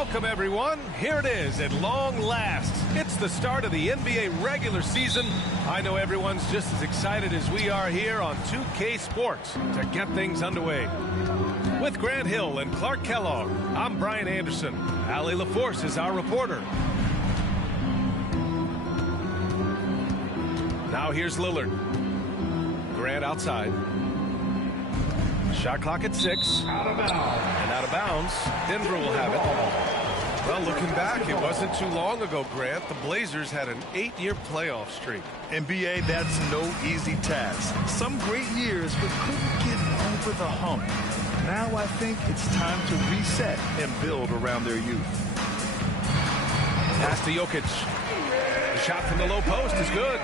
Welcome, everyone. Here it is at long last. It's the start of the NBA regular season. I know everyone's just as excited as we are here on 2K Sports to get things underway. With Grant Hill and Clark Kellogg, I'm Brian Anderson. Allie LaForce is our reporter. Now here's Lillard. Grant outside. Shot clock at 6. Out of bounds. And out of bounds. Denver will have it. Well, looking back, it wasn't too long ago, Grant. The Blazers had an 8-year playoff streak. NBA, that's no easy task. Some great years, but couldn't get over the hump. Now I think it's time to reset and build around their youth. Pass to Jokic. The shot from the low post is good.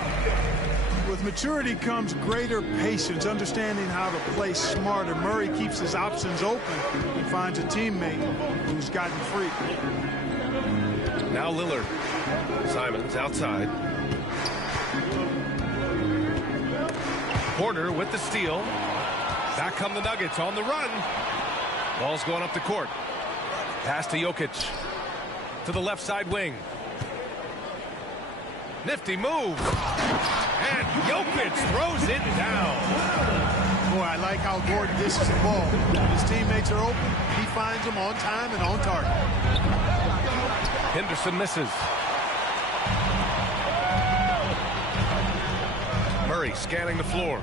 With maturity comes greater patience, understanding how to play smarter. Murray keeps his options open and finds a teammate who's gotten free. Now Lillard. Simons outside. Porter with the steal. Back come the Nuggets on the run. Ball's going up the court. Pass to Jokic. To the left side wing. Nifty move. And Jokic throws it down. Boy, I like how Gordon dishes the ball. His teammates are open. He finds them on time and on target. Henderson misses. Murray scanning the floor.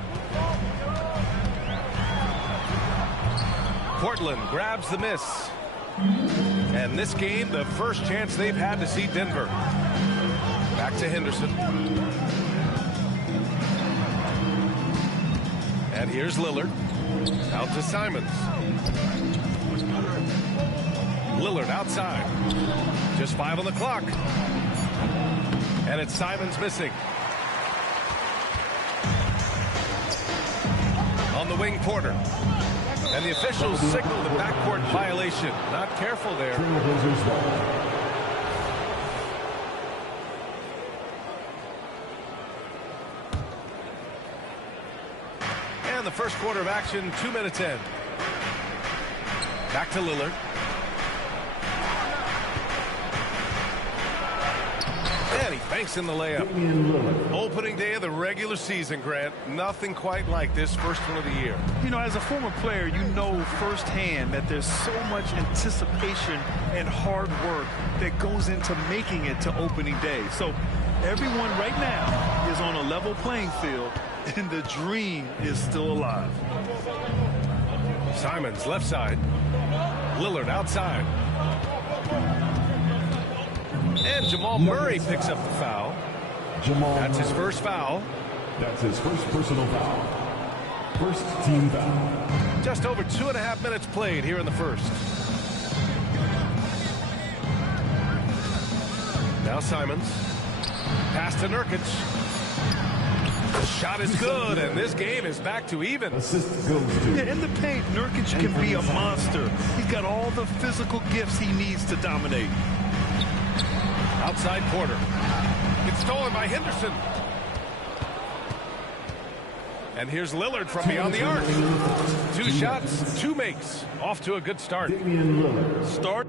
Portland grabs the miss. And this game, the first chance they've had to see Denver. Back to Henderson. And here's Lillard. Out to Simons. Lillard outside. Just 5 on the clock. And it's Simons missing. On the wing, Porter. And the officials signal the backcourt violation. Not careful there. And the first quarter of action, 2 minutes in. Back to Lillard. And he banks in the layup. Opening day of the regular season, Grant. Nothing quite like this first one of the year. You know, as a former player, you know firsthand that there's so much anticipation and hard work that goes into making it to opening day. So everyone right now is on a level playing field, and the dream is still alive. Simons left side. Lillard outside. And Jamal Murray picks up the foul. That's his first foul. That's his first personal foul. First team foul. Just over 2.5 minutes played here in the first. Now Simons. Pass to Nurkic. The shot is good, and this game is back to even. Assist goes to. Yeah, in the paint, Nurkic can be a monster. He's got all the physical gifts he needs to dominate. Outside Porter. It's stolen by Henderson. And here's Lillard from beyond the arc. 2 shots, 2 makes. Off to a good start. Start.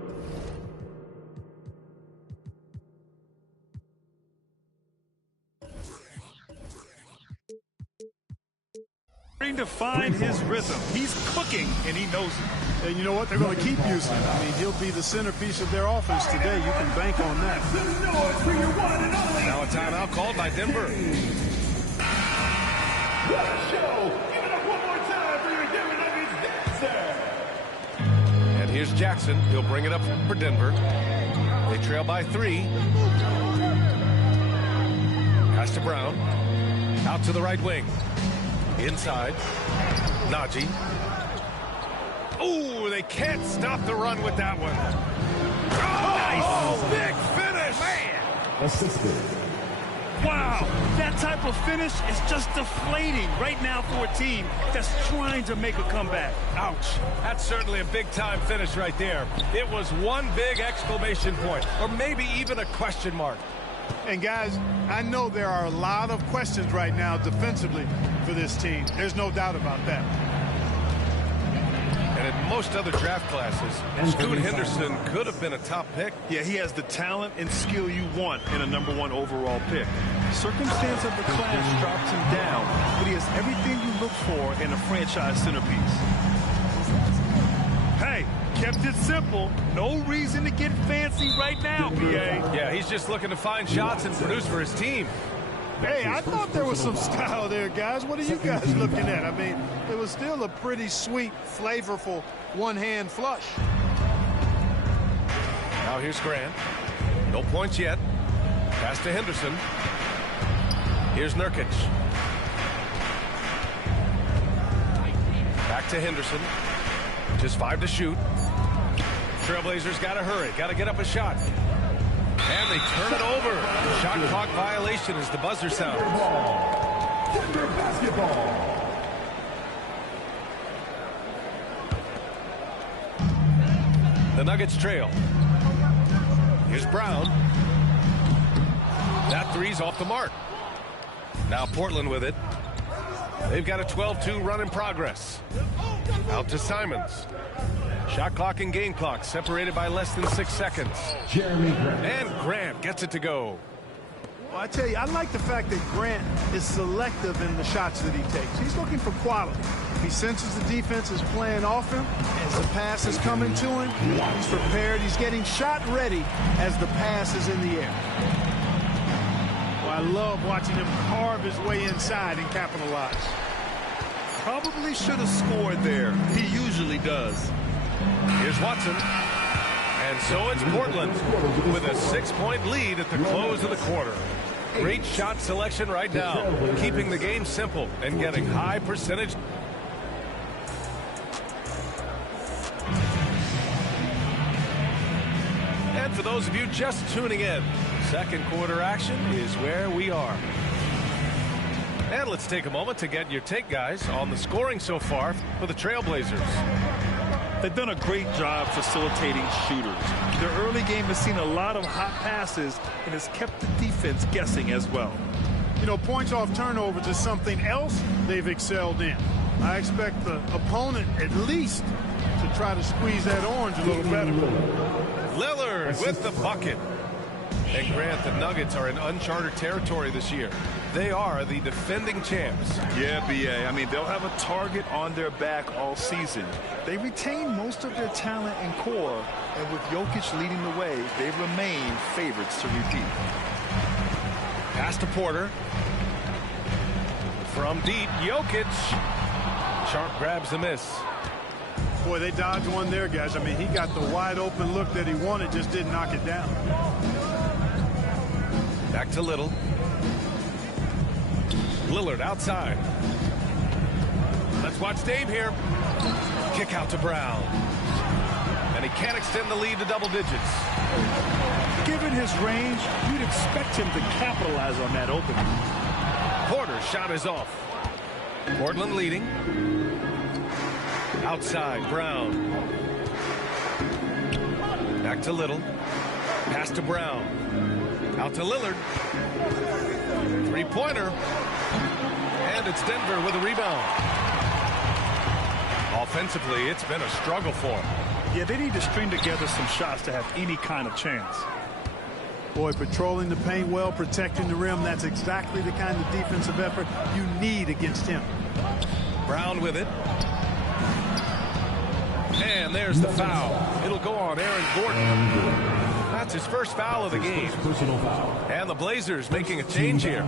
To find his rhythm. He's cooking, and he knows it. And you know what? They're going to keep using him. I mean, he'll be the centerpiece of their offense today. You can bank on that. Now a timeout called by Denver. What a show! Give it up one more time for your Denver Nuggets dancer! And here's Jackson. He'll bring it up for Denver. They trail by 3. Pass to Brown. Out to the right wing. Inside. Najee. Oh, they can't stop the run with that one. Oh, nice. Big finish. Man. Assisted. Wow, that type of finish is just deflating right now for a team that's trying to make a comeback. Ouch. That's certainly a big-time finish right there. It was one big exclamation point, or maybe even a question mark. And guys, I know there are a lot of questions right now defensively for this team. There's no doubt about that. And And in most other draft classes, Scoot Henderson could have been a top pick. Yeah, he has the talent and skill you want in a #1 overall pick. Circumstance of the class drops him down, but he has everything you look for in a franchise centerpiece. Hey, kept it simple. No reason to get fancy right now, BA. Yeah, he's just looking to find shots and produce for his team. Hey, I thought there was some style there, guys. What are you guys looking at? I mean, it was still a pretty sweet, flavorful one-hand flush. Now here's Grant. No points yet. Pass to Henderson. Here's Nurkic. Back to Henderson. Just 5 to shoot. Trailblazers got to hurry. Got to get up a shot. And they turn it over. Shot clock violation as the buzzer sounds. Denver basketball. The Nuggets trail. Here's Brown. That three's off the mark. Now Portland with it. They've got a 12-2 run in progress. Out to Simons. Shot clock and game clock separated by less than 6 seconds. Jeremy Grant. And Grant gets it to go. Well, I tell you, I like the fact that Grant is selective in the shots that he takes. He's looking for quality. He senses the defense is playing off him. As the pass is coming to him, he's prepared. He's getting shot ready as the pass is in the air. Well, I love watching him carve his way inside and capitalize. Probably should have scored there. He usually does. Here's Watson. And so it's Portland with a 6-point lead at the close of the quarter. Great shot selection right now, keeping the game simple and getting high percentage. And for those of you just tuning in, second quarter action is where we are. And let's take a moment to get your take, guys, on the scoring so far for the Trailblazers. They've done a great job facilitating shooters. Their early game has seen a lot of hot passes and has kept the defense guessing as well. You know, points off turnovers is something else they've excelled in. I expect the opponent at least to try to squeeze that orange a little better. Lillard with the bucket. And Grant, the Nuggets are in uncharted territory this year. They are the defending champs. Yeah, BA. I mean, they'll have a target on their back all season. They retain most of their talent and core, and with Jokic leading the way, they remain favorites to repeat. Pass to Porter. From deep, Jokic. Sharp grabs the miss. Boy, they dodged one there, guys. I mean, he got the wide open look that he wanted, just didn't knock it down. Back to Little. Lillard outside. Let's watch Dame here. Kick out to Brown. And he can't extend the lead to double digits. Given his range, you'd expect him to capitalize on that opening. Porter's shot is off. Portland leading. Outside, Brown. Back to Little. Pass to Brown. Out to Lillard. Three-pointer. And it's Denver with a rebound. Offensively, it's been a struggle for them. Yeah, they need to string together some shots to have any kind of chance. Boy, patrolling the paint well, protecting the rim, that's exactly the kind of defensive effort you need against him. Brown with it. And there's the foul. It'll go on Aaron Gordon. That's his first foul of the game. Personal foul. And the Blazers making a change here.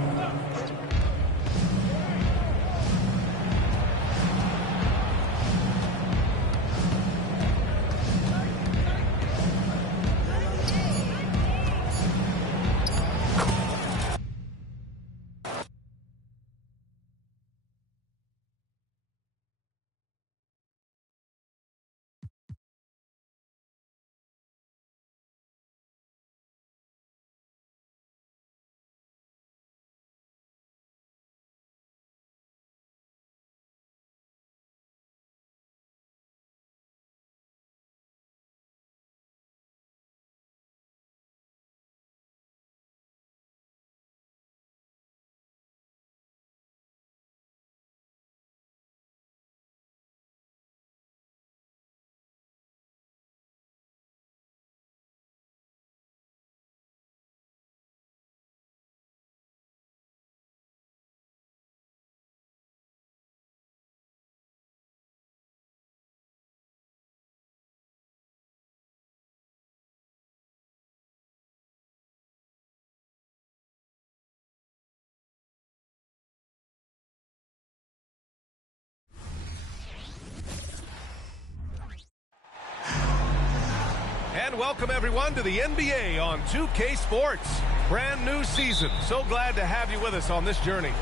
And welcome everyone to the NBA on 2K Sports. Brand new season. So glad to have you with us on this journey.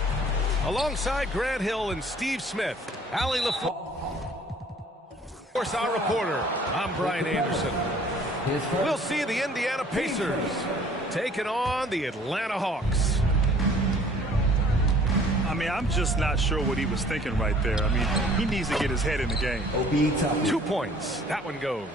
Alongside Grant Hill and Steve Smith, Allie LaFleur, of course, our reporter, I'm Brian Anderson. We'll see the Indiana Pacers taking on the Atlanta Hawks. I mean, I'm just not sure what he was thinking right there. I mean, he needs to get his head in the game. 2 points. That one goes.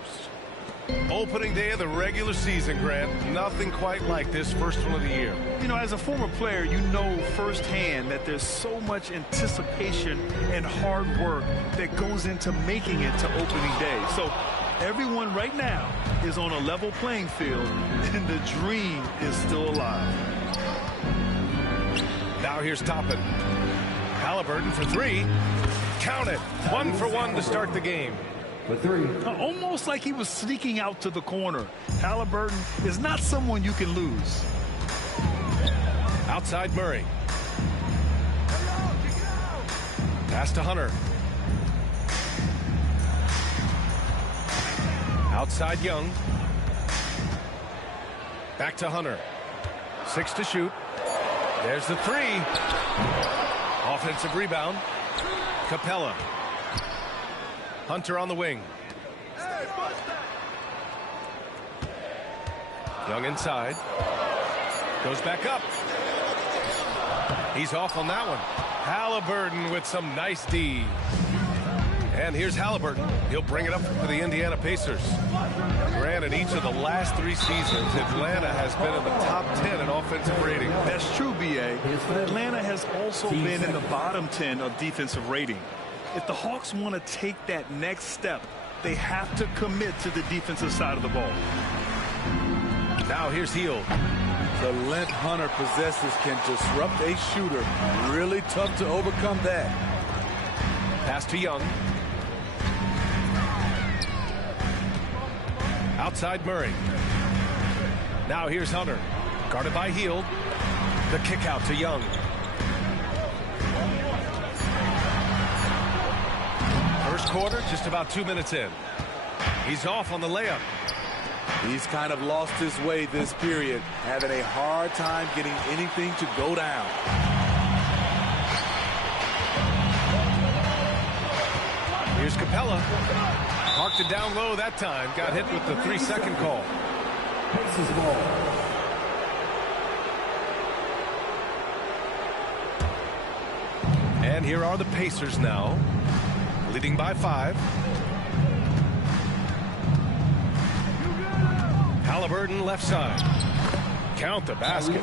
Opening day of the regular season, Grant. Nothing quite like this first one of the year. You know, as a former player, you know firsthand that there's so much anticipation and hard work that goes into making it to opening day. So everyone right now is on a level playing field, and the dream is still alive. Now here's Toppin. Halliburton for three. Count it. 1 for 1 to start the game. For three. Almost like he was sneaking out to the corner. Halliburton is not someone you can lose. Outside Murray. Pass to Hunter. Outside Young. Back to Hunter. 6 to shoot. There's the three. Offensive rebound. Capella. Hunter on the wing. Young inside. Goes back up. He's off on that one. Halliburton with some nice D. And here's Halliburton. He'll bring it up for the Indiana Pacers. Granted, each of the last 3 seasons, Atlanta has been in the top 10 in offensive rating. That's true, B.A. Atlanta has also been in the bottom 10 of defensive rating. If the Hawks want to take that next step, they have to commit to the defensive side of the ball. Now here's Hield. The length Hunter possesses can disrupt a shooter. Really tough to overcome that. Pass to Young. Outside Murray. Now here's Hunter. Guarded by Hield. The kick out to Young. First quarter, just about 2 minutes in. He's off on the layup. He's kind of lost his way this period, having a hard time getting anything to go down. Here's Capella. Marked it down low that time. Got hit with the 3-second call. Pacers ball. And here are the Pacers now, leading by 5. Halliburton left side. Count the basket.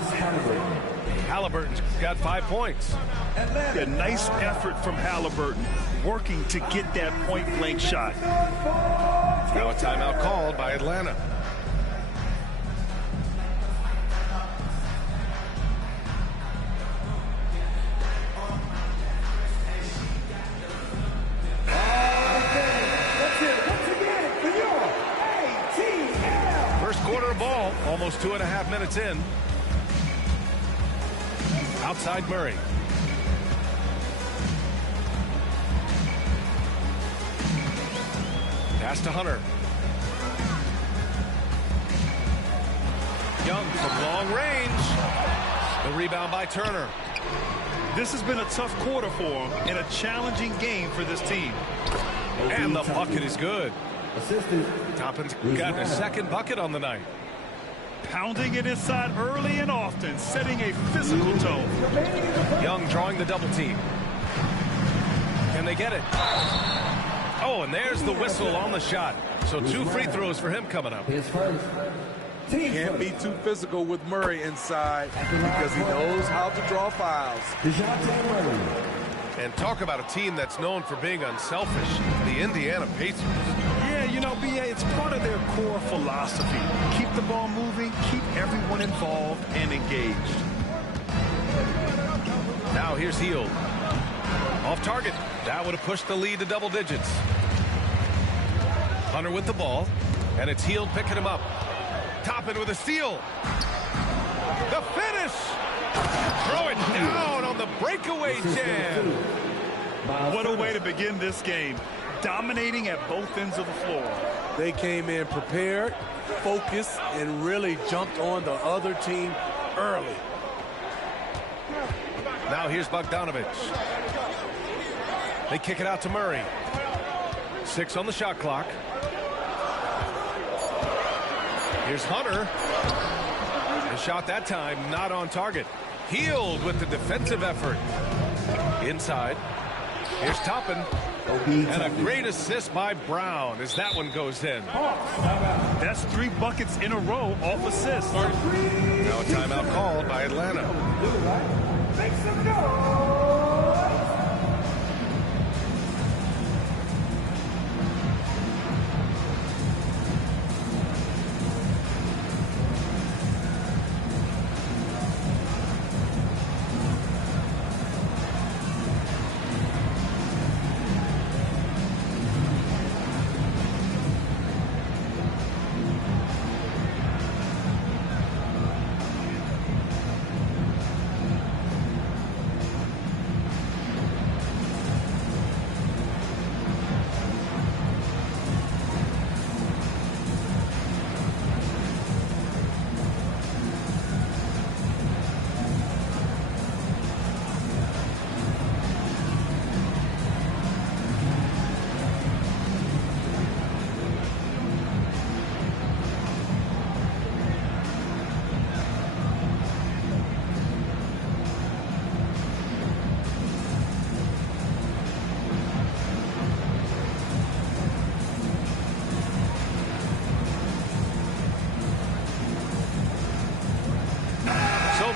Halliburton's got 5 points. A nice effort from Halliburton, working to get that point-blank shot. Now a timeout called by Atlanta. First quarter of ball, almost 2.5 minutes in. Outside Murray. Pass to Hunter. Young from long range. The rebound by Turner. This has been a tough quarter for him and a challenging game for this team. And the bucket is good. Assistant. Toppin's gotten a second bucket on the night. Pounding it inside early and often, setting a physical tone. Young drawing the double team. Can they get it? Oh, and there's the whistle on the shot. So 2 free throws for him coming up. His first. Team Can't be too physical with Murray inside because he knows how to draw fouls. DeJounte Murray. And talk about a team that's known for being unselfish, the Indiana Pacers. Yeah, you know, B.A., it's part of their core philosophy. Keep the ball moving, keep everyone involved and engaged. Now here's Hield. Off target. That would have pushed the lead to double digits. Hunter with the ball, and it's Hield picking him up. Toppin with a steal. The finish. Throw it down on the breakaway jam. What a way to begin this game. Dominating at both ends of the floor. They came in prepared, focused, and really jumped on the other team early. Now here's Bogdanovich. They kick it out to Murray. 6 on the shot clock. Here's Hunter. The shot that time not on target. Healed with the defensive effort. Inside. Here's Toppin. And a great assist by Brown as that one goes in. That's 3 buckets in a row off assists. Now a timeout called by Atlanta. Make some noise!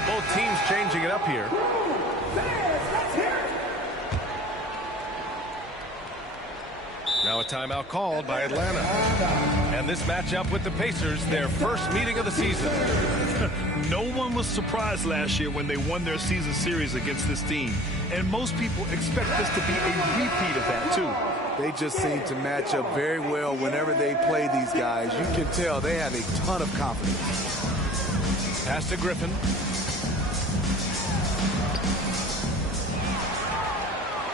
Both teams changing it up here. Now a timeout called by Atlanta. And this matchup with the Pacers, their first meeting of the season. No one was surprised last year when they won their season series against this team. And most people expect this to be a repeat of that, too. They just seem to match up very well whenever they play these guys. You can tell they have a ton of confidence. Pass to Griffin.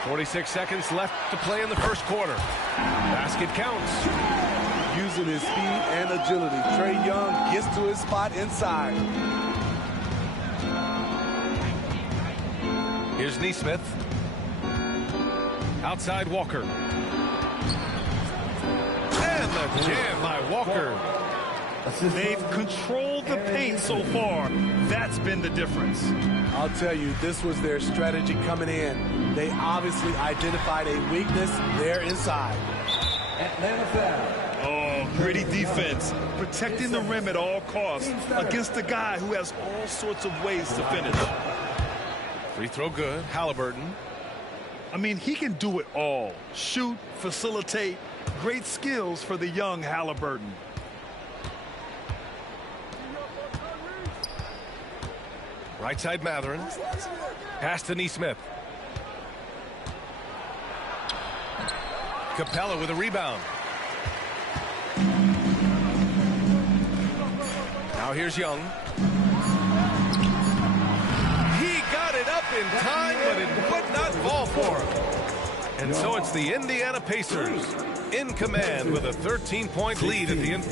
46 seconds left to play in the first quarter. Basket counts. Using his speed and agility, Trae Young gets to his spot inside. Here's Nesmith. Outside Walker. And the jam by Walker. They've controlled the paint so far. That's been the difference. I'll tell you, this was their strategy coming in. They obviously identified a weakness there inside. Atlanta foul. Oh, gritty defense. Protecting the rim at all costs against a guy who has all sorts of ways to finish. Free throw good. Halliburton. I mean, he can do it all. Shoot, facilitate. Great skills for the young Halliburton. Right side Matherin. Pass to Nesmith. Capella with a rebound. Now here's Young. He got it up in time, but it would not fall for him. And so it's the Indiana Pacers in command with a 13-point lead at the end.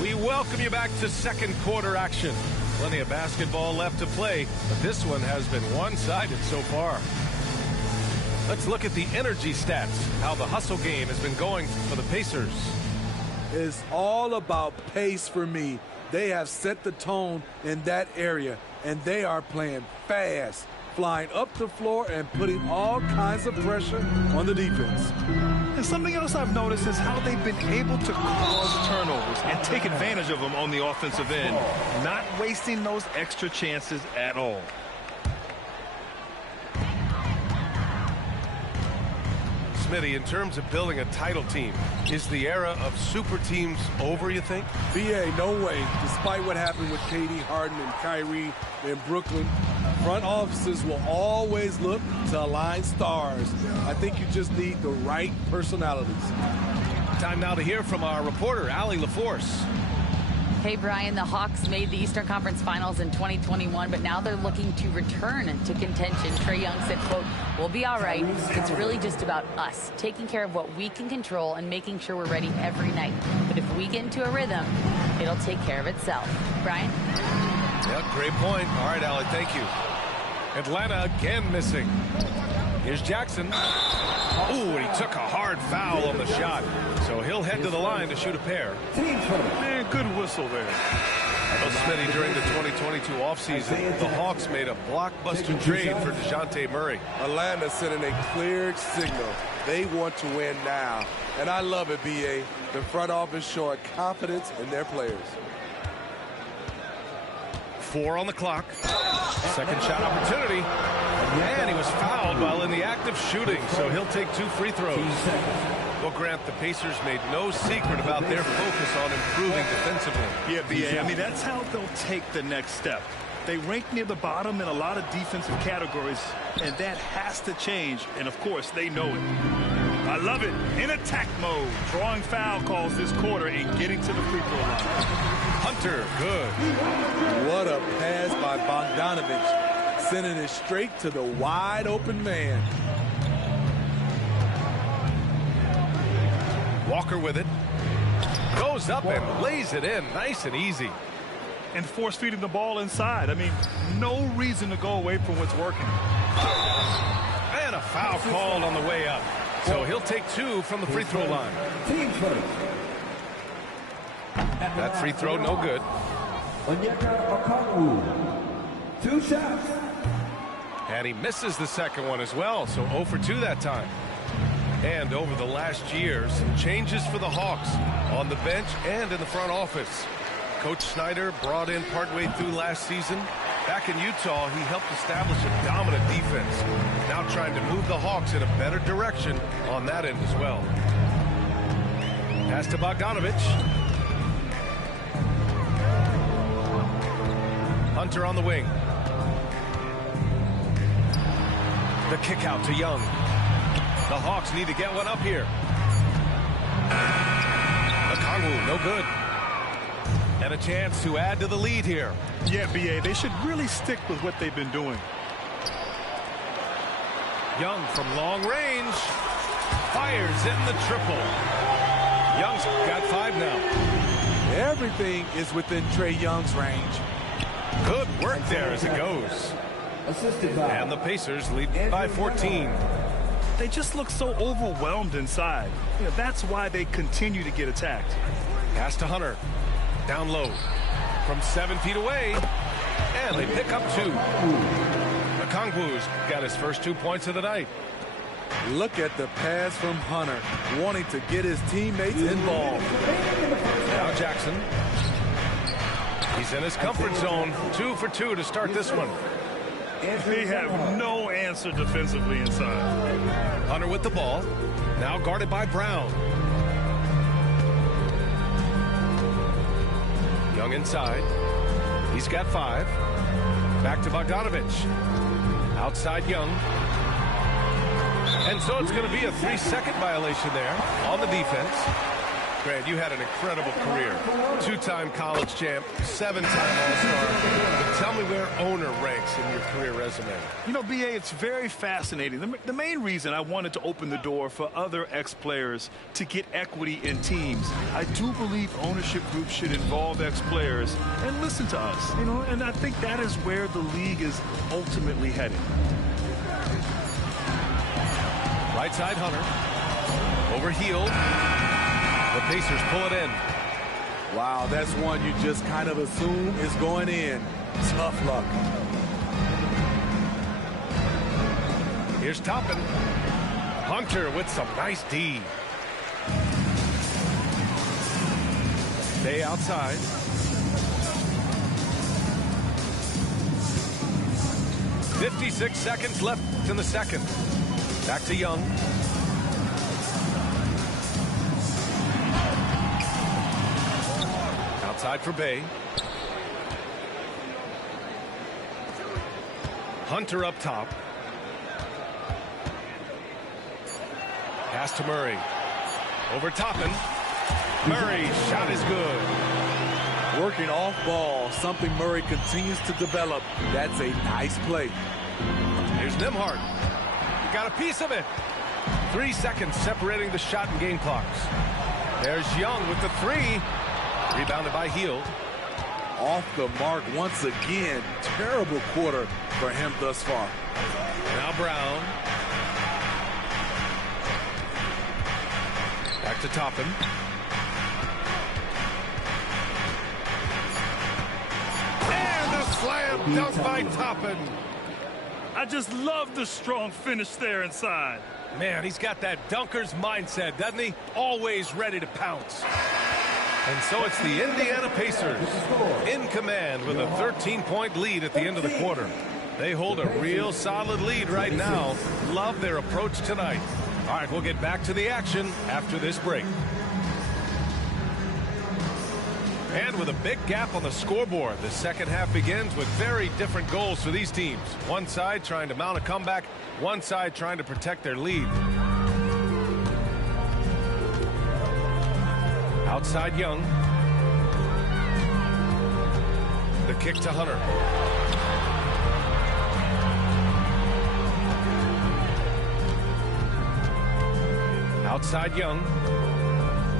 We welcome you back to second quarter action. Plenty of basketball left to play, but this one has been one-sided so far. Let's look at the energy stats, how the hustle game has been going for the Pacers. It's all about pace for me. They have set the tone in that area, and they are playing fast, flying up the floor and putting all kinds of pressure on the defense. And something else I've noticed is how they've been able to cause turnovers and take advantage of them on the offensive end, not wasting those extra chances at all. Smitty, in terms of building a title team, is the era of super teams over, you think? BA, no way. Despite what happened with KD, Harden, and Kyrie in Brooklyn, front offices will always look to align stars. I think you just need the right personalities. Time now to hear from our reporter, Allie LaForce. Hey, Brian, the Hawks made the Eastern Conference Finals in 2021, but now they're looking to return to contention. Trae Young said, quote, "We'll be all right. It's really just about us, taking care of what we can control and making sure we're ready every night. But if we get into a rhythm, it'll take care of itself." Brian? Yeah, great point. All right, Allie, thank you. Atlanta again missing. Here's Jackson. Ooh, and he took a hard foul on the shot. So he'll head to the line to shoot a pair. Man, good whistle there. Well, Smitty, during the 2022 offseason, the Hawks made a blockbuster trade for DeJounte Murray. Atlanta sending a clear signal. They want to win now. And I love it, B.A. The front office showing confidence in their players. 4 on the clock. Second shot opportunity. And he was fouled while in the act of shooting, so he'll take 2 free throws. Well, Grant, the Pacers made no secret about their focus on improving defensively. Yeah, B.A., I mean, that's how they'll take the next step. They rank near the bottom in a lot of defensive categories, and that has to change, and of course, they know it. I love it. In attack mode, drawing foul calls this quarter and getting to the free throw line. Hunter, good. What a pass by Bogdanovich, sending it straight to the wide open man. Walker with it. Goes up and lays it in. Nice and easy. And force feeding the ball inside. I mean, no reason to go away from what's working. And a foul called on the way up. So he'll take 2 from the free throw line. That free throw, no good. 2 shots. And he misses the second one as well, so 0 for 2 that time. And over the last year, some changes for the Hawks on the bench and in the front office. Coach Snyder brought in partway through last season. Back in Utah, he helped establish a dominant defense. Now trying to move the Hawks in a better direction on that end as well. Pass to Bogdanovich. Hunter on the wing. The kick out to Young. The Hawks need to get one up here. Okongwu, no good. And a chance to add to the lead here. Yeah, B.A., they should really stick with what they've been doing. Young from long range. Fires in the triple. Young's got 5 now. Everything is within Trae Young's range. Good work there as it goes. And the Pacers lead by 14. They just look so overwhelmed inside. You know, that's why they continue to get attacked. Pass to Hunter. Down low. From 7 feet away. And they pick up 2. Okongwu's got his first 2 points of the night. Look at the pass from Hunter, wanting to get his teammates involved. Now Jackson. He's in his comfort zone. 2 for 2 to start this one. They have no answer defensively inside. Hunter with the ball. Now guarded by Brown. Young inside. He's got 5. Back to Bogdanovich. Outside Young. And so it's going to be a 3-second violation there on the defense. Grant, you had an incredible career. 2-time college champ, 7-time All-Star. But tell me where owner ranks in your career resume. You know, B.A., it's very fascinating. The main reason I wanted to open the door for other ex-players to get equity in teams, I do believe ownership groups should involve ex-players and listen to us. You know, and I think that is where the league is ultimately headed. Right side Hunter. Overheeled. The Pacers pull it in. Wow, that's one you just kind of assume is going in. Tough luck. Here's Toppin. Hunter with some nice D. Stay outside. .56 seconds left in the second. Back to Young. Outside for Bay. Hunter up top. Pass to Murray. Over Toppin. Murray shot is good. Working off ball, something Murray continues to develop. That's a nice play. Here's Nembhard. He got a piece of it. 3 seconds separating the shot and game clocks. There's Young with the three. Rebounded by Hield. Off the mark once again. Terrible quarter for him thus far. Now Brown. Back to Toppin. And a slam dunk by Toppin. I just love the strong finish there inside. Man, he's got that dunker's mindset, doesn't he? Always ready to pounce. And so it's the Indiana Pacers in command with a 13-point lead at the end of the quarter. They hold a real solid lead right now. Love their approach tonight. All right, we'll get back to the action after this break. And with a big gap on the scoreboard, the second half begins with very different goals for these teams. One side trying to mount a comeback, one side trying to protect their lead. Outside Young. The kick to Hunter. Outside Young.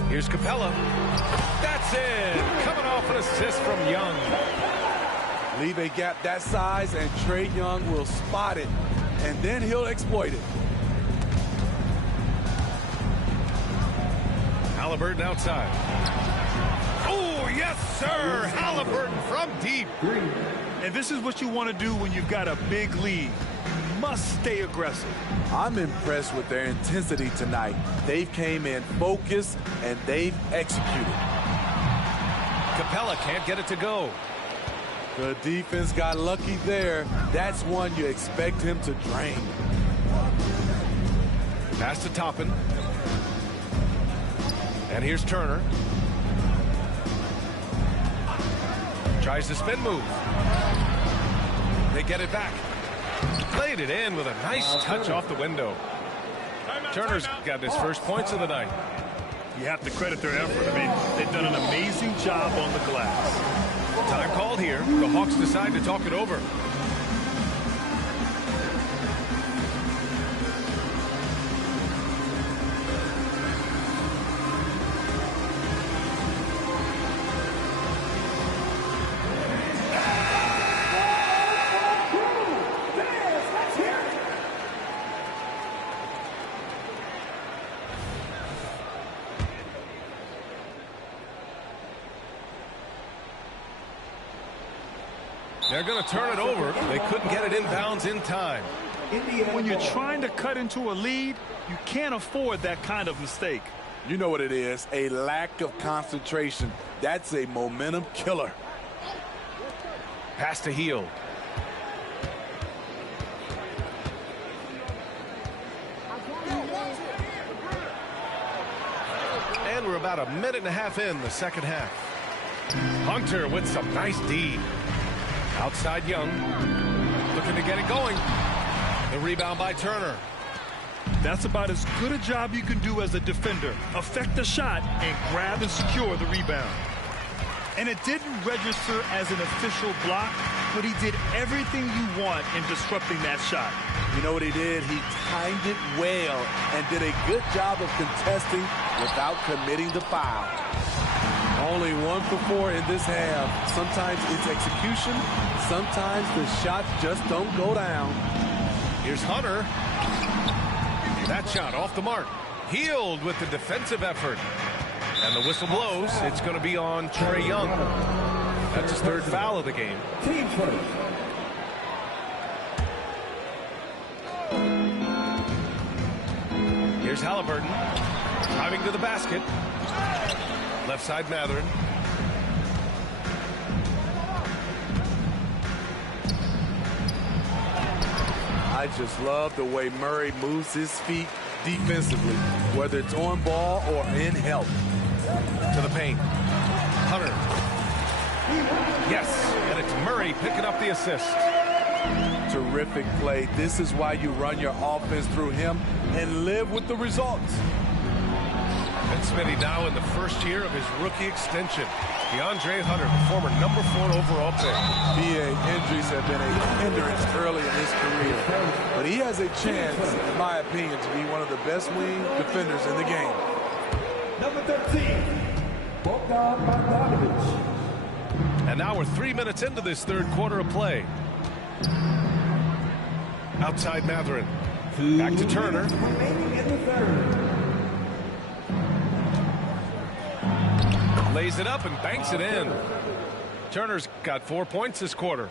Here's Capella. That's it. Coming off an assist from Young. Leave a gap that size and Trae Young will spot it, and then he'll exploit it. Halliburton outside. Oh, yes, sir. Halliburton from deep. And this is what you want to do when you've got a big lead. You must stay aggressive. I'm impressed with their intensity tonight. They've came in focused, and they've executed. Capella can't get it to go. The defense got lucky there. That's one you expect him to drain. Pass to Toppin. And here's Turner. Tries the spin move. They get it back. Played it in with a nice touch off the window. Turner's got his first points of the night. You have to credit their effort. I mean, they've done an amazing job on the glass. Time called here. The Hawks decide to talk it over. They're going to turn it over. They couldn't get it inbounds in time. When you're trying to cut into a lead, you can't afford that kind of mistake. You know what it is, a lack of concentration. That's a momentum killer. Pass to Hield. And we're about a minute and a half in the second half. Hunter with some nice D. Outside Young. Looking to get it going. The rebound by Turner. That's about as good a job you can do as a defender. Affect the shot and grab and secure the rebound. And it didn't register as an official block, but he did everything you want in disrupting that shot. You know what he did? He timed it well and did a good job of contesting without committing the foul. Only 1 for 4 in this half. Sometimes it's execution. Sometimes the shots just don't go down. Here's Hunter. That shot off the mark. Hield with the defensive effort. And the whistle blows. It's going to be on Trae Young. That's his third foul of the game. Team first. Here's Halliburton. Driving to the basket. Left side Matherin. I just love the way Murray moves his feet defensively, whether it's on ball or in help. To the paint. Hunter. Yes, and it's Murray picking up the assist. Terrific play. This is why you run your offense through him and live with the results. And Smitty now in the first year of his rookie extension. DeAndre Hunter, the former #4 overall pick. PA injuries have been a hindrance early in his career. But he has a chance, in my opinion, to be one of the best wing defenders in the game. Number 13, Bogdanovich. And now we're 3 minutes into this third quarter of play. Outside Matherin. Back to Turner. Remaining in the third. Lays it up and banks it in. Turner's got 4 points this quarter.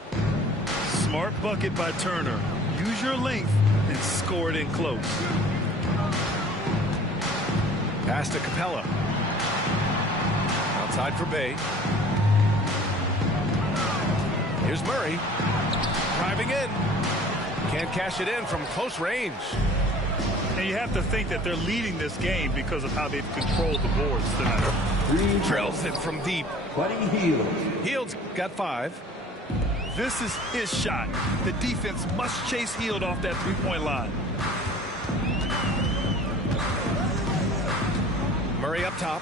Smart bucket by Turner. Use your length and score it in close. Pass to Capella. Outside for Bay. Here's Murray. Driving in. Can't cash it in from close range. And you have to think that they're leading this game because of how they've controlled the boards tonight. Drills it from deep. Buddy Hield. Hield's got 5. This is his shot. The defense must chase Hield off that three-point line. Murray up top.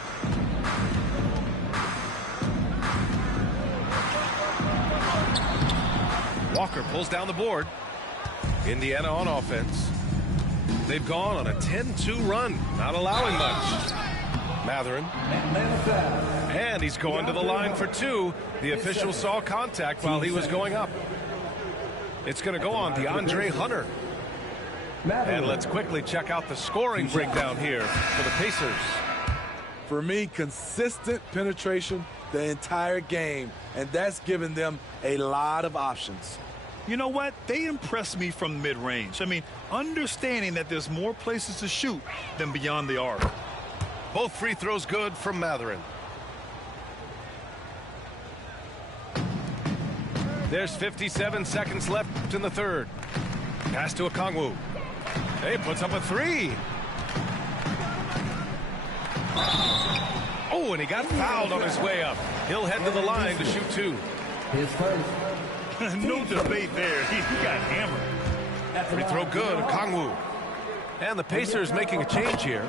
Walker pulls down the board. Indiana on offense. They've gone on a 10-2 run, not allowing much. Matherin. And he's going to the line for 2. The official saw contact while he was going up. It's going to go on DeAndre Hunter. And let's quickly check out the scoring breakdown here for the Pacers. For me, consistent penetration the entire game, and that's given them a lot of options. You know what? They impress me from mid-range. I mean, understanding that there's more places to shoot than beyond the arc. Both free throws good from Matherin. There's 57 seconds left in the third. Pass to Okongwu. He puts up a 3. Oh, and he got fouled on his way up. He'll head to the line to shoot 2. His first. No debate there. He got hammered. Free throw good, Okongwu. And the Pacers making a change here.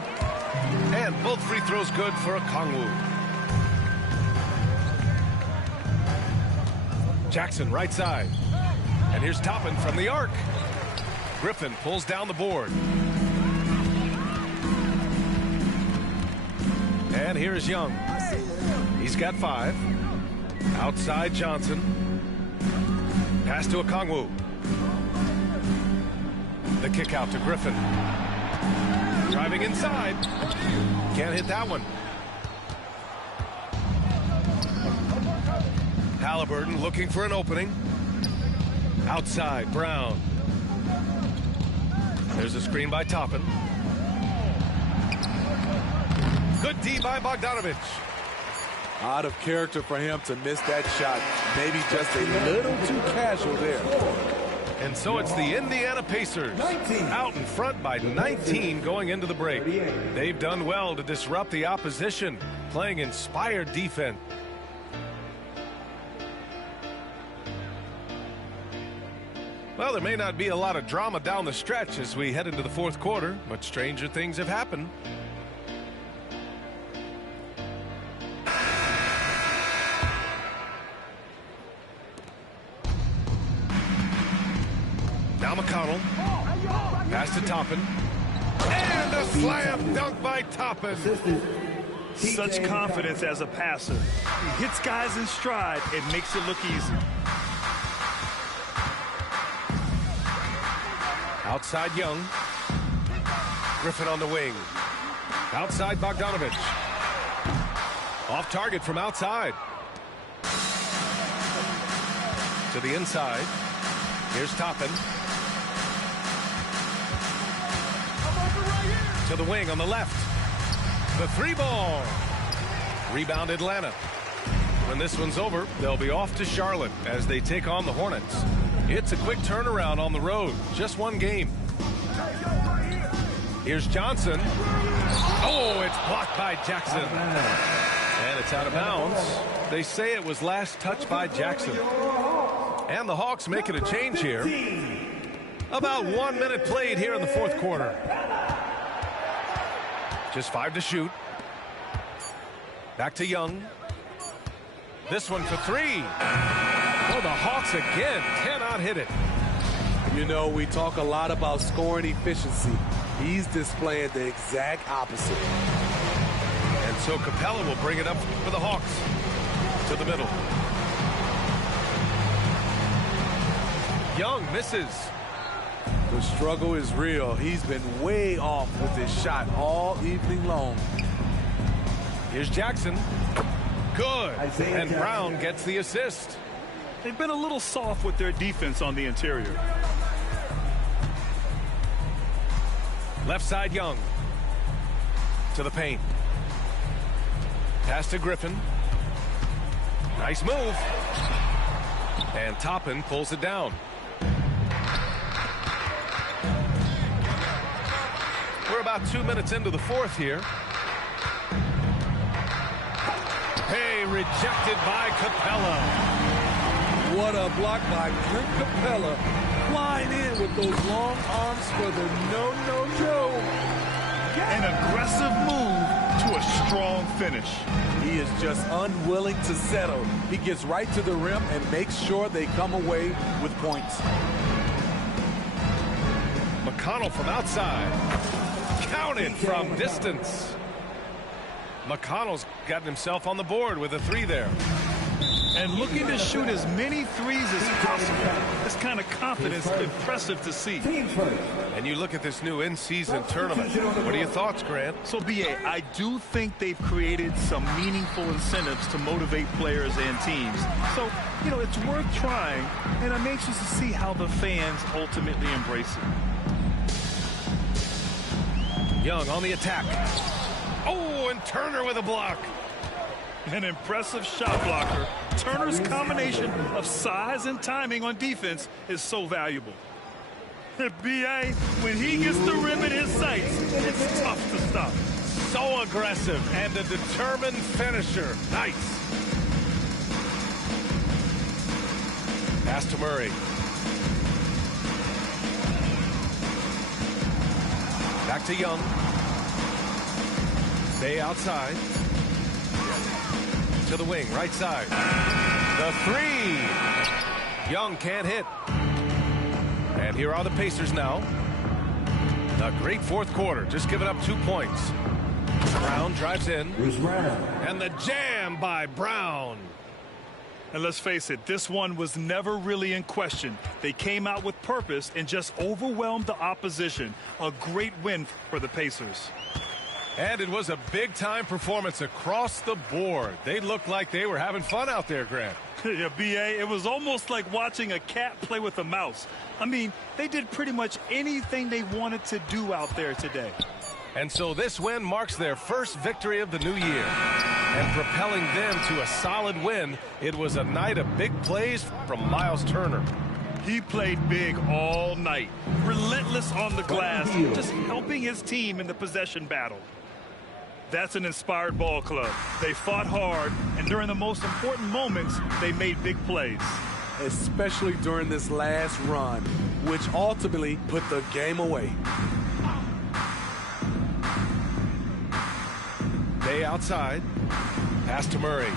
And both free throws good for Okongwu. Jackson right side. And here's Toppin from the arc. Griffin pulls down the board. And here's Young. He's got 5. Outside Johnson. Pass to Okongwu. The kick out to Griffin. Driving inside. Can't hit that one. Halliburton looking for an opening. Outside Brown. There's a screen by Toppin. Good D by Bogdanovich. Out of character for him to miss that shot. Maybe just a little too casual there. And so it's the Indiana Pacers out in front by 19 going into the break. They've done well to disrupt the opposition, playing inspired defense. Well, there may not be a lot of drama down the stretch as we head into the fourth quarter, but stranger things have happened. Now McConnell. Pass to Toppin. And a slam dunk by Toppin. Such confidence as a passer. He hits guys in stride. It makes it look easy. Outside Young. Griffin on the wing. Outside Bogdanovich. Off target from outside. To the inside. Here's Toppin. To the wing on the left. The 3-ball. Rebound Atlanta. When this one's over, they'll be off to Charlotte as they take on the Hornets. It's a quick turnaround on the road. Just one game. Here's Johnson. Oh, it's blocked by Jackson. And it's out of bounds. They say it was last touched by Jackson. And the Hawks making a change here. About 1 minute played here in the fourth quarter. Just 5 to shoot. Back to Young. This one for three. Oh, the Hawks again cannot hit it. You know, we talk a lot about scoring efficiency. He's displaying the exact opposite. And so Capella will bring it up for the Hawks. To the middle. Young misses. The struggle is real. He's been way off with his shot all evening long. Here's Jackson. Good. Isaiah And Brown gets the assist. They've been a little soft with their defense on the interior. Left side Young. To the paint. Pass to Griffin. Nice move. And Toppin pulls it down. We're about 2 minutes into the fourth here. Hey, rejected by Capella. What a block by Clint Capella. Flying in with those long arms for the no-no Joe. An aggressive move to a strong finish. He is just unwilling to settle. He gets right to the rim and makes sure they come away with points. McConnell from outside. Counted from distance. McConnell's gotten himself on the board with a three there. And looking to shoot as many threes as possible. This kind of confidence is impressive to see. And you look at this new in-season tournament. What are your thoughts, Grant? So, B.A., I do think they've created some meaningful incentives to motivate players and teams. So, you know, it's worth trying, and I'm anxious to see how the fans ultimately embrace it. Young on the attack. Oh, and Turner with a block. An impressive shot blocker. Turner's combination of size and timing on defense is so valuable. B.A., when he gets the rim in his sights, it's tough to stop. So aggressive and a determined finisher. Nice. Pass to Murray. Back to Young. Stay outside. To the wing, right side. The three. Young can't hit. And here are the Pacers now. A great fourth quarter, just giving up 2 points. Brown drives in. And the jam by Brown. And let's face it, this one was never really in question. They came out with purpose and just overwhelmed the opposition. A great win for the Pacers. And it was a big-time performance across the board. They looked like they were having fun out there, Grant. Yeah, B.A., it was almost like watching a cat play with a mouse. I mean, they did pretty much anything they wanted to do out there today. And so this win marks their first victory of the new year. And propelling them to a solid win, it was a night of big plays from Miles Turner. He played big all night, relentless on the glass, just helping his team in the possession battle. That's an inspired ball club. They fought hard, and during the most important moments, they made big plays. Especially during this last run, which ultimately put the game away. Day outside. Pass to Murray.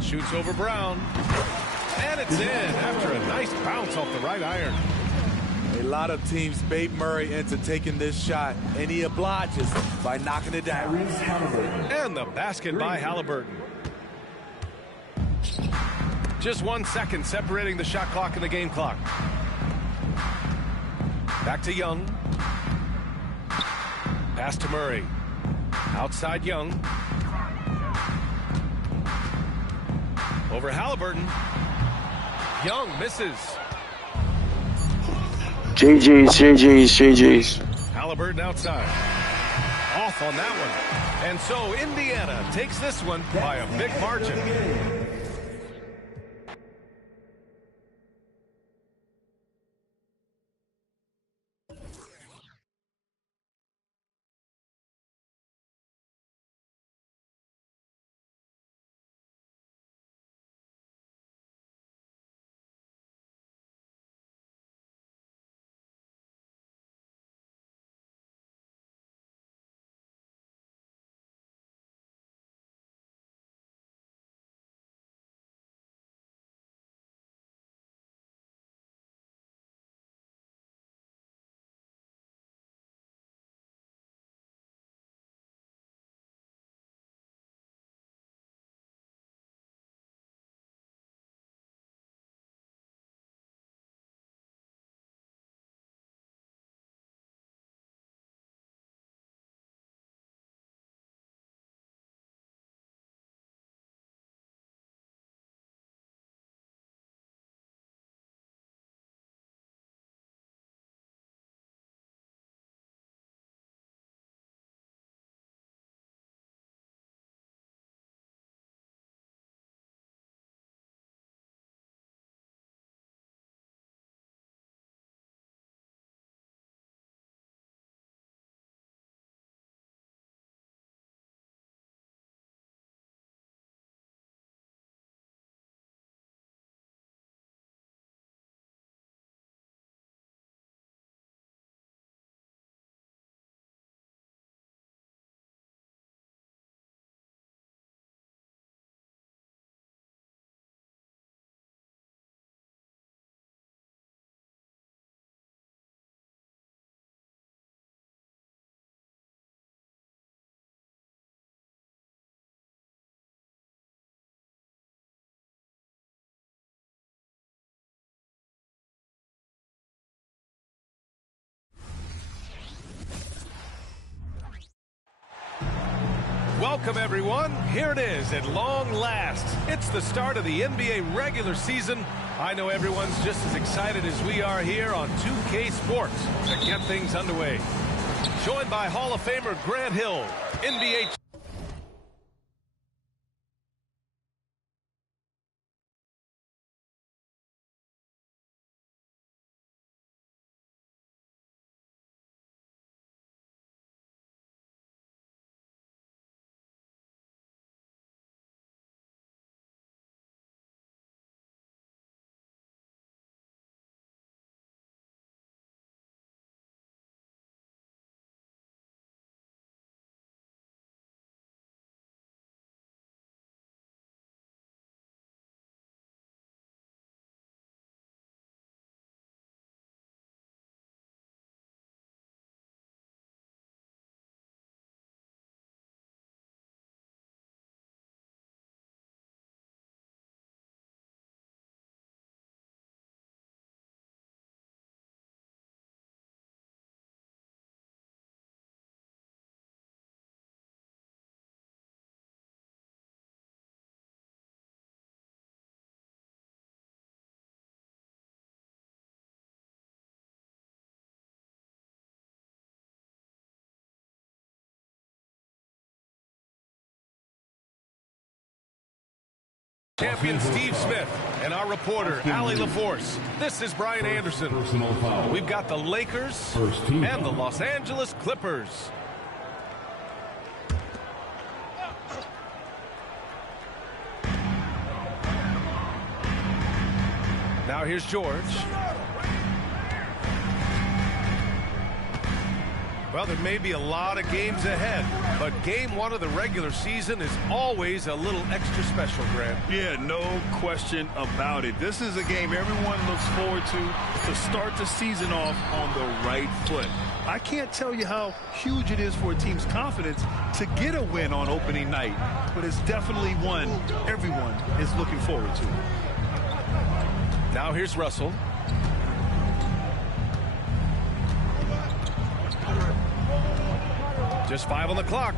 Shoots over Brown. And it's in after a nice bounce off the right iron. A lot of teams bait Murray into taking this shot, and he obliges by knocking it down. And the basket by Halliburton. Just 1 second separating the shot clock and the game clock. Back to Young. Pass to Murray. Outside Young. Over Halliburton. Young misses. GG's. Halliburton outside. Off on that one. And so Indiana takes this one by a big margin. Welcome, everyone. Here it is at long last. It's the start of the NBA regular season. I know everyone's just as excited as we are here on 2K Sports to get things underway. Joined by Hall of Famer Grant Hill, NBA champion Steve Smith and our reporter Allie LaForce. This is Brian Anderson. We've got the Lakers and the Los Angeles Clippers. Now here's George. Well, there may be a lot of games ahead, but game one of the regular season is always a little extra special, Grant. Yeah, no question about it. This is a game everyone looks forward to start the season off on the right foot. I can't tell you how huge it is for a team's confidence to get a win on opening night, but it's definitely one everyone is looking forward to. Now here's Russell. Just 5 on the clock.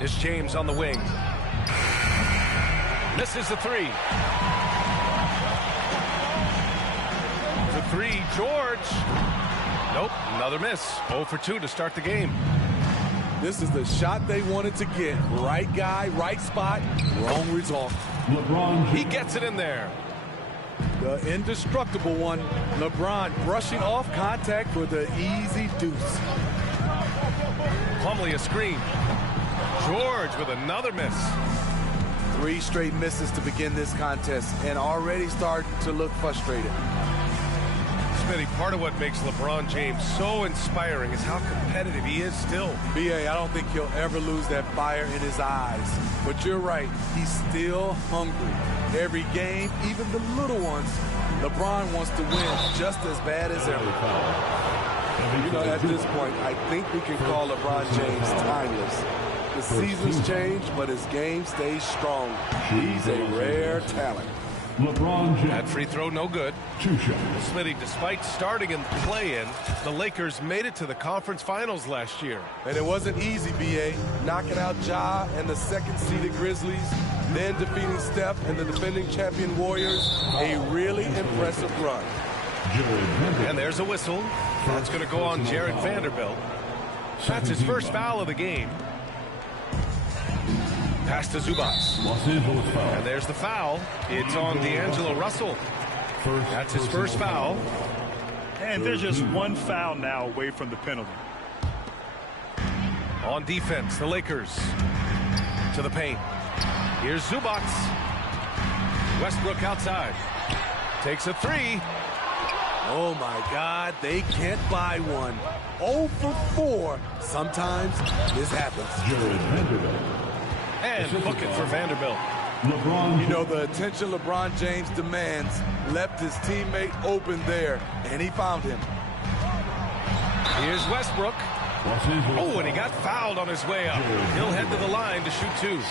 It's James on the wing. Misses the three. The three, George. Nope, another miss. 0 for 2 to start the game. This is the shot they wanted to get. Right guy, right spot, wrong result. LeBron He gets it in there. The indestructible one, LeBron brushing off contact for the easy deuce. Plumlee a screen. George with another miss. 3 straight misses to begin this contest and already starting to look frustrated. Smitty, part of what makes LeBron James so inspiring is how competitive he is still. B.A., I don't think he'll ever lose that fire in his eyes. But you're right, he's still hungry. Every game, even the little ones, LeBron wants to win just as bad as ever. You know, at this point, I think we can call LeBron James timeless. The seasons change, but his game stays strong. He's a rare talent. LeBron James. That free throw, no good. 2 shots. Smitty, despite starting in the play-in, the Lakers made it to the conference finals last year. And it wasn't easy, B.A. Knocking out Ja and the second-seeded Grizzlies, then defeating Steph and the defending champion Warriors. A really impressive run. And there's a whistle. That's going to go on Jared Vanderbilt. That's his first foul of the game. Pass to Zubats. Los Angeles foul. And there's the foul. It's on D'Angelo Russell. That's his first foul. And they're just one foul now away from the penalty. On defense, the Lakers to the paint. Here's Zubac. Westbrook outside. Takes a three. Oh, my God. They can't buy one. 0 for 4. Sometimes this happens. And book it for Vanderbilt. You know, the attention LeBron James demands left his teammate open there, and he found him. Here's Westbrook. Oh, and he got fouled on his way up. He'll head to the line to shoot 2.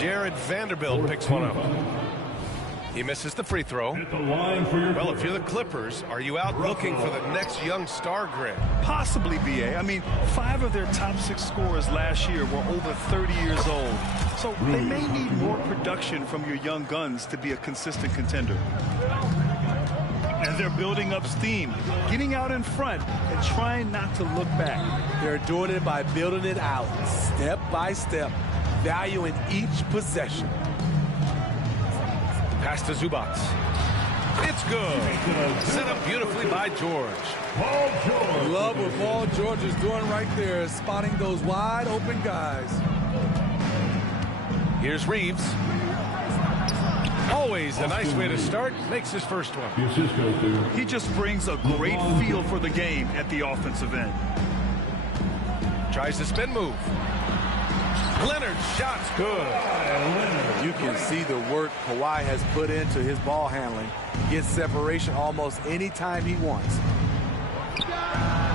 Jared Vanderbilt picks one up. He misses the free throw. Well, if you're the Clippers, are you out looking for the next young star, Grant? Possibly, B.A. I mean, 5 of their top 6 scorers last year were over 30 years old. So they may need more production from your young guns to be a consistent contender. And they're building up steam, getting out in front and trying not to look back. They're doing it by building it out, step by step, valuing each possession. Pass to Zubac. It's good. Set up beautifully by George. Love what Paul George is doing right there, spotting those wide open guys. Here's Reeves. Always a nice way to start. Makes his first one. He just brings a great feel for the game at the offensive end. Tries the spin move. Leonard's shot's good. You can see the work Kawhi has put into his ball handling. Gets separation almost any time he wants.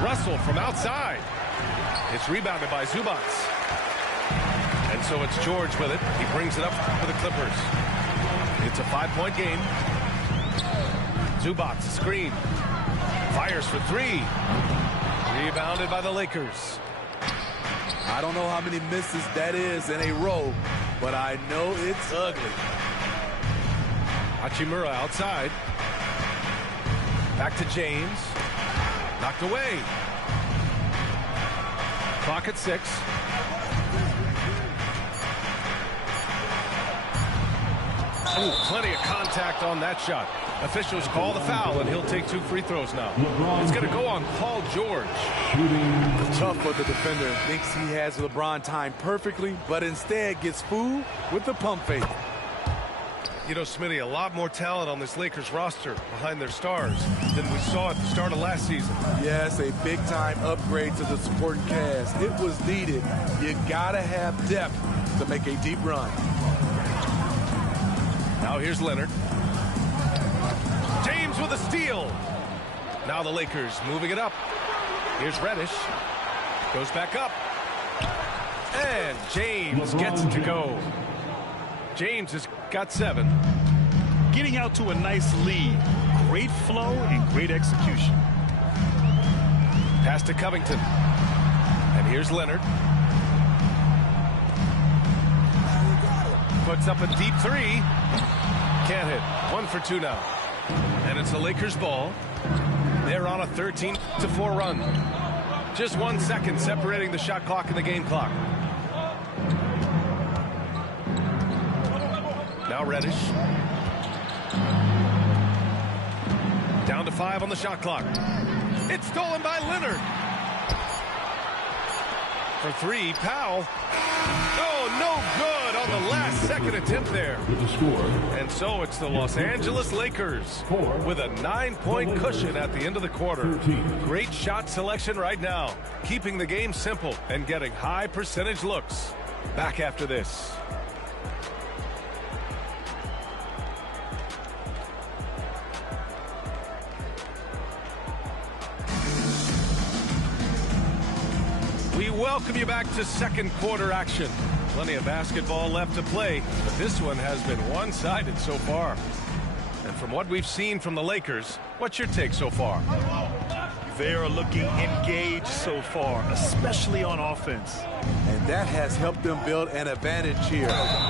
Russell from outside. It's rebounded by Zubac. And so it's George with it. He brings it up for the Clippers. It's a 5-point game. Zubac screen. Fires for 3. Rebounded by the Lakers. I don't know how many misses that is in a row, but I know it's ugly. Hachimura outside. Back to James. Knocked away. Clock at 6. Ooh, plenty of contact on that shot. Officials call the foul, and he'll take 2 free throws now. It's going to go on Paul George. Tough for the defender. Thinks he has LeBron timed perfectly, but instead gets fooled with the pump fake. You know, Smitty, a lot more talent on this Lakers roster behind their stars than we saw at the start of last season. Yes, a big-time upgrade to the supporting cast. It was needed. You got to have depth to make a deep run. Now here's Leonard. James with a steal. Now the Lakers moving it up. Here's Reddish. Goes back up. And James gets it to go. James has got 7. Getting out to a nice lead. Great flow and great execution. Pass to Covington. And here's Leonard. Puts up a deep 3. Can't hit. 1 for 2 now. And it's the Lakers ball. They're on a 13-4 run. Just 1 second separating the shot clock and the game clock. Now Reddish. Down to 5 on the shot clock. It's stolen by Leonard. For 3, Powell. Oh, no good on the last second attempt there. And so it's the Los Angeles Lakers with a 9-point cushion at the end of the quarter. Great shot selection right now, keeping the game simple and getting high percentage looks. Back after this. We welcome you back to second quarter action. Plenty of basketball left to play, but this one has been one-sided so far. And from what we've seen from the Lakers, what's your take so far? They are looking engaged so far, especially on offense. And that has helped them build an advantage here,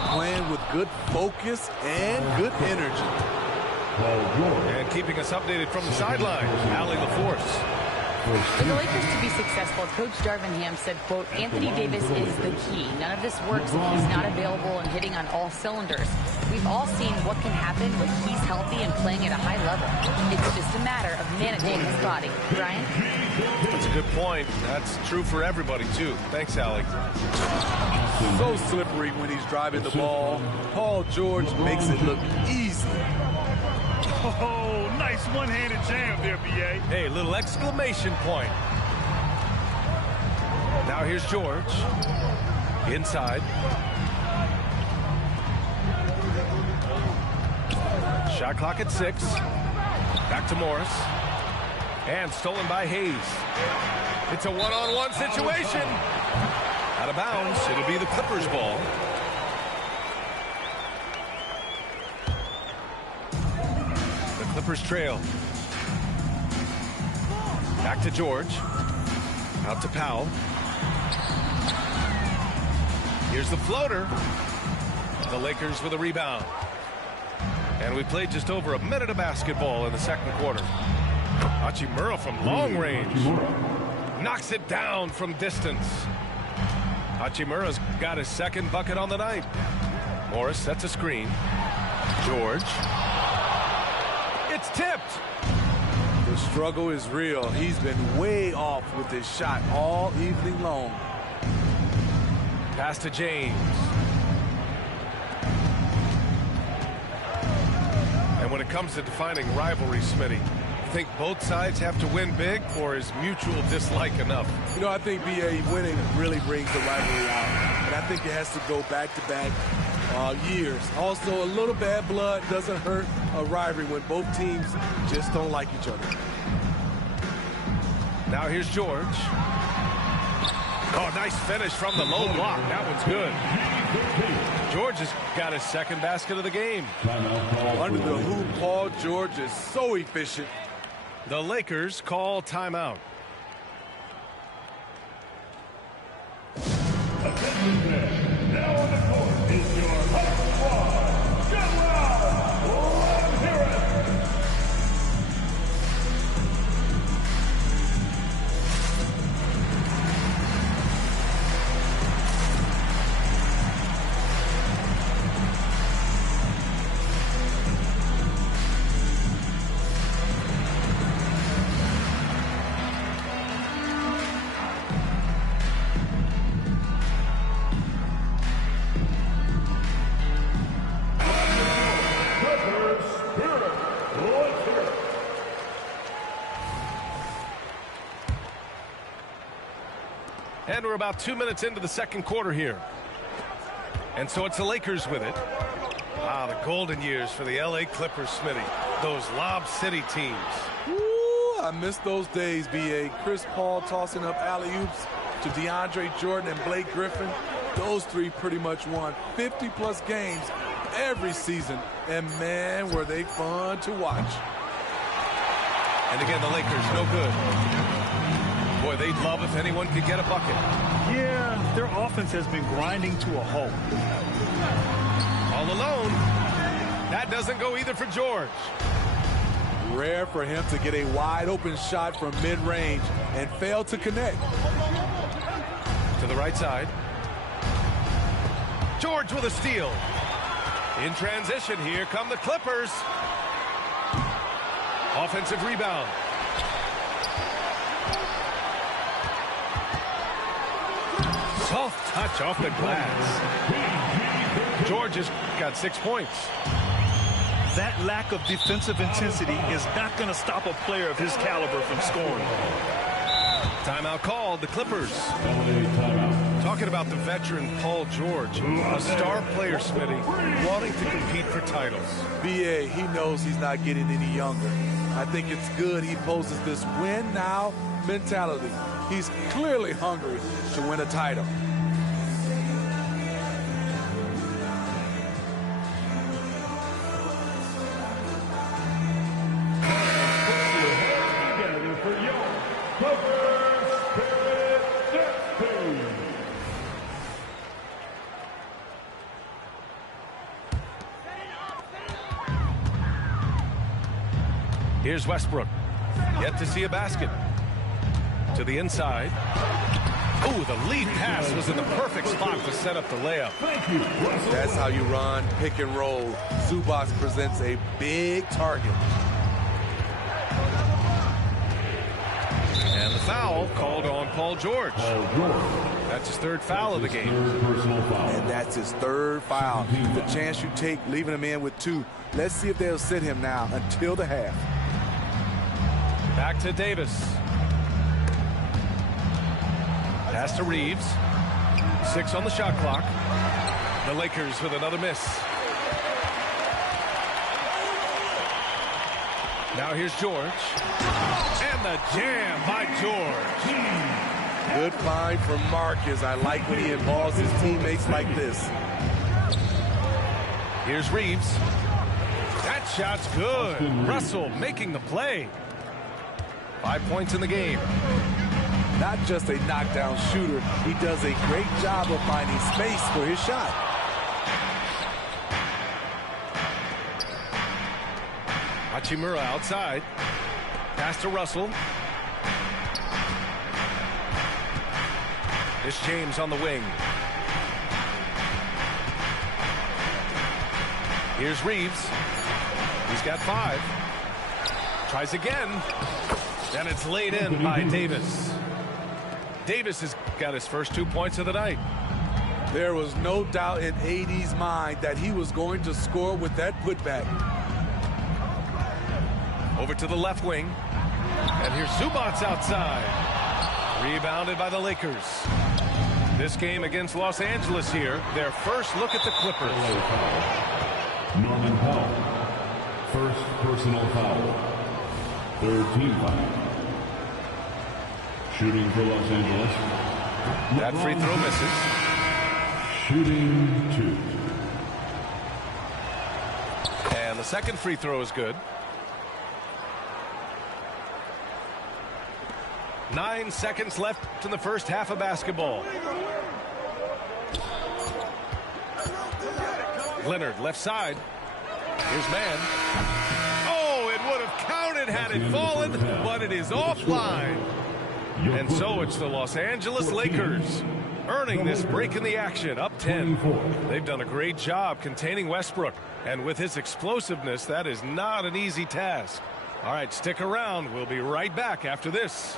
playing with good focus and good energy. And keeping us updated from the sideline, Allie LaForce. For the Lakers to be successful, Coach Darvin Ham said, quote, Anthony Davis is the key. None of this works if he's not available and hitting on all cylinders. We've all seen what can happen when he's healthy and playing at a high level. It's just a matter of managing his body. Brian? That's a good point. That's true for everybody, too. Thanks, Allie. So slippery when he's driving the ball. Paul George makes it look easy. Oh, nice one-handed jam there, B.A. Hey, little exclamation point. Now here's George. Inside. Shot clock at 6. Back to Morris. And stolen by Hayes. It's a one-on-one situation. Out of bounds. It'll be the Clippers' ball. The Clippers trail. Back to George. Out to Powell. Here's the floater. The Lakers with a rebound. And we played just over a minute of basketball in the second quarter. Hachimura from long range. Knocks it down from distance. Hachimura's got his second bucket on the night. Morris sets a screen. George. It's tipped. The struggle is real. He's been way off with his shot all evening long. Pass to James. And when it comes to defining rivalry, Smitty, you think both sides have to win big, or is mutual dislike enough? You know, I think BA winning really brings the rivalry out. And I think it has to go back-to-back years. Also, a little bad blood doesn't hurt a rivalry when both teams just don't like each other. Now here's George. Oh, nice finish from the low block. That one's good. George has got his second basket of the game. Under the hoop, Paul George is so efficient. The Lakers call timeout. Now on the court is your host squad. Get loud! Let's hear it! And we're about 2 minutes into the second quarter here. And so it's the Lakers with it. Ah, the golden years for the LA Clippers, Smitty. Those Lob City teams. Ooh, I miss those days, B.A. Chris Paul tossing up alley-oops to DeAndre Jordan and Blake Griffin. Those three pretty much won 50-plus games every season. And, man, were they fun to watch. And again, the Lakers, no good. Boy, they'd love if anyone could get a bucket. Yeah, their offense has been grinding to a halt. All alone. That doesn't go either for George. Rare for him to get a wide-open shot from mid-range and fail to connect. To the right side. George with a steal. In transition, here come the Clippers. Offensive rebound. Soft touch off the glass. George has got 6 points. That lack of defensive intensity is not going to stop a player of his caliber from scoring. Timeout called, the Clippers. Talking about the veteran Paul George, a star player, Smitty, wanting to compete for titles. B.A., he knows he's not getting any younger. I think it's good he poses this win-now mentality. He's clearly hungry to win a title. Here's Westbrook. Yet to see a basket. To the inside. Oh, the lead pass was in the perfect spot to set up the layup. That's how you run pick and roll. Zubac presents a big target. And the foul called on Paul George. That's his third foul of the game. And that's his third foul. The chance you take leaving him in with 2. Let's see if they'll sit him now until the half. Back to Davis. Pass to Reeves. 6 on the shot clock. The Lakers with another miss. Now here's George. And the jam by George. Good find from Marcus. I like when he involves his teammates like this. Here's Reeves. That shot's good. Russell making the play. 5 points in the game. Not just a knockdown shooter, he does a great job of finding space for his shot. Hachimura outside. Pass to Russell. It's James on the wing. Here's Reeves. He's got 5. Tries again. And it's laid in by Davis. Davis has got his first 2 points of the night. There was no doubt in AD's mind that he was going to score with that putback. Over to the left wing. And here's Zubac outside. Rebounded by the Lakers. This game against Los Angeles here. Their first look at the Clippers. Norman Powell. First personal foul. Third team foul. Shooting for Los Angeles. That free throw misses. Shooting 2. And the second free throw is good. 9 seconds left in the first half of basketball. Leonard left side. Here's man. Oh, it would have counted had it fallen, but it is offline. And so it's the Los Angeles Lakers earning this break in the action, up 10. They've done a great job containing Westbrook, and with his explosiveness, that is not an easy task. All right, stick around. We'll be right back after this.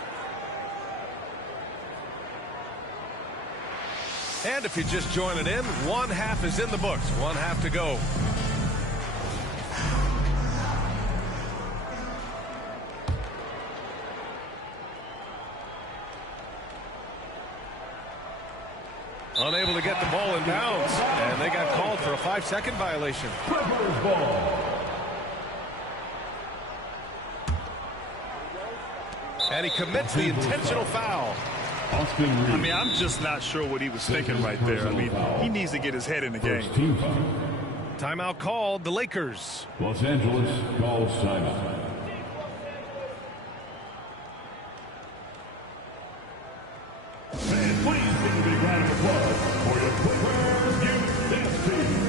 And if you're just joining in, 1 half is in the books. 1 half to go. Unable to get the ball in bounds, and they got called for a 5-second violation. Clippers ball. And he commits the intentional foul. I mean, I'm just not sure what he was thinking right there. I mean, he needs to get his head in the game. Team foul. Timeout called, the Lakers. Los Angeles calls timeout. And please give a big round of applause for your Clippers youth dance team.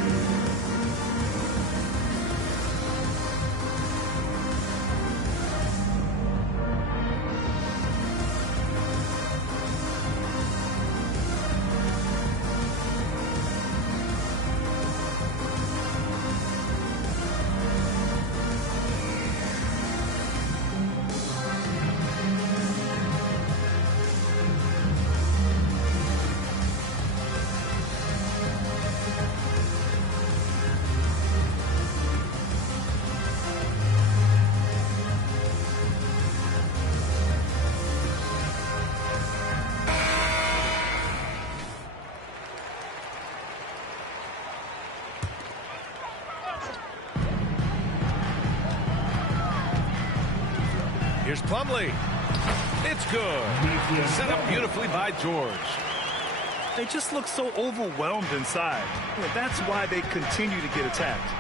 Here's Plumlee. It's good. Set up beautifully by George. They just look so overwhelmed inside. That's why they continue to get attacked.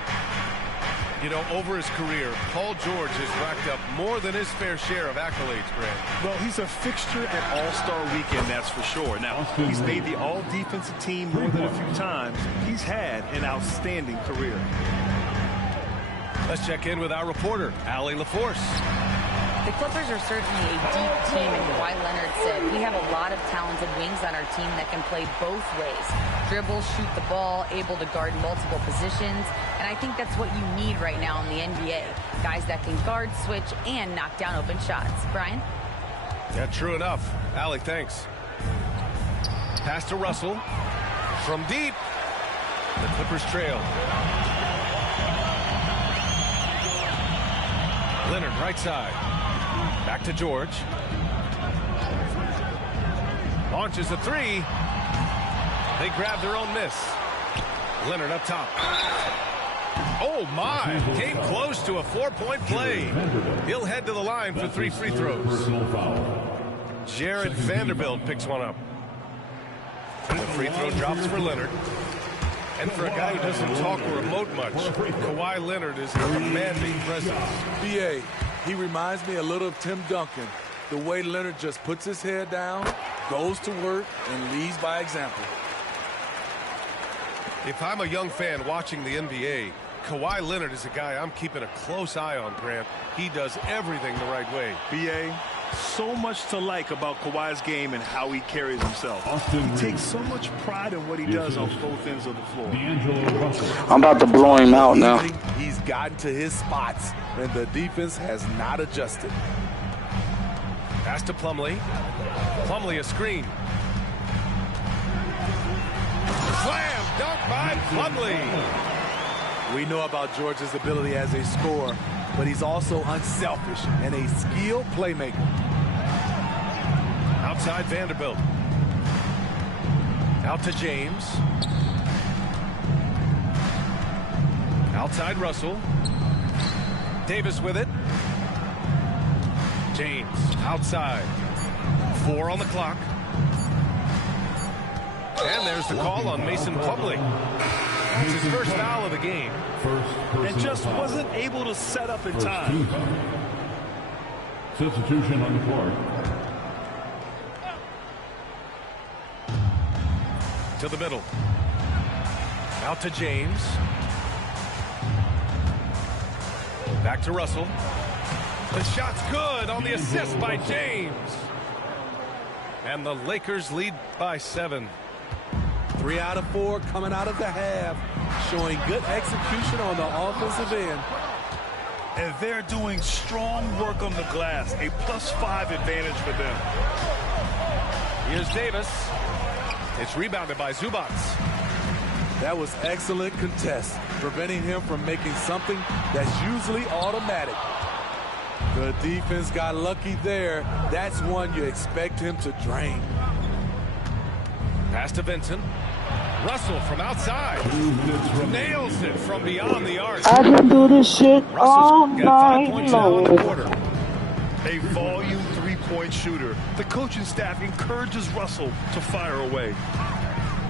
You know, over his career, Paul George has racked up more than his fair share of accolades, Brad. Well, he's a fixture at All-Star Weekend, that's for sure. Now, he's made the all-defensive team more than a few times. He's had an outstanding career. Let's check in with our reporter, Allie LaForce. The Clippers are certainly a deep team, and Kawhi Leonard said, we have a lot of talented wings on our team that can play both ways. Dribble, shoot the ball, able to guard multiple positions, and I think that's what you need right now in the NBA. Guys that can guard, switch, and knock down open shots. Brian? Yeah, true enough. Allie, thanks. Pass to Russell. From deep. The Clippers trail. Leonard, right side. Back to George. Launches a three. They grab their own miss. Leonard up top. Oh, my. Came close to a 4-point play. He'll head to the line for 3 free throws. Jared Vanderbilt picks one up. The free throw drops for Leonard. And for a guy who doesn't talk or emote much, Kawhi Leonard is a commanding presence. B.A., he reminds me a little of Tim Duncan. The way Leonard just puts his head down, goes to work, and leads by example. If I'm a young fan watching the NBA, Kawhi Leonard is a guy I'm keeping a close eye on, Grant. He does everything the right way. B.A., so much to like about Kawhi's game and how he carries himself. He takes so much pride in what he does on both ends of the floor. I'm about to blow him out now. He's gotten to his spots, and the defense has not adjusted. Pass to Plumlee. Plumlee a screen. Slam dunk by Plumlee. We know about George's ability as a scorer, but he's also unselfish and a skilled playmaker. Outside Vanderbilt. Out to James. Outside Russell. Davis with it. James outside. 4 on the clock. And there's the call on Mason Plumlee. It's his first foul of the game. And just wasn't able to set up in time. Substitution on the court. To the middle. Out to James. Back to Russell. The shot's good on the assist by James. And the Lakers lead by 7. 3 out of 4 coming out of the half, showing good execution on the offensive end. And they're doing strong work on the glass, a +5 advantage for them. Here's Davis. It's rebounded by Zubac. That was excellent contest, preventing him from making something that's usually automatic. The defense got lucky there. That's one you expect him to drain. Pass to Vincent. Russell from outside. Nails it from beyond the arc. I can do this shit all Russell's got 5 night points now in the long. quarter. A volume three-point shooter. The coaching staff encourages Russell to fire away.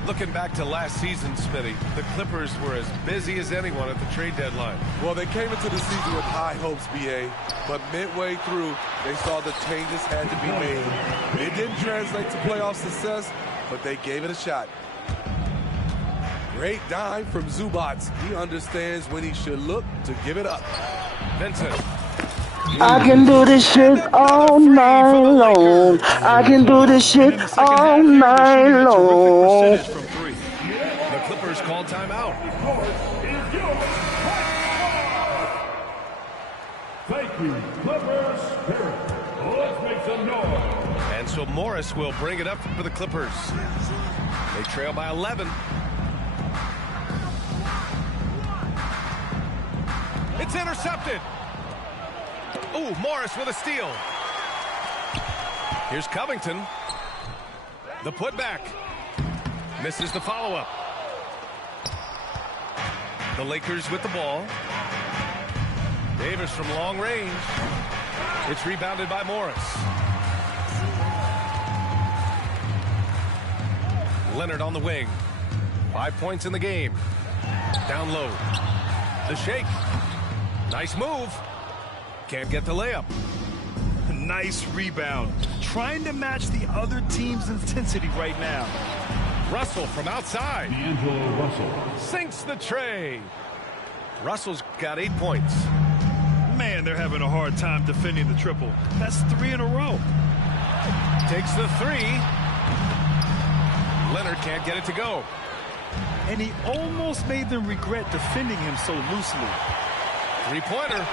Looking back to last season, Smitty, the Clippers were as busy as anyone at the trade deadline. Well, they came into the season with high hopes, B.A., but midway through, they saw the changes had to be made. It didn't translate to playoff success, but they gave it a shot. Great dime from Zubac. He understands when he should look to give it up. Vincent. I can do this shit all night long. I can do this shit all night long. The Clippers call timeout. Thank you, Clippers Spirit. Let's make some noise. And so Morris will bring it up for the Clippers. They trail by 11. It's intercepted. Ooh, Morris with a steal. Here's Covington. The putback. Misses the follow-up. The Lakers with the ball. Davis from long range. It's rebounded by Morris. Leonard on the wing. 5 points in the game. Down low. The shake. Nice move. Can't get the layup. Nice rebound. Trying to match the other team's intensity right now. Russell from outside. D'Angelo Russell. Sinks the tray. Russell's got 8 points. Man, they're having a hard time defending the triple. That's 3 in a row. Takes the 3. Leonard can't get it to go. And he almost made them regret defending him so loosely. Three-pointer.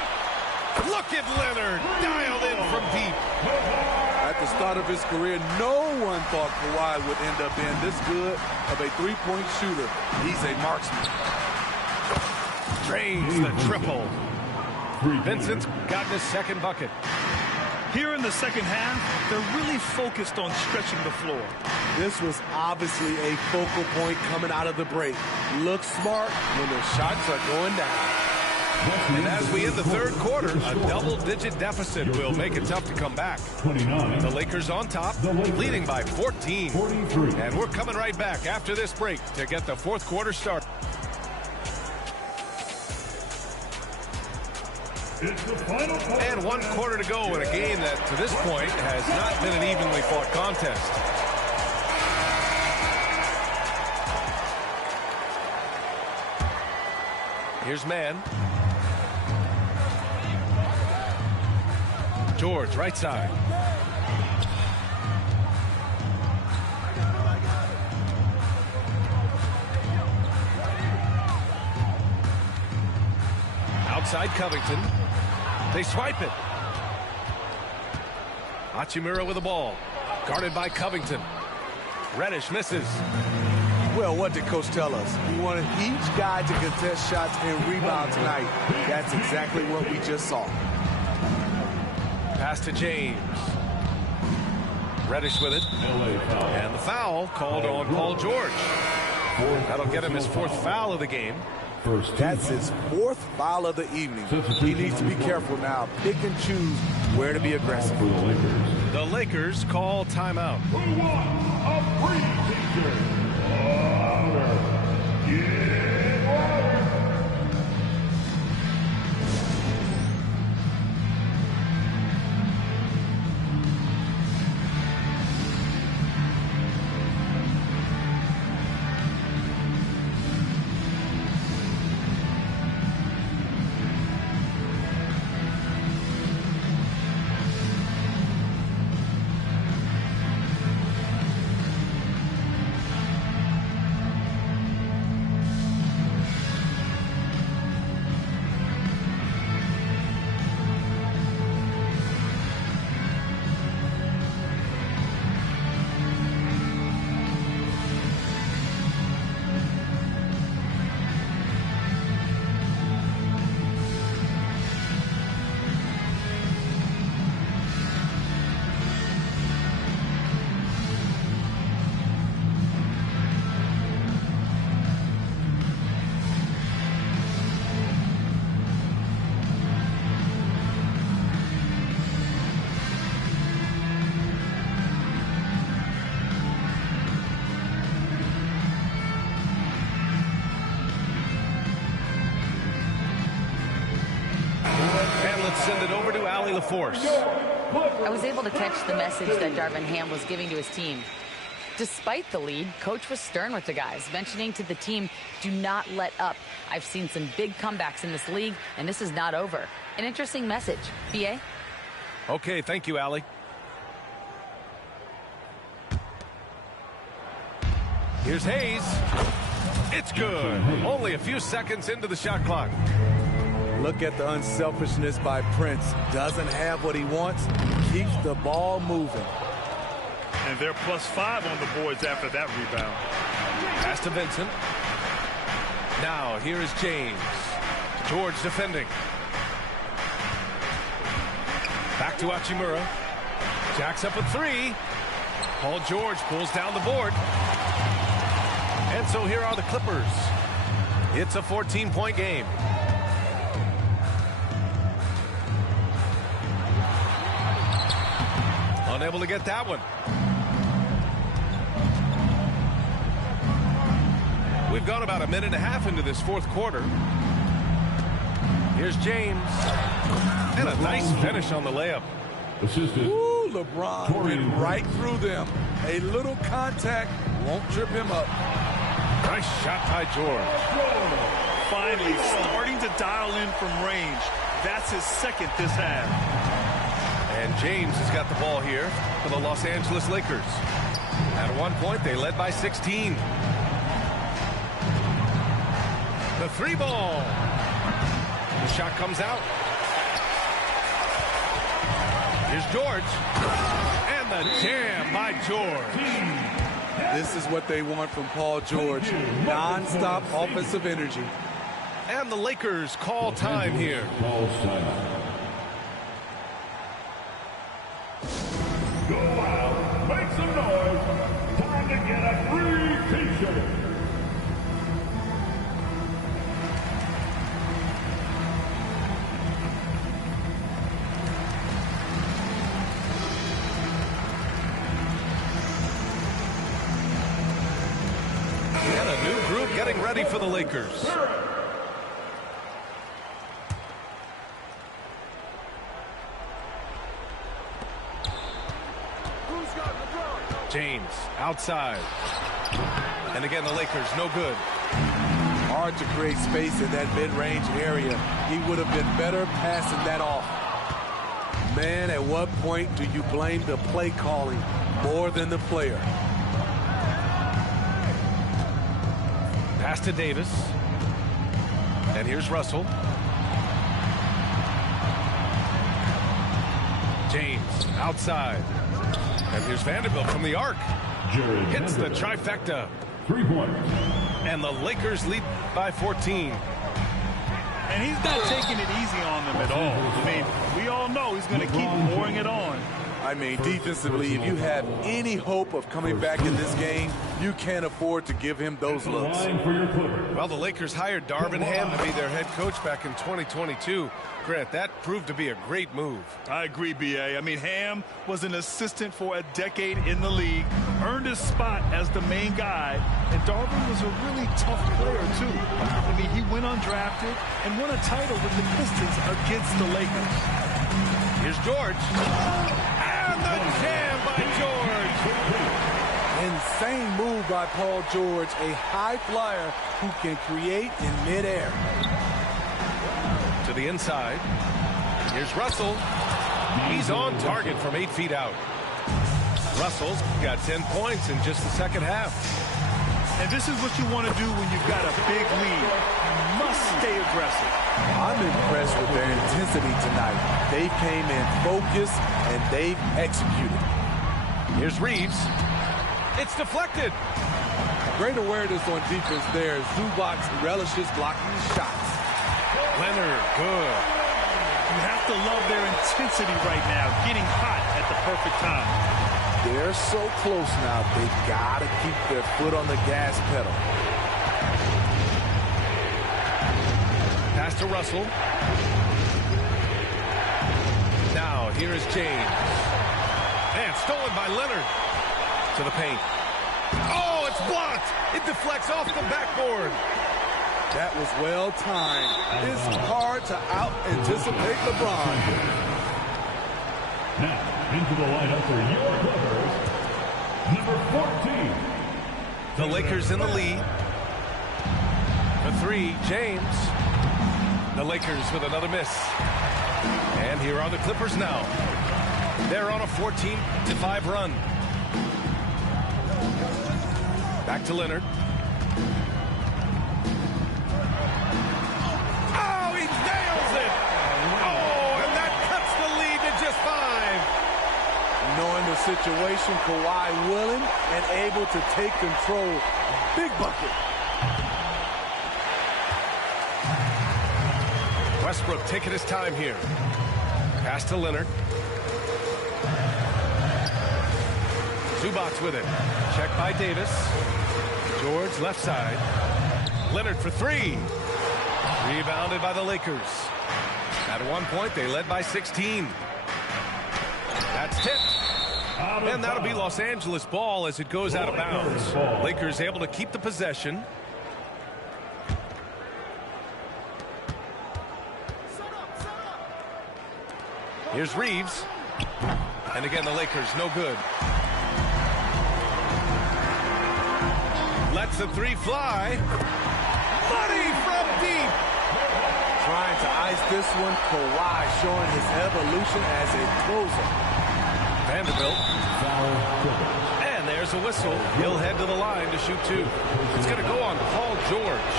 Look at Leonard, dialed in from deep. At the start of his career, no one thought Kawhi would end up being this good of a three-point shooter. He's a marksman. Drains the triple. Vincent's gotten his second bucket. Here in the second half, they're really focused on stretching the floor. This was obviously a focal point coming out of the break. Look smart when their shots are going down. And as we end the third quarter, a double-digit deficit will make it tough to come back. 29. The Lakers on top, leading by 14. 43. And we're coming right back after this break to get the fourth quarter started. It's the final quarter. And 1 quarter to go in a game that, to this point, has not been an evenly fought contest. Here's man. George, right side. Outside Covington. They swipe it. Hachimura with the ball. Guarded by Covington. Reddish misses. Well, what did Coach tell us? He wanted each guy to contest shots and rebound tonight. That's exactly what we just saw. Pass to James. Reddish with it. And the foul called on Paul George. That'll get him his 4th foul of the game. That's his 4th foul of the evening. He needs to be careful now. Pick and choose where to be aggressive. The Lakers call timeout. Who won a free t-shirt? Louder. Get louder. Send it over to Allie LaForce. I was able to catch the message that Darvin Ham was giving to his team. Despite the lead, Coach was stern with the guys, mentioning to the team, do not let up. I've seen some big comebacks in this league, and this is not over. An interesting message. B.A.? Okay, thank you, Allie. Here's Hayes. It's good. Only a few seconds into the shot clock. Look at the unselfishness by Prince. Doesn't have what he wants. Keeps the ball moving. And they're +5 on the boards after that rebound. Pass to Vincent. Now, here is James. George defending. Back to Hachimura. Jacks up a 3. Paul George pulls down the board. And so here are the Clippers. It's a 14-point game. Unable to get that one. We've gone about a minute and a half into this fourth quarter. Here's James. And a nice finish on the layup. Ooh, LeBron went right through them. A little contact won't trip him up. Nice shot by George. Finally starting to dial in from range. That's his second this half. And James has got the ball here for the Los Angeles Lakers. At one point, they led by 16. The three ball. The shot comes out. Here's George. And the jam by George. This is what they want from Paul George. Non-stop offensive energy. And the Lakers call time here. Go out, make some noise. Time to get a free t-shirt. And a new group getting ready for the Lakers. James outside. And again, the Lakers no good. Hard to create space in that mid-range area. He would have been better passing that off. Man, at what point do you blame the play calling more than the player? Pass to Davis. And here's Russell. James outside. And here's Vanderbilt from the arc. Hits the trifecta. 3 points. And the Lakers lead by 14. And he's not taking it easy on them at all. I mean, we all know he's going to keep pouring it on. I mean, defensively, if you have any hope of coming back in this game, you can't afford to give him those looks. Well, the Lakers hired Darvin Ham to be their head coach back in 2022. Grant, that proved to be a great move. I agree, B.A. I mean, Ham was an assistant for a decade in the league, earned his spot as the main guy, and Darvin was a really tough player, too. I mean, he went undrafted and won a title with the Pistons against the Lakers. Here's George. And the jam by George. Insane move by Paul George, a high flyer who can create in midair. To the inside. Here's Russell. He's on target from 8 feet out. Russell's got 10 points in just the second half. And this is what you want to do when you've got a big lead. You must stay aggressive. I'm impressed with their intensity tonight. They came in focused and they've executed. Here's Reeves. It's deflected. Great awareness on defense there. Zubac relishes blocking shots. Leonard, good. You have to love their intensity right now, getting hot at the perfect time. They're so close now, they gotta keep their foot on the gas pedal. Pass to Russell. Now, here is James. And stolen by Leonard. To the paint. Oh, it's blocked. It deflects off the backboard. That was well timed. It's hard to out-anticipate LeBron. Now, into the lineup for your Clippers, number 14. The Lakers in the lead. For 3, James. The Lakers with another miss. And here are the Clippers now. They're on a 14-5 run. Back to Leonard. Oh, he nails it! Oh, and that cuts the lead to just 5. Knowing the situation, Kawhi willing and able to take control. Big bucket. Westbrook taking his time here. Pass to Leonard. Zubac with it. Check by Davis. George left side. Leonard for 3. Rebounded by the Lakers. At one point, they led by 16. That's tipped. And that'll be Los Angeles ball as it goes out of bounds. Lakers able to keep the possession. Here's Reeves. And again, the Lakers no good. Lets the 3 fly. Money from deep. Trying to ice this one, Kawhi showing his evolution as a closer. Vanderbilt. And there's a whistle. He'll head to the line to shoot 2. It's going to go on Paul George.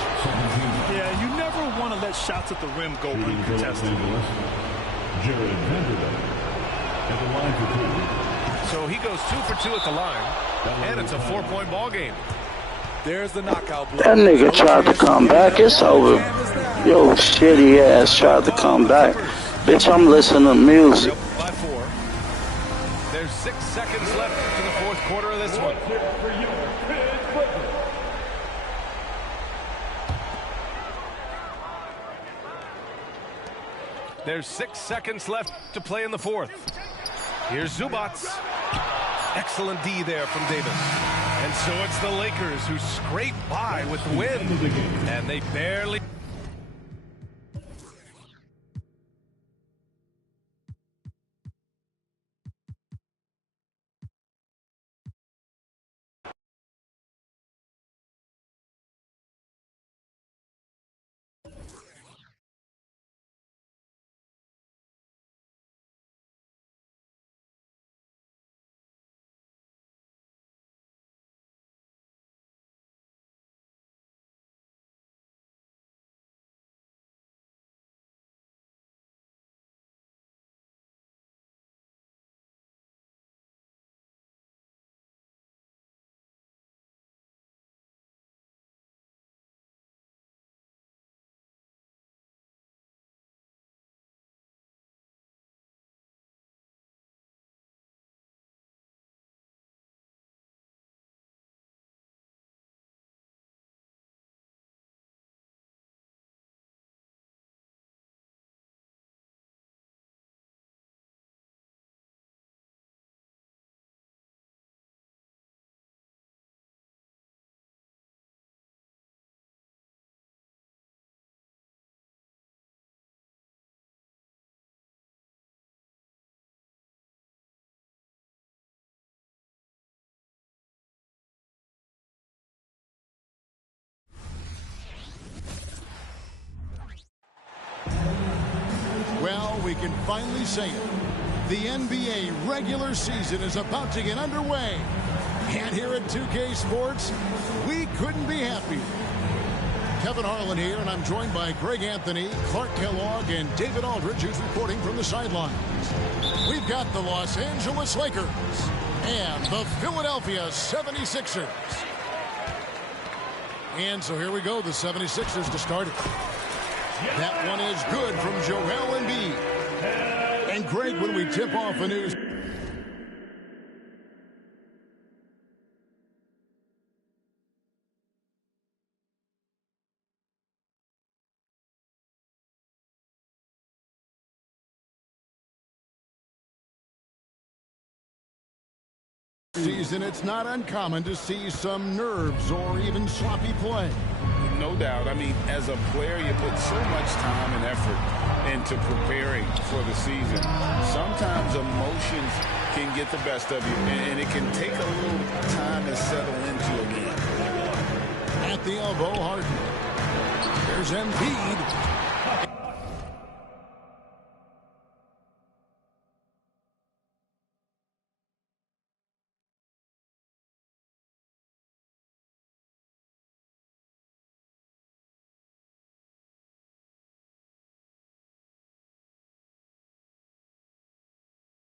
Yeah, you never want to let shots at the rim go uncontested. Jared Vanderbilt at the line for 2. So he goes 2 for 2 at the line, and it's a 4-point ball game. There's the knockout blow. That nigga tried to come back. It's over. Yo, shitty ass tried to come back. Bitch, I'm listening to music. By 4. There's 6 seconds left in the 4th quarter of this one. There's 6 seconds left to play in the 4th. Here's Zubac. Excellent D there from Davis. And so it's the Lakers who scrape by with the win. And they barely... Well, we can finally say it. The NBA regular season is about to get underway. And here at 2K Sports, we couldn't be happier. Kevin Harlan here, and I'm joined by Greg Anthony, Clark Kellogg, and David Aldridge, who's reporting from the sidelines. We've got the Los Angeles Lakers and the Philadelphia 76ers. And so here we go, the 76ers to start it. That one is good from Joel Embiid. And Greg, when we tip off a news... season, it's not uncommon to see some nerves or even sloppy play. No doubt. I mean, as a player, you put so much time and effort into preparing for the season. Sometimes emotions can get the best of you, and it can take a little time to settle into again. At the elbow, Harden. There's Embiid.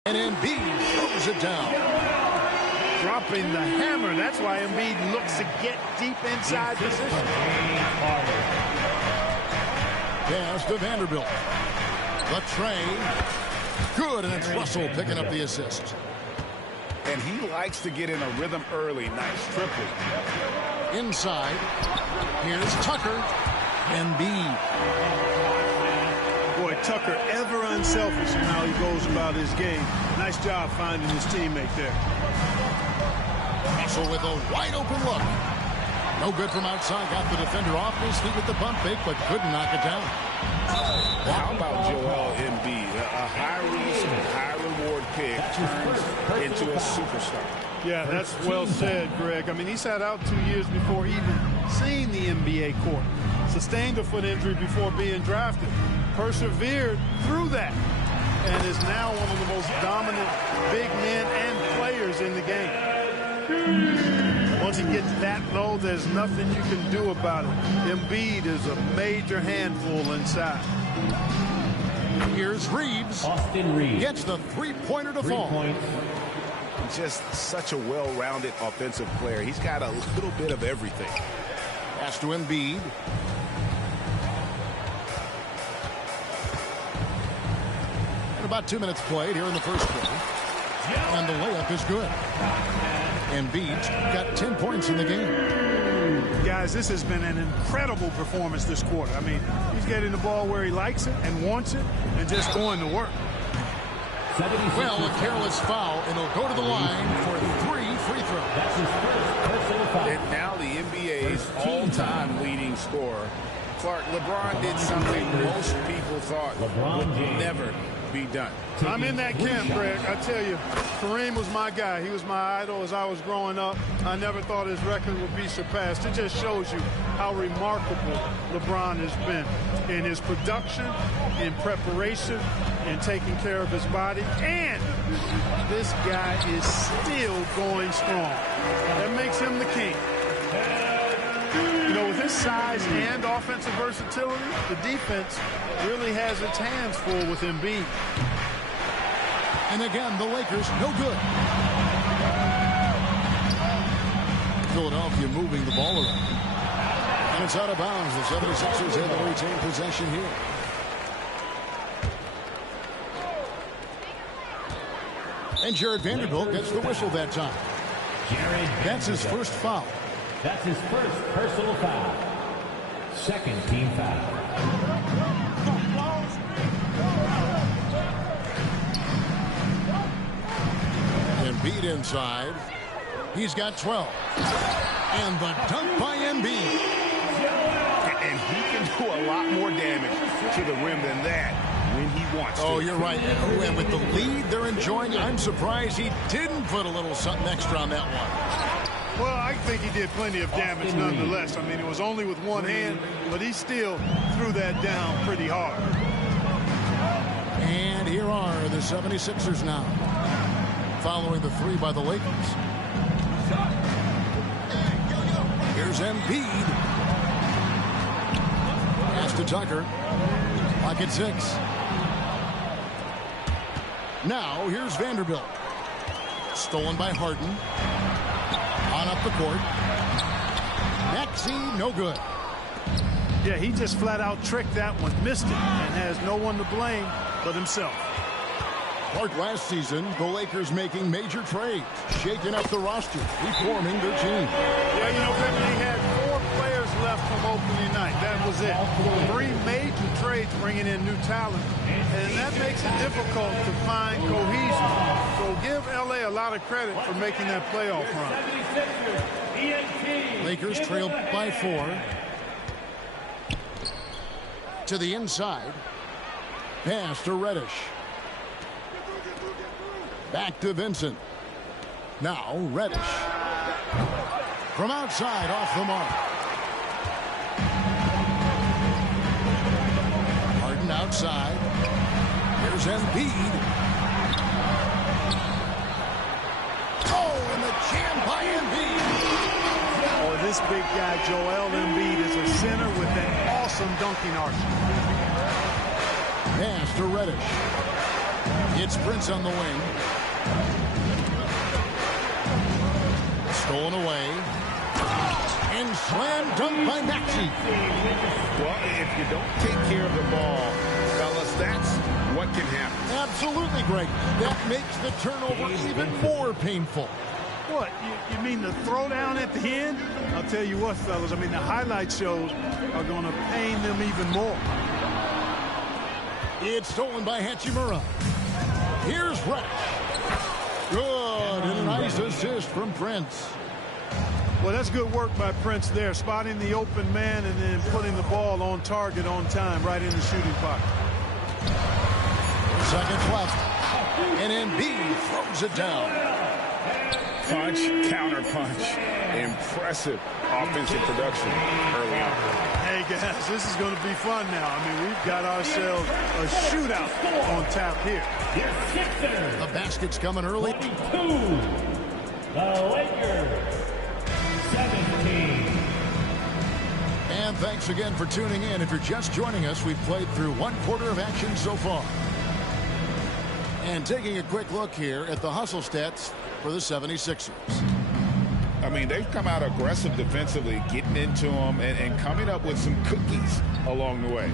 And Embiid throws it down. Dropping the hammer. That's why Embiid looks to get deep inside position. Pass to Vanderbilt. The tray. Good, and it's Russell picking up the assist. And he likes to get in a rhythm early. Nice triple. Inside. Here's Tucker. Embiid. Boy, Tucker ever unselfish in how he goes about his game. Nice job finding his teammate there. Russell with a wide open look. No good from outside. Got the defender off his feet with the pump fake, but couldn't knock it down. How about Joel Embiid? A high-risk, high-reward pick turns into a superstar. Yeah, that's well said, Greg. I mean, he sat out 2 years before even seeing the NBA court. Sustained a foot injury before being drafted. Persevered through that. And is now one of the most dominant big men and players in the game. Once he gets that low, there's nothing you can do about it. Embiid is a major handful inside. Here's Reeves. Austin Reeves gets the three-pointer to fall. points. Just such a well-rounded offensive player. He's got a little bit of everything. Pass to Embiid. And about 2 minutes played here in the first quarter. And the layup is good. Embiid's got 10 points in the game. Guys, this has been an incredible performance this quarter. I mean, he's getting the ball where he likes it and wants it and just going to work. Well, a careless foul, and he'll go to the line for 3 free throws. That's his first personal foul. And now the NBA's all-time leading scorer. Clark, LeBron did something most people thought would never be done. I'm in that camp, Greg. I tell you, Kareem was my guy. He was my idol as I was growing up. I never thought his record would be surpassed. It just shows you how remarkable LeBron has been in his production, in preparation, in taking care of his body. And this guy is still going strong. That makes him the king. You know, with his size and offensive versatility, the defense really has its hands full with Embiid. And again, the Lakers, no good. Philadelphia moving the ball around. And it's out of bounds. The 76ers have the retained possession here. And Jared Vanderbilt gets the whistle that time. That's his first foul. That's his first personal foul. Second team foul. Embiid inside. He's got 12. And the dunk by Embiid. And he can do a lot more damage to the rim than that when he wants to. Oh, you're right. And with the lead they're enjoying, I'm surprised he didn't put a little something extra on that one. Well, I think he did plenty of damage nonetheless. I mean, it was only with one hand, but he still threw that down pretty hard. And here are the 76ers now, following the 3 by the Lakers. Here's Embiid. Pass to Tucker. Lock at 6. Now, here's Vanderbilt. Stolen by Harden. On up the court. Maxey, no good. Yeah, he just flat out tricked that one, missed it, and has no one to blame but himself. Like last season, the Lakers making major trades, shaking up the roster, reforming their team. Yeah, you know, they had 4 players left from opening night. That was it. 3 major trades bringing in new talent, and that makes it difficult to find cohesion. So give LA a lot of credit for making that playoff run. Lakers trail by 4. To the inside. Pass to Reddish. Back to Vincent. Now Reddish. From outside, off the mark. Harden outside. Here's Embiid. Oh, and the jam by Embiid. Oh, this big guy, Joel Embiid, is a center with an awesome dunking arc. Pass to Reddish. It's Prince on the wing. Stolen away. And slam dunk by Maxey. Well, if you don't take care of the ball, fellas, that's what can happen. Absolutely, Greg. That makes the turnover even more painful. What, you mean the throwdown at the end? I'll tell you what, fellas, I mean, the highlight shows are going to pain them even more. It's stolen by Hachimura. Here's Reddish. Good, and a nice assist from Prince. Well, that's good work by Prince there, spotting the open man and then putting the ball on target on time, right in the shooting pocket. Seconds left, and Embiid throws it down. Punch, counter punch. Impressive offensive production early on. Hey, guys, this is going to be fun now. I mean, we've got ourselves a shootout on tap here. The basket's coming early. 22. The Lakers. 17. And thanks again for tuning in. If you're just joining us, we've played through 1/4 of action so far. And taking a quick look here at the hustle stats for the 76ers. I mean, they've come out aggressive defensively, getting into them and coming up with some cookies along the way.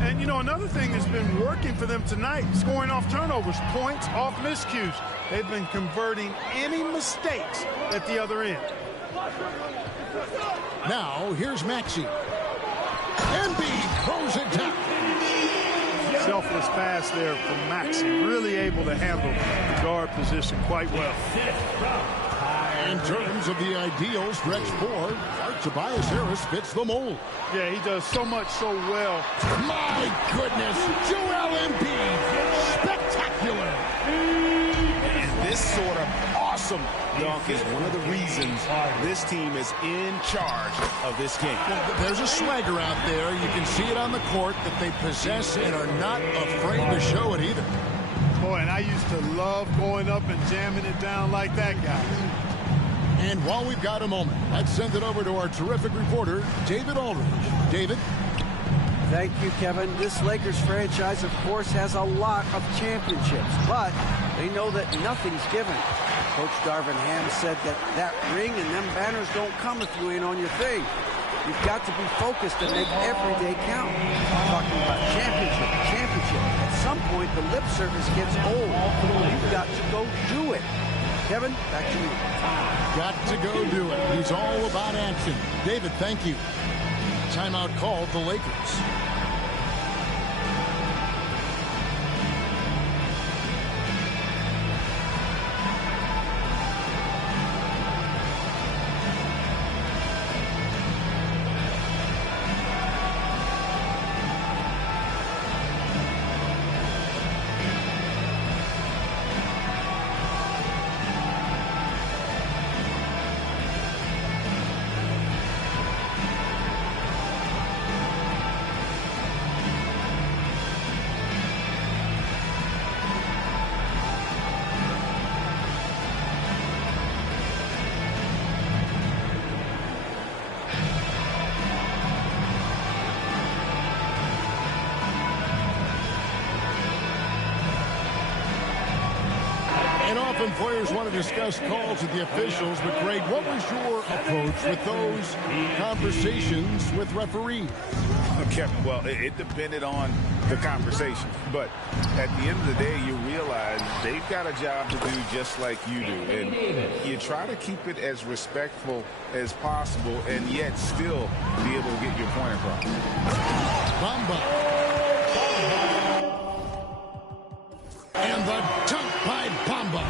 And, you know, another thing that's been working for them tonight, scoring off turnovers, points off miscues. They've been converting any mistakes at the other end. Now, here's Maxey. Embiid throws it down. Selfless pass there from Maxey. Really able to handle the guard position quite well. In terms of the ideal stretch four, Tobias Harris fits the mold. Yeah, he does so much so well. My goodness, Joel Embiid, spectacular. And this sort of awesome dunk is one of the reasons this team is in charge of this game. There's a swagger out there. You can see it on the court that they possess and are not afraid to show it either. Boy, and I used to love going up and jamming it down like that, guys. And while we've got a moment, let's send it over to our terrific reporter, David Aldridge. David? Thank you, Kevin. This Lakers franchise, of course, has a lot of championships, but they know that nothing's given. Coach Darvin Ham said that ring and them banners don't come if you ain't on your thing. You've got to be focused and make every day count. Talking about championship. At some point, the lip service gets old. You've got to go do it. Kevin, back to you. Got to go do it. He's all about action. David, thank you. Timeout called the Lakers. Often players want to discuss calls with the officials, but Greg, what was your approach with those conversations with referees? Kevin, well, it depended on the conversation, but at the end of the day, you realize they've got a job to do just like you do, and you try to keep it as respectful as possible and yet still be able to get your point across. Bamba. And the dunk by Bamba.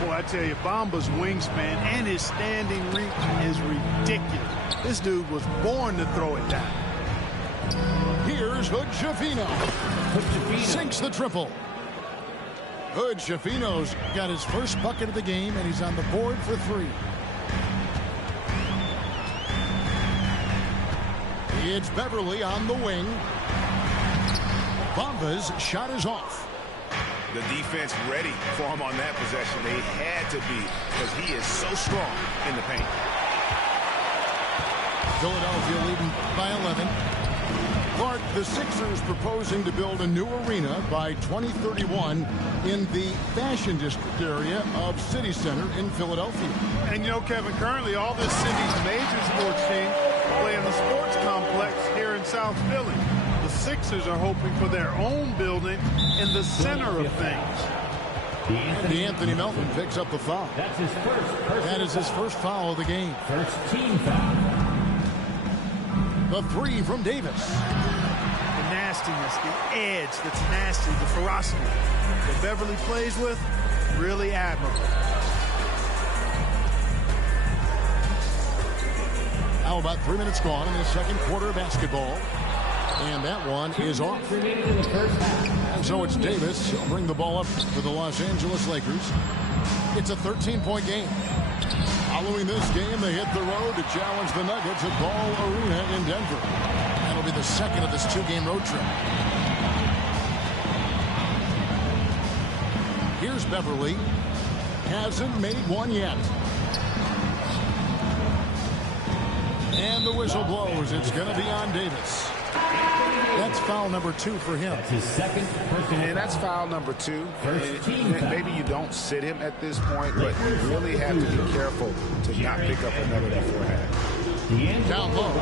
Boy, I tell you, Bamba's wingspan and his standing reach is ridiculous. This dude was born to throw it down. Here's Hood-Schifino. Sinks the triple. Hood-Schifino's got his first bucket of the game, and he's on the board for three. It's Beverly on the wing. Bamba's shot is off. The defense ready for him on that possession. They had to be, because he is so strong in the paint. Philadelphia leading by 11. Clark, the Sixers proposing to build a new arena by 2031 in the Fashion District area of City Center in Philadelphia. And you know, Kevin, currently all this city's major sports teams play in the sports complex here in South Philly. The Sixers are hoping for their own building in the center of things. Anthony Melton picks up the foul. That's his first. That is his first foul of the game. First team foul. The three from Davis. The nastiness, the edge that's nasty, the ferocity that Beverly plays with, really admirable. Now about 3 minutes gone in the second quarter of basketball. And that one is off. And so it's Davis. He'll bring the ball up for the Los Angeles Lakers. It's a 13-point game. Following this game, they hit the road to challenge the Nuggets at Ball Arena in Denver. That'll be the second of this 2-game road trip. Here's Beverly. Hasn't made one yet. And the whistle blows. It's going to be on Davis. That's foul number 2 for him. That's his second personal. And that's foul number 2. Maybe you don't sit him at this point, but you really have to be careful to not pick up another beforehand. Down low.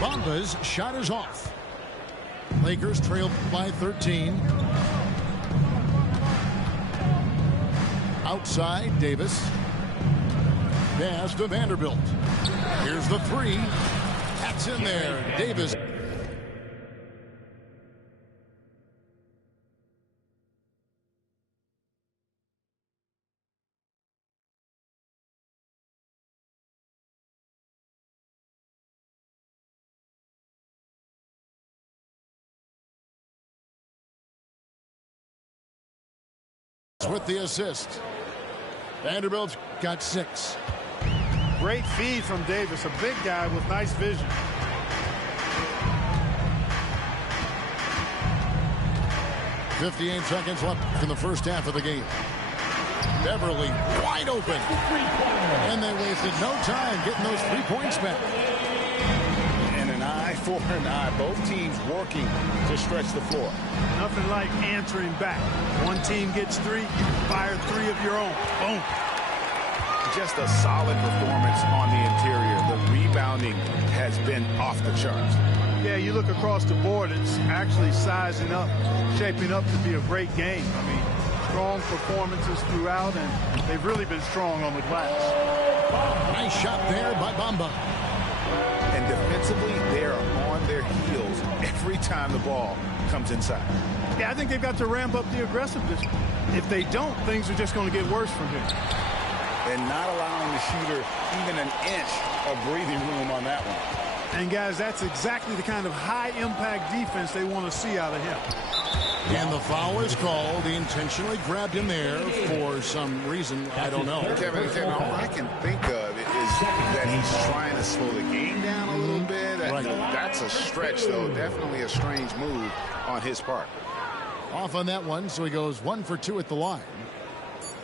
Bamba's shot is off. Lakers trail by 13. Outside, Davis. Pass to Vanderbilt. Here's the 3. That's in there. Davis. With the assist. Vanderbilt's got 6. Great feed from Davis, a big guy with nice vision. .58 seconds left in the first half of the game. Beverly wide open. And they wasted no time getting those 3 points back. And an eye for an eye. Both teams working to stretch the floor. Nothing like answering back. One team gets 3, you fire 3 of your own. Boom. Just a solid performance on the interior. The rebounding has been off the charts. Yeah, you look across the board, it's actually sizing up, shaping up to be a great game. I mean, strong performances throughout, and they've really been strong on the glass. Nice shot there by Bamba. And defensively, they are on their heels every time the ball comes inside. Yeah, I think they've got to ramp up the aggressiveness. If they don't, things are just going to get worse from here. And not allowing the shooter even an inch of breathing room on that one. And, guys, that's exactly the kind of high-impact defense they want to see out of him. And the foul is called. He intentionally grabbed him there for some reason. I don't know. Kevin, all I can think of is that he's trying to slow the game down a little bit. Right. That's a stretch, though. Definitely a strange move on his part. Off on that one, so he goes 1 for 2 at the line.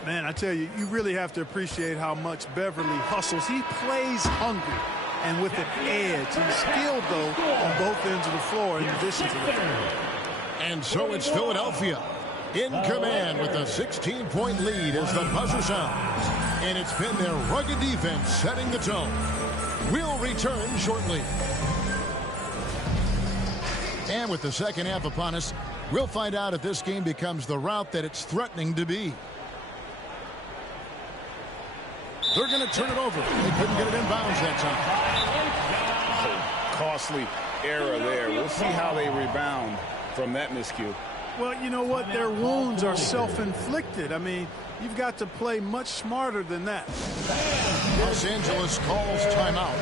Man, I tell you, you really have to appreciate how much Beverly hustles. He plays hungry and with an edge. He's skilled, though, on both ends of the floor in addition to that. And so it's Philadelphia in command with a 16-point lead as the buzzer sounds. And it's been their rugged defense setting the tone. We'll return shortly. And with the second half upon us, we'll find out if this game becomes the route that it's threatening to be. They're going to turn it over. They couldn't get it in bounds that time. Costly error there. We'll see how they rebound from that miscue. Well, you know what? Their wounds are self-inflicted. I mean, you've got to play much smarter than that. Los Angeles calls timeout.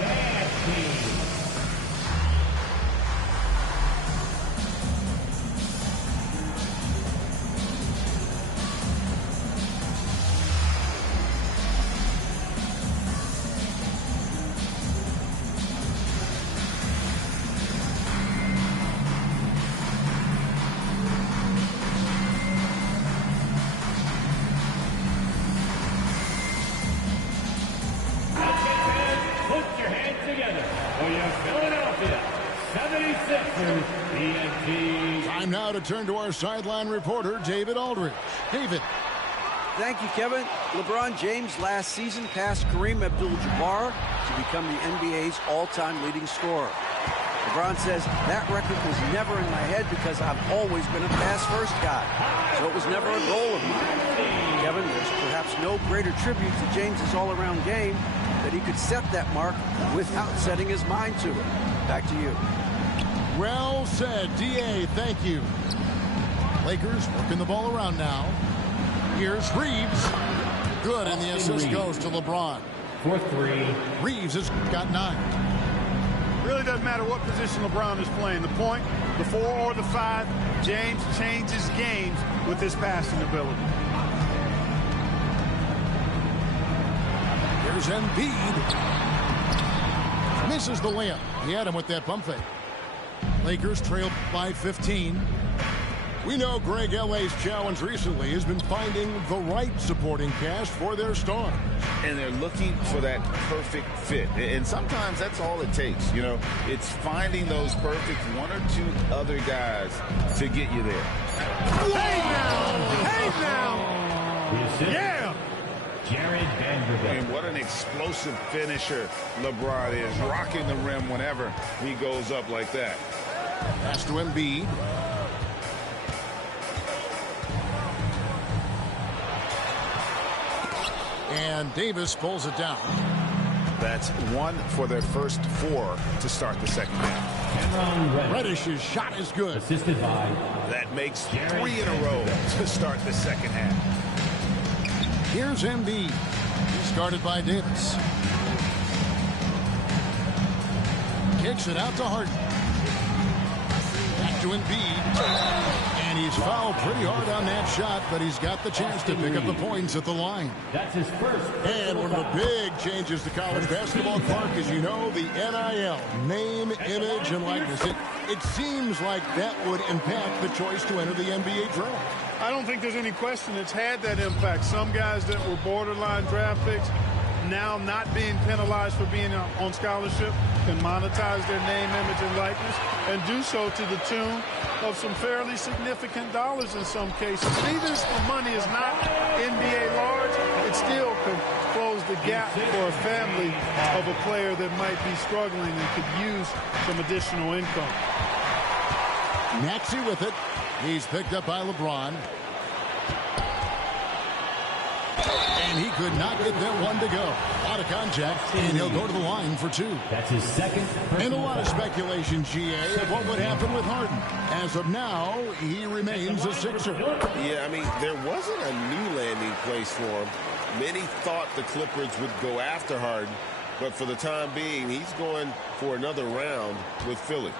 Time now to turn to our sideline reporter, David Aldridge. David. Thank you, Kevin. LeBron James last season passed Kareem Abdul-Jabbar to become the NBA's all-time leading scorer. LeBron says, that record was never in my head because I've always been a pass-first guy, so it was never a goal of mine. Kevin, there's perhaps no greater tribute to James's all-around game that he could set that mark without setting his mind to it. Back to you. Well said, D.A. Thank you. Lakers working the ball around now. Here's Reeves. Good, and the assist goes to LeBron. 4-3. Reeves has got 9. Really doesn't matter what position LeBron is playing. The point, the 4 or the 5, James changes games with his passing ability. Here's Embiid. Misses the layup. He had him with that pump fake. Lakers trailed by 15. We know Greg L.A.'s challenge recently has been finding the right supporting cast for their stars. And they're looking for that perfect fit. And sometimes that's all it takes. You know, it's finding those perfect one or two other guys to get you there. Hey now! Yeah! Jared Vanderbilt. And what an explosive finisher LeBron is, rocking the rim whenever he goes up like that. Pass to Embiid. And Davis pulls it down. That's one for their first 4 to start the second half. Reddish's shot is good. Assisted by. That makes 3 in a row to start the second half. Here's Embiid. He's guarded by Davis. Kicks it out to Harden. Back to Embiid. And he's fouled pretty hard on that shot, but he's got the chance to pick up the points at the line. That's his first. And one of the big changes to college basketball, Clark, is, you know, the NIL, name, image, and likeness. It seems like that would impact the choice to enter the NBA draft. I don't think there's any question it's had that impact. Some guys that were borderline draft picks now not being penalized for being on scholarship can monetize their name, image, and likeness and do so to the tune of some fairly significant dollars in some cases. Even if the money is not NBA large, it still could close the gap for a family of a player that might be struggling and could use some additional income. Maxey with it. He's picked up by LeBron. And he could not get that one to go. Out of contact, and he'll go to the line for 2. That's his second. And a lot of speculation, GA, of what would happen with Harden. As of now, he remains a Sixer. Yeah, I mean, there wasn't a new landing place for him. Many thought the Clippers would go after Harden, but for the time being, he's going for another round with Philly.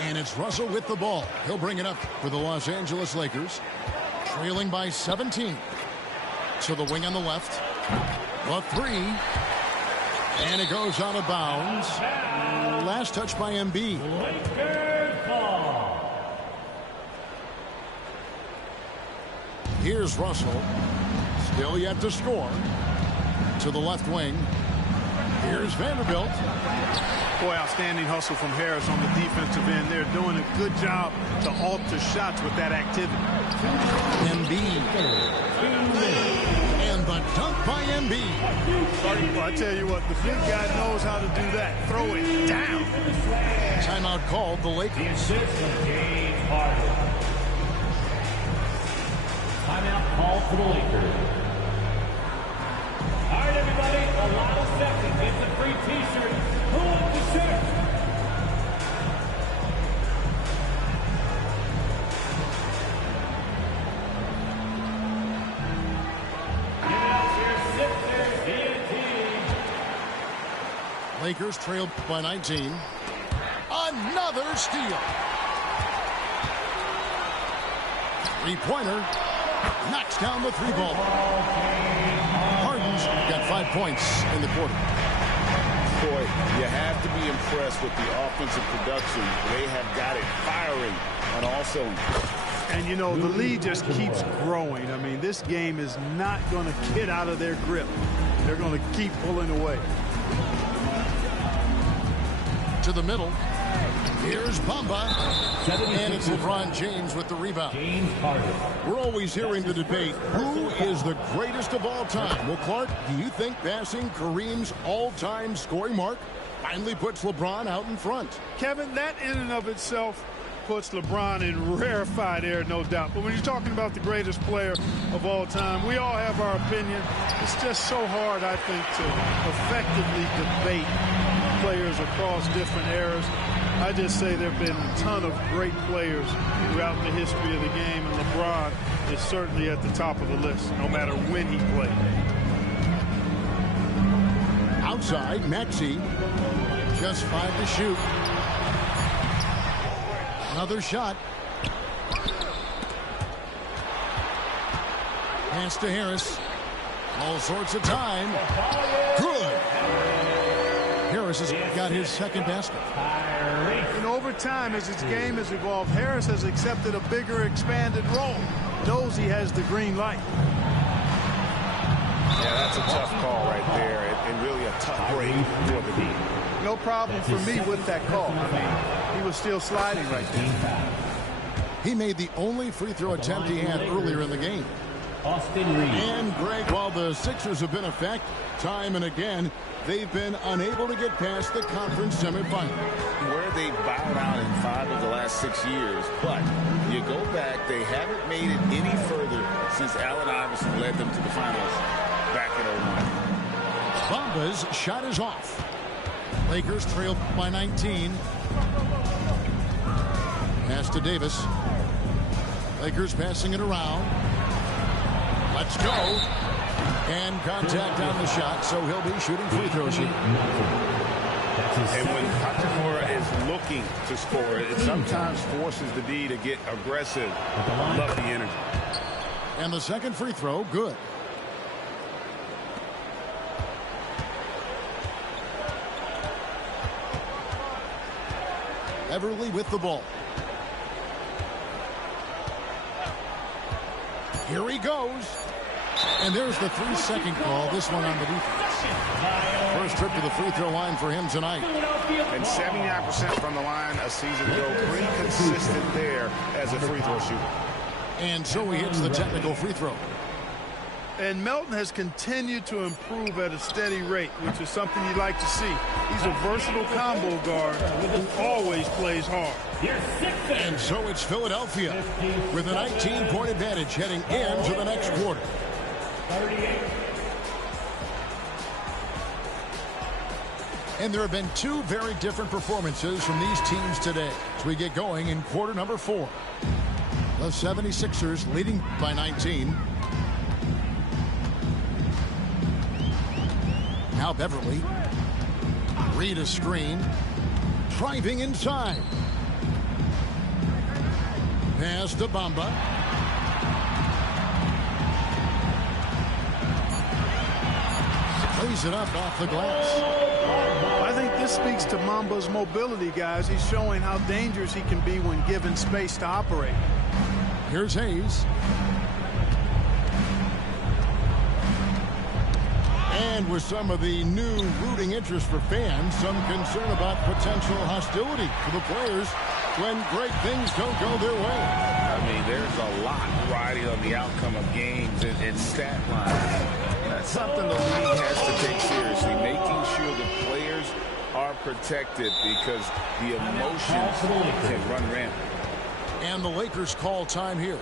And it's Russell with the ball. He'll bring it up for the Los Angeles Lakers. Trailing by 17. To the wing on the left. The 3. And it goes out of bounds. Last touch by Embiid. Here's Russell. Still yet to score. To the left wing. Here's Vanderbilt. Boy, outstanding hustle from Harris on the defensive end. They're doing a good job to alter shots with that activity. Embiid. And the dunk by Embiid. Well, I tell you what, the big guy knows how to do that. Throw it down. Timeout called the Lakers. The assist of James Harden. Timeout called for the Lakers. All right, everybody, the last second gets a free T-shirt. Who wants the shirt? Lakers trailed by 19. Another steal. Three-pointer. Knocks down the 3-ball. Harden's got 5 points in the quarter. Boy, you have to be impressed with the offensive production. They have got it firing on all cylinders. And, you know, the lead just keeps growing. I mean, this game is not going to get out of their grip. They're going to keep pulling away. To the middle. Here's Bamba. And it's LeBron James with the rebound. James Harden. We're always hearing the debate, who is the greatest of all time? Well, Clark, do you think passing Kareem's all-time scoring mark finally puts LeBron out in front? Kevin, that in and of itself puts LeBron in rarefied air, no doubt. But when you're talking about the greatest player of all time, we all have our opinion. It's just so hard, I think, to effectively debate players across different eras. I just say there have been a ton of great players throughout the history of the game, and LeBron is certainly at the top of the list, no matter when he played. Outside, Maxey. Just 5 to shoot. Another shot. Pass to Harris. All sorts of time. Good. Harris has got his second basket. And over time, as his game has evolved, Harris has accepted a bigger, expanded role. Knows he has the green light. Yeah, that's a tough call right there, and really a tough break for the team. No problem for me with that call. I mean, he was still sliding right there. He made the only free throw attempt he had earlier in the game. And Greg, while the Sixers have been effective time and again, they've been unable to get past the conference semifinal. Where they've bowed out in 5 of the last 6 years, but you go back, they haven't made it any further since Allen Iverson led them to the finals back in 09. Bamba's shot is off. Lakers trail by 19. Pass to Davis. Lakers passing it around. Let's go. And contact on the shot, so he'll be shooting free throws here. And when Hachimura is looking to score, it sometimes forces the D to get aggressive. Love the energy. And the second free throw, good. Everly with the ball. Here he goes. And there's the 3-second call. This one on the defense. First trip to the free throw line for him tonight. And 79% from the line a season ago. Pretty consistent there as a free throw shooter. And so he hits the technical free throw. And Melton has continued to improve at a steady rate, which is something you like to see. He's a versatile combo guard who always plays hard. And so it's Philadelphia with a 19-point advantage heading into the next quarter. And there have been two very different performances from these teams today as we get going in quarter number 4. The 76ers leading by 19. Now Beverly. Read a screen. Driving inside. Pass to Bamba. Plays it up off the glass. I think this speaks to Mamba's mobility, guys. He's showing how dangerous he can be when given space to operate. Here's Hayes. And with some of the new rooting interest for fans, some concern about potential hostility for the players when great things don't go their way. I mean, there's a lot riding on the outcome of games and stat lines. That's something the league has to take seriously, making sure the players are protected because the emotions can run rampant. And the Lakers call time here.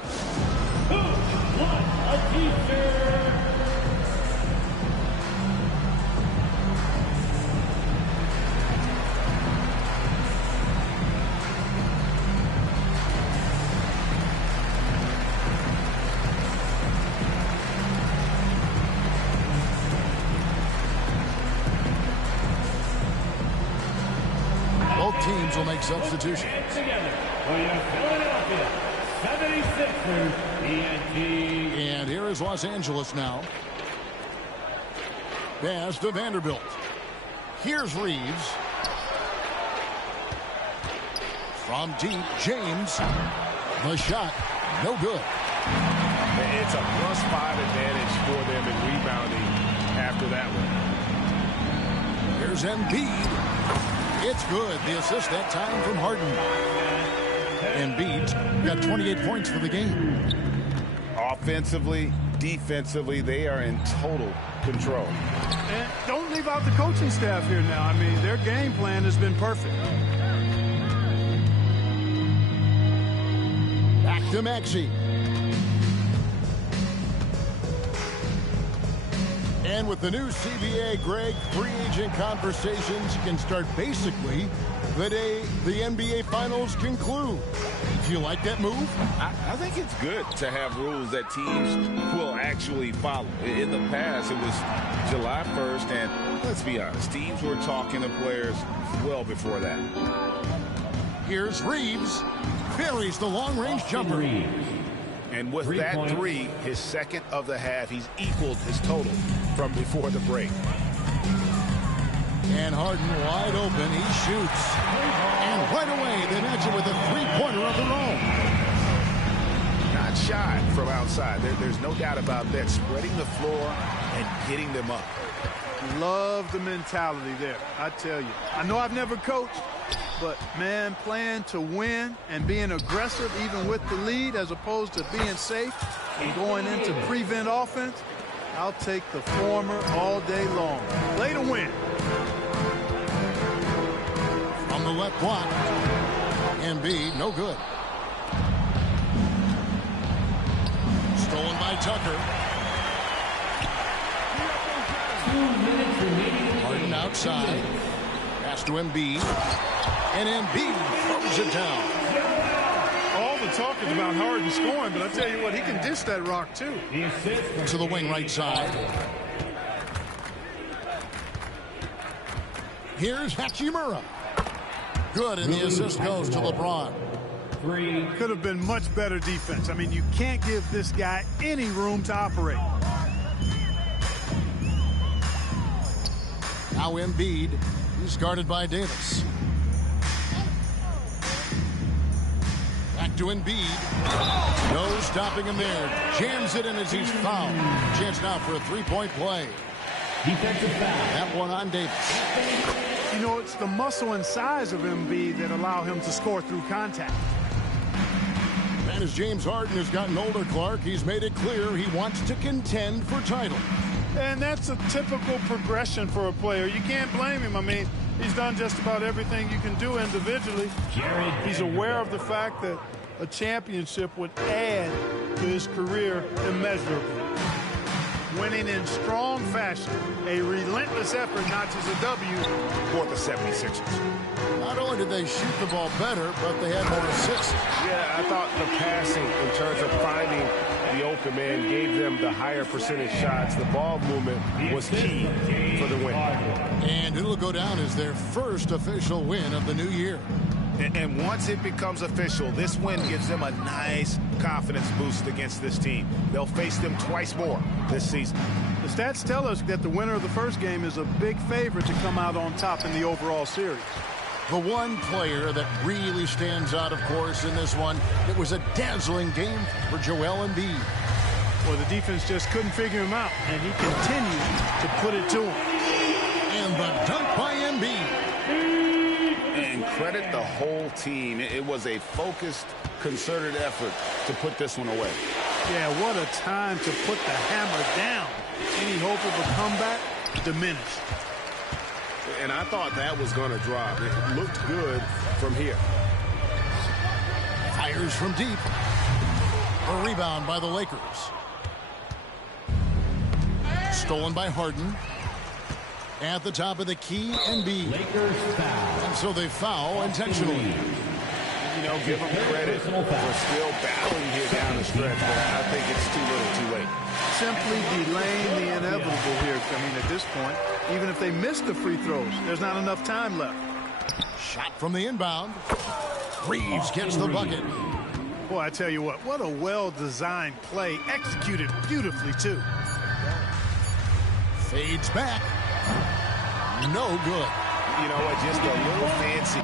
Both teams will make substitutions. And here is Los Angeles now. Pass to Vanderbilt. Here's Reeves. From deep, James. The shot, no good. It's a +5 advantage for them in rebounding after that one. Here's Embiid. It's good. The assist that time from Harden. Embiid's got 28 points for the game. Offensively, defensively, they are in total control. And don't leave out the coaching staff here now. I mean, their game plan has been perfect. Back to Maxey. And with the new CBA, Greg, free agent conversations can start basically the day the NBA Finals conclude. Do you like that move? I think it's good to have rules that teams will actually follow. In the past, it was July 1st, and let's be honest, teams were talking to players well before that. Here's Reeves. Buries the long-range jumper. And with that three, his second of the half, he's equaled his total from before the break. And Harden wide open. He shoots. And right away, they match it with a three-pointer of their own. Not shy from outside. There's no doubt about that. Spreading the floor and getting them up. Love the mentality there, I tell you. I know I've never coached, but, man, playing to win and being aggressive even with the lead as opposed to being safe and going into prevent offense, I'll take the former all day long. Play to win. From the left block. Embiid, no good. Stolen by Tucker. Harden outside. Pass to Embiid. And Embiid throws it down. All the talk is about Harden scoring, but I tell you what, he can dish that rock too. To the wing right side. Here's Hachimura. Good, and the assist goes to LeBron. Could have been much better defense. I mean, you can't give this guy any room to operate. Now Embiid. He's guarded by Davis. Back to Embiid. No stopping him there. Jams it in as he's fouled. Chance now for a three-point play. Defensive foul. That one on Davis. You know, it's the muscle and size of Embiid that allow him to score through contact. And as James Harden has gotten older, Clark, he's made it clear he wants to contend for titles. And that's a typical progression for a player. You can't blame him. I mean, he's done just about everything you can do individually. He's aware of the fact that a championship would add to his career immeasurably. Winning in strong fashion, a relentless effort notches a W For the 76ers. Not only did they shoot the ball better, but they had more assists. Yeah, I thought the passing in terms of finding the open man gave them the higher percentage shots. The ball movement was key for the win. And it'll go down as their first official win of the new year. And once it becomes official, this win gives them a nice confidence boost against this team. They'll face them twice more this season. The stats tell us that the winner of the first game is a big favorite to come out on top in the overall series. The one player that really stands out, of course, in this one, it was a dazzling game for Joel Embiid. Well, the defense just couldn't figure him out, and he continued to put it to him. And the dunk by Embiid. And credit the whole team. It was a focused, concerted effort to put this one away. Yeah, what a time to put the hammer down. Any hope of a comeback diminished. And I thought that was going to drop. It looked good from here. Fires from deep. A rebound by the Lakers. Stolen by Harden. At the top of the key, Embiid. Lakers foul. And so they foul intentionally. You know, give them credit for still battling here down the stretch, but I think it's too little too late. Simply delaying the inevitable here. I mean, at this point, even if they miss the free throws, there's not enough time left. Shot from the inbound. Reeves gets the bucket. Boy, I tell you what a well-designed play. Executed beautifully, too. Fades back. No good. You know what, just a little fancy.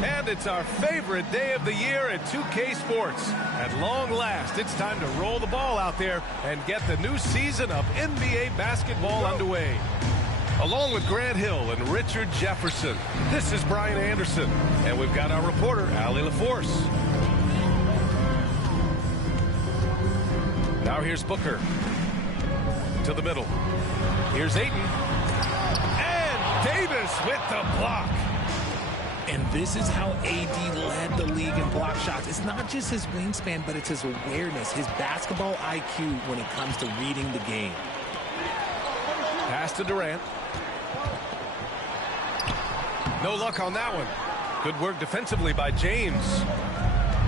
And it's our favorite day of the year at 2K Sports. At long last, it's time to roll the ball out there and get the new season of NBA basketball underway. Along with Grant Hill and Richard Jefferson, this is Brian Anderson. And we've got our reporter, Allie LaForce. Now here's Booker. To the middle. Here's Ayton. And Davis with the block. And this is how AD led the league in block shots. It's not just his wingspan, but it's his awareness, his basketball IQ when it comes to reading the game. Pass to Durant. No luck on that one. Good work defensively by James.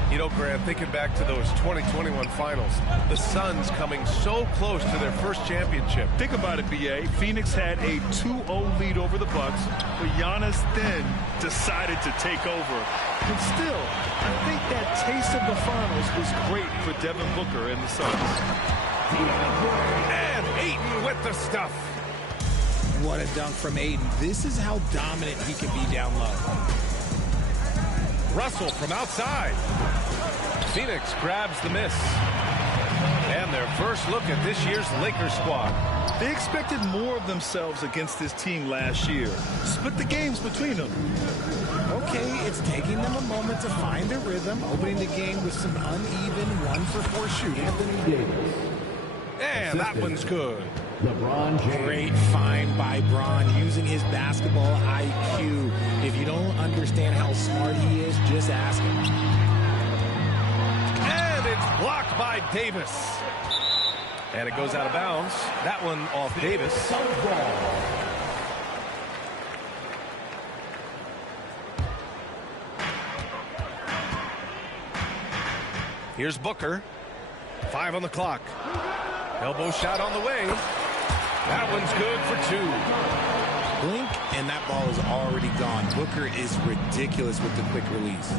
You know, Grant, thinking back to those 2021 finals, the Suns coming so close to their first championship. Think about it, B.A. Phoenix had a 2-0 lead over the Bucks, but Giannis then decided to take over. But still, I think that taste of the finals was great for Devin Booker and the Suns. And Ayton with the stuff. What a dunk from Ayton. This is how dominant he can be down low. Russell from outside. Phoenix grabs the miss. And their first look at this year's Lakers squad. They expected more of themselves against this team last year. Split the games between them. Okay, it's taking them a moment to find their rhythm, opening the game with some uneven 1-for-4 shooting. Anthony Davis. And that one's good. LeBron James. Great find by Bron, using his basketball IQ. If you don't understand how smart he is, just ask him. And it's blocked by Davis. And it goes out of bounds. That one off Davis. Here's Booker. 5 on the clock. Elbow shot on the way. That one's good for 2. Blink, and that ball is already gone. Booker is ridiculous with the quick release.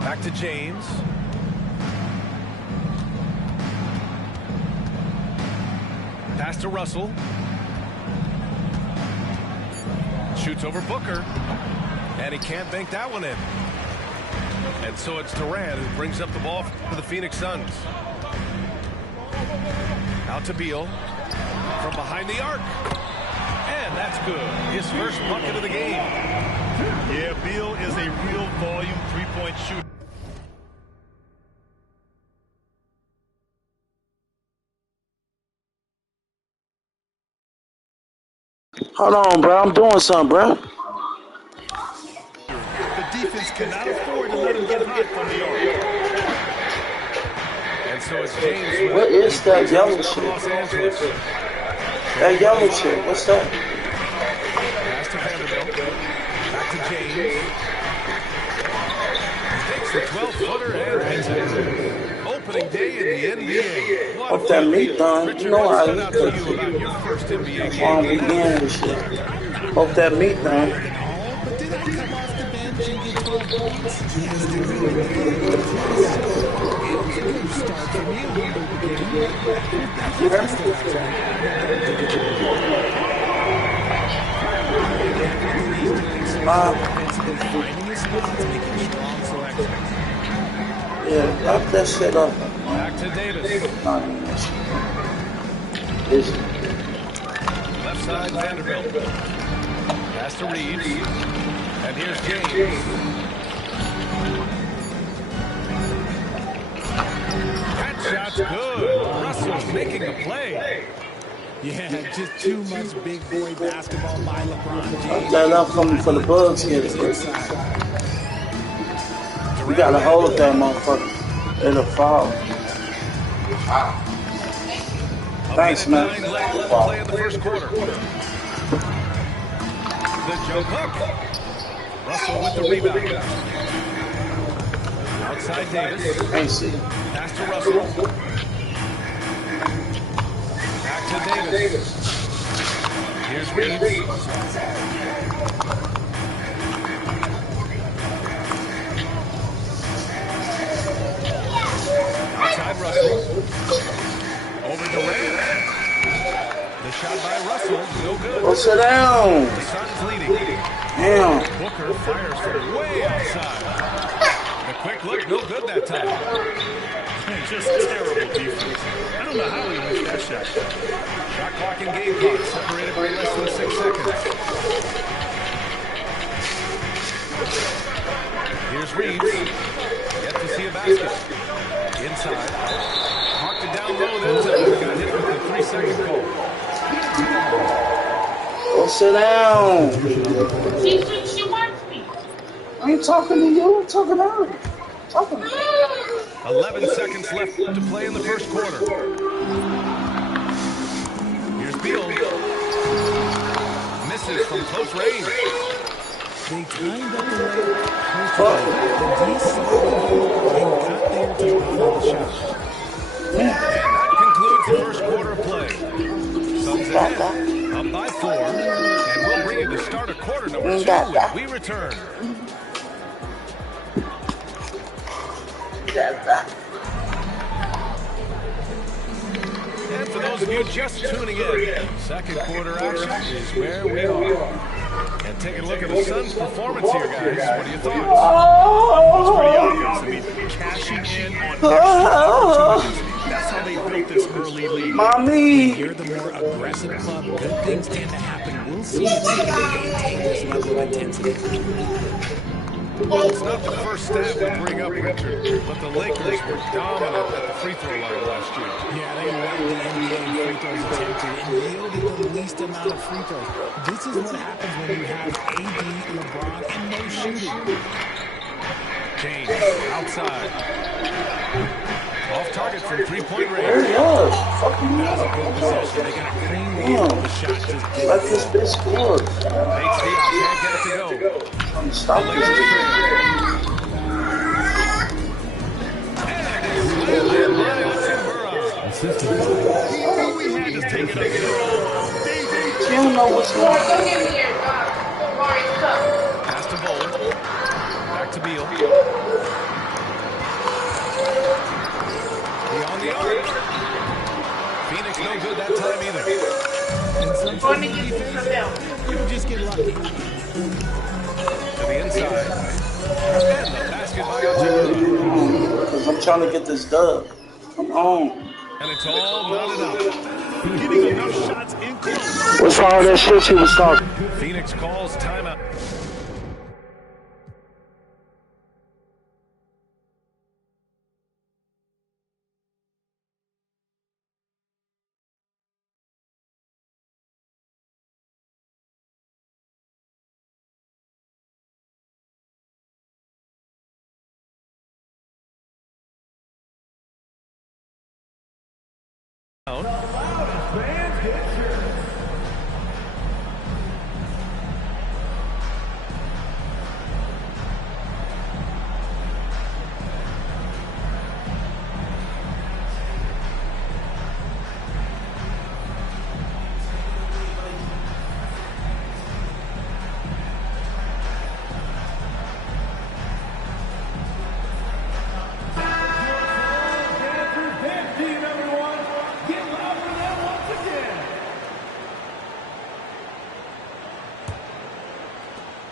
Back to James. Pass to Russell. Shoots over Booker. And he can't bank that one in. And so it's Durant who brings up the ball for the Phoenix Suns. Out to Beal. From behind the arc. And that's good. His first bucket of the game. Yeah, Beal is a real volume three-point shooter. Hold on, bro. I'm doing something, bro. The defense cannot afford to let him get hot from the arc. And so it's James. What is that yellow shit? That yellow shit. What's that? Pass to Vanderbilt. Back to James. Takes the 12-footer and hits it. Opening day in the NBA. Hope that meat done. You know how you to you about your first NBA game. on weekend and shit. Hope that meat done. But did I come off the bench and get 12 points? Yes, it was a good start for me. Yeah, lock that shit up. Back to Davis. Left side, Vanderbilt. Pass to Reeves. And here's James. shot's good. Russell making the play. Yeah, just too much big boy basketball by LeBron James. That up coming for the Bugs here. You gotta hold that motherfucker. It'll fall. Thanks, man. Play in the first quarter. The jump hook. Russell with the rebound. Outside Davis. Pass to Russell. Back to Davis. Here's Reeves. Outside Russell. Over Durant. The shot by Russell, no good. Go sit down. The Suns leading. Damn. Booker fires from way outside. The quick look, no good that time. Just terrible defense. I don't know how he missed that shot. Shot clock and game clock separated by less than 6 seconds. Here's Reeves. Yet to see a basket. Inside. Marked it down low that time. Got hit with the 3-second call. Go sit down. She wants me. I ain't talking to you. I'm talking to her. Talking to her. 11 seconds left to play in the first quarter. Here's Beal. Misses from close range. They timed up the leg perfectly. The D saw and got there to the bottom of the shot. And that concludes the first quarter of play. Suns ahead, up by 4, and we'll bring you to start of quarter number 2 when we return. And for those of you just tuning in, second quarter action is where we are. And taking a look at the Suns' performance here, guys. What are your thoughts? It's pretty obvious. I mean, cashing in on extra opportunities. That's how they built this early lead. Mommy. When you're the more aggressive club, good things tend to happen. We'll see if they can maintain this level of intensity. Well, it's not the first stat we bring up, Richard, but the Lakers were dominant at the free throw line last year. Yeah, they led the NBA in free throws attempted and yielded the least amount of free throws. This is what happens when you have AD, LeBron, and no shooting. James, outside. Off target from three-point range. That was a good possession. They got a clean lead. The shot just didn't Let this bitch score. Nate's the out. Can't get it to go. Stop this. She don't know what's going on. Pass to Bowler. Back to Beal. Beyond the arc. Phoenix no good that time either. And sometimes you just get lucky. To the inside. And the basket by Ochoa. Because I'm trying to get this dub. Come on. And it's all knotted up. Getting enough shots in close. What's all that shit she was talking? Phoenix calls timeout.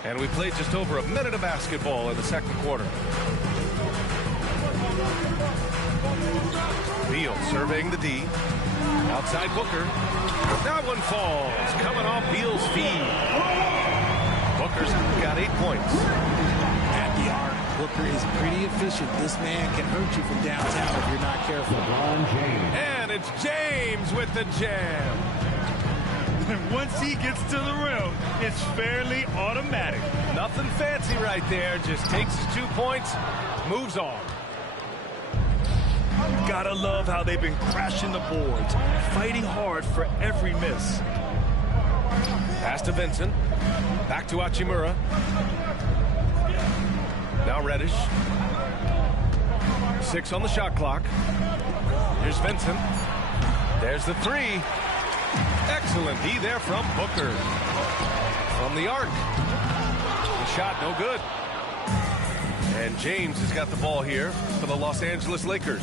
And we played just over a minute of basketball in the second quarter. Beal surveying the D. Outside Booker. That one falls. Coming off Beal's feed. Booker's got 8 points. At the arc, Booker is pretty be efficient. This man can hurt you from downtown if you're not careful. And it's James with the jam. And once he gets to the rim, it's fairly automatic. Nothing fancy right there. Just takes his 2 points, moves on. Gotta love how they've been crashing the boards, fighting hard for every miss. Pass to Vincent. Back to Hachimura. Now Reddish. 6 on the shot clock. Here's Vincent. There's the 3. Excellent D there from Booker. From the arc. The shot no good. And James has got the ball here for the Los Angeles Lakers.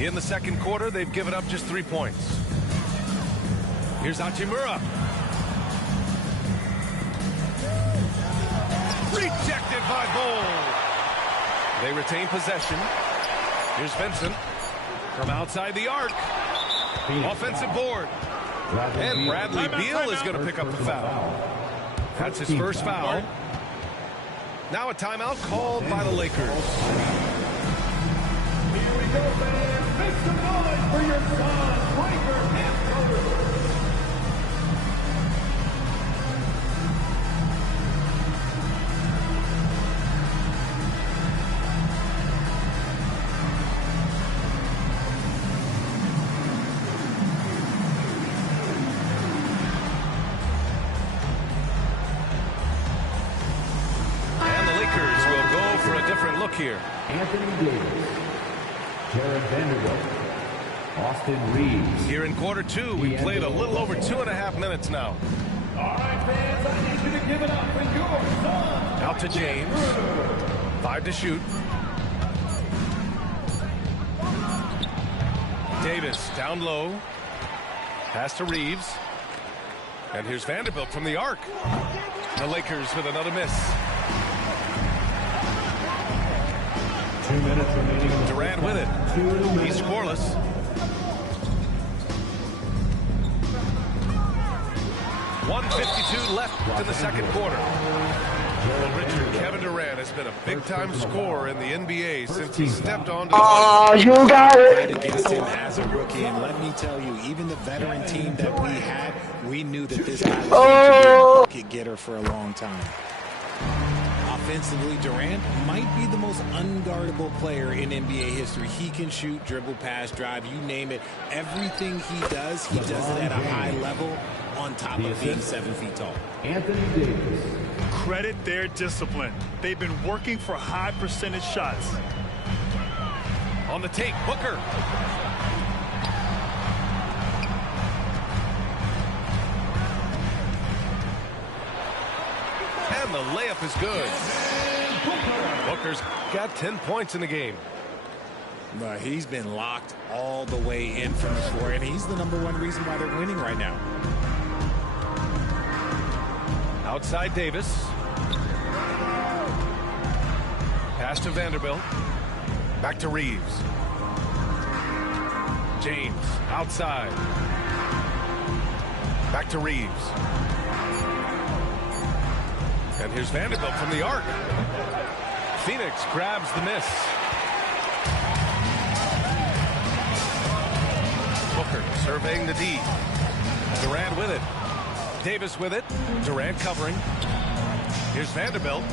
In the second quarter, they've given up just 3 points. Here's Hachimura. Rejected by Bull. They retain possession. Here's Vincent from outside the arc. Offensive board. And Bradley Beal is going to pick up the foul. That's his first foul. Now a timeout called by the Lakers. Here we go, fans. Make some noise for your son, Riker Hampton. Here. Anthony Davis, Jared Vanderbilt, Austin Reeves. Here in quarter 2, we played a little over 2.5 minutes now. All right, fans, I need you to give it up for your son. Out to James. 5 to shoot. Davis down low. Pass to Reeves. And here's Vanderbilt from the arc. The Lakers with another miss. 2 minutes remaining. Durant with it. He's scoreless. .152 left in the second quarter. Well, Richard, Kevin Durant has been a big-time scorer in the NBA since he stepped onto the Oh, you got it. Against him as a rookie, and let me tell you, even the veteran team that we had, we knew that this guy was going to be a bucket getter for a long time. Offensively, Durant might be the most unguardable player in NBA history. He can shoot, dribble, pass, drive, you name it. Everything he does it at a high level on top of being 7 feet tall. Anthony Davis. Credit their discipline. They've been working for high percentage shots. On the take, Booker. And the layup is good. Booker's got 10 points in the game. But he's been locked all the way in from the floor, and he's the #1 reason why they're winning right now. Outside Davis. Pass to Vanderbilt. Back to Reeves. James outside. Back to Reeves. And here's Vanderbilt from the arc. Phoenix grabs the miss. Booker surveying the D. Durant with it. Davis with it. Durant covering. Here's Vanderbilt.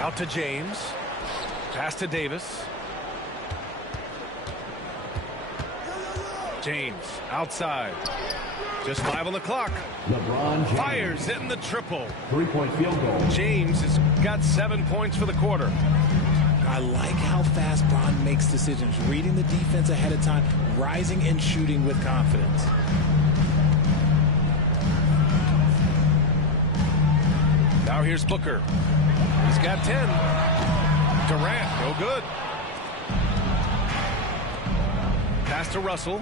Out to James. Pass to Davis. James outside. Just 5 on the clock. LeBron James. Fires in the triple. 3-point field goal. James has got 7 points for the quarter. I like how fast Bron makes decisions, reading the defense ahead of time, rising and shooting with confidence. Now here's Booker. He's got 10. Durant, no good. Pass to Russell.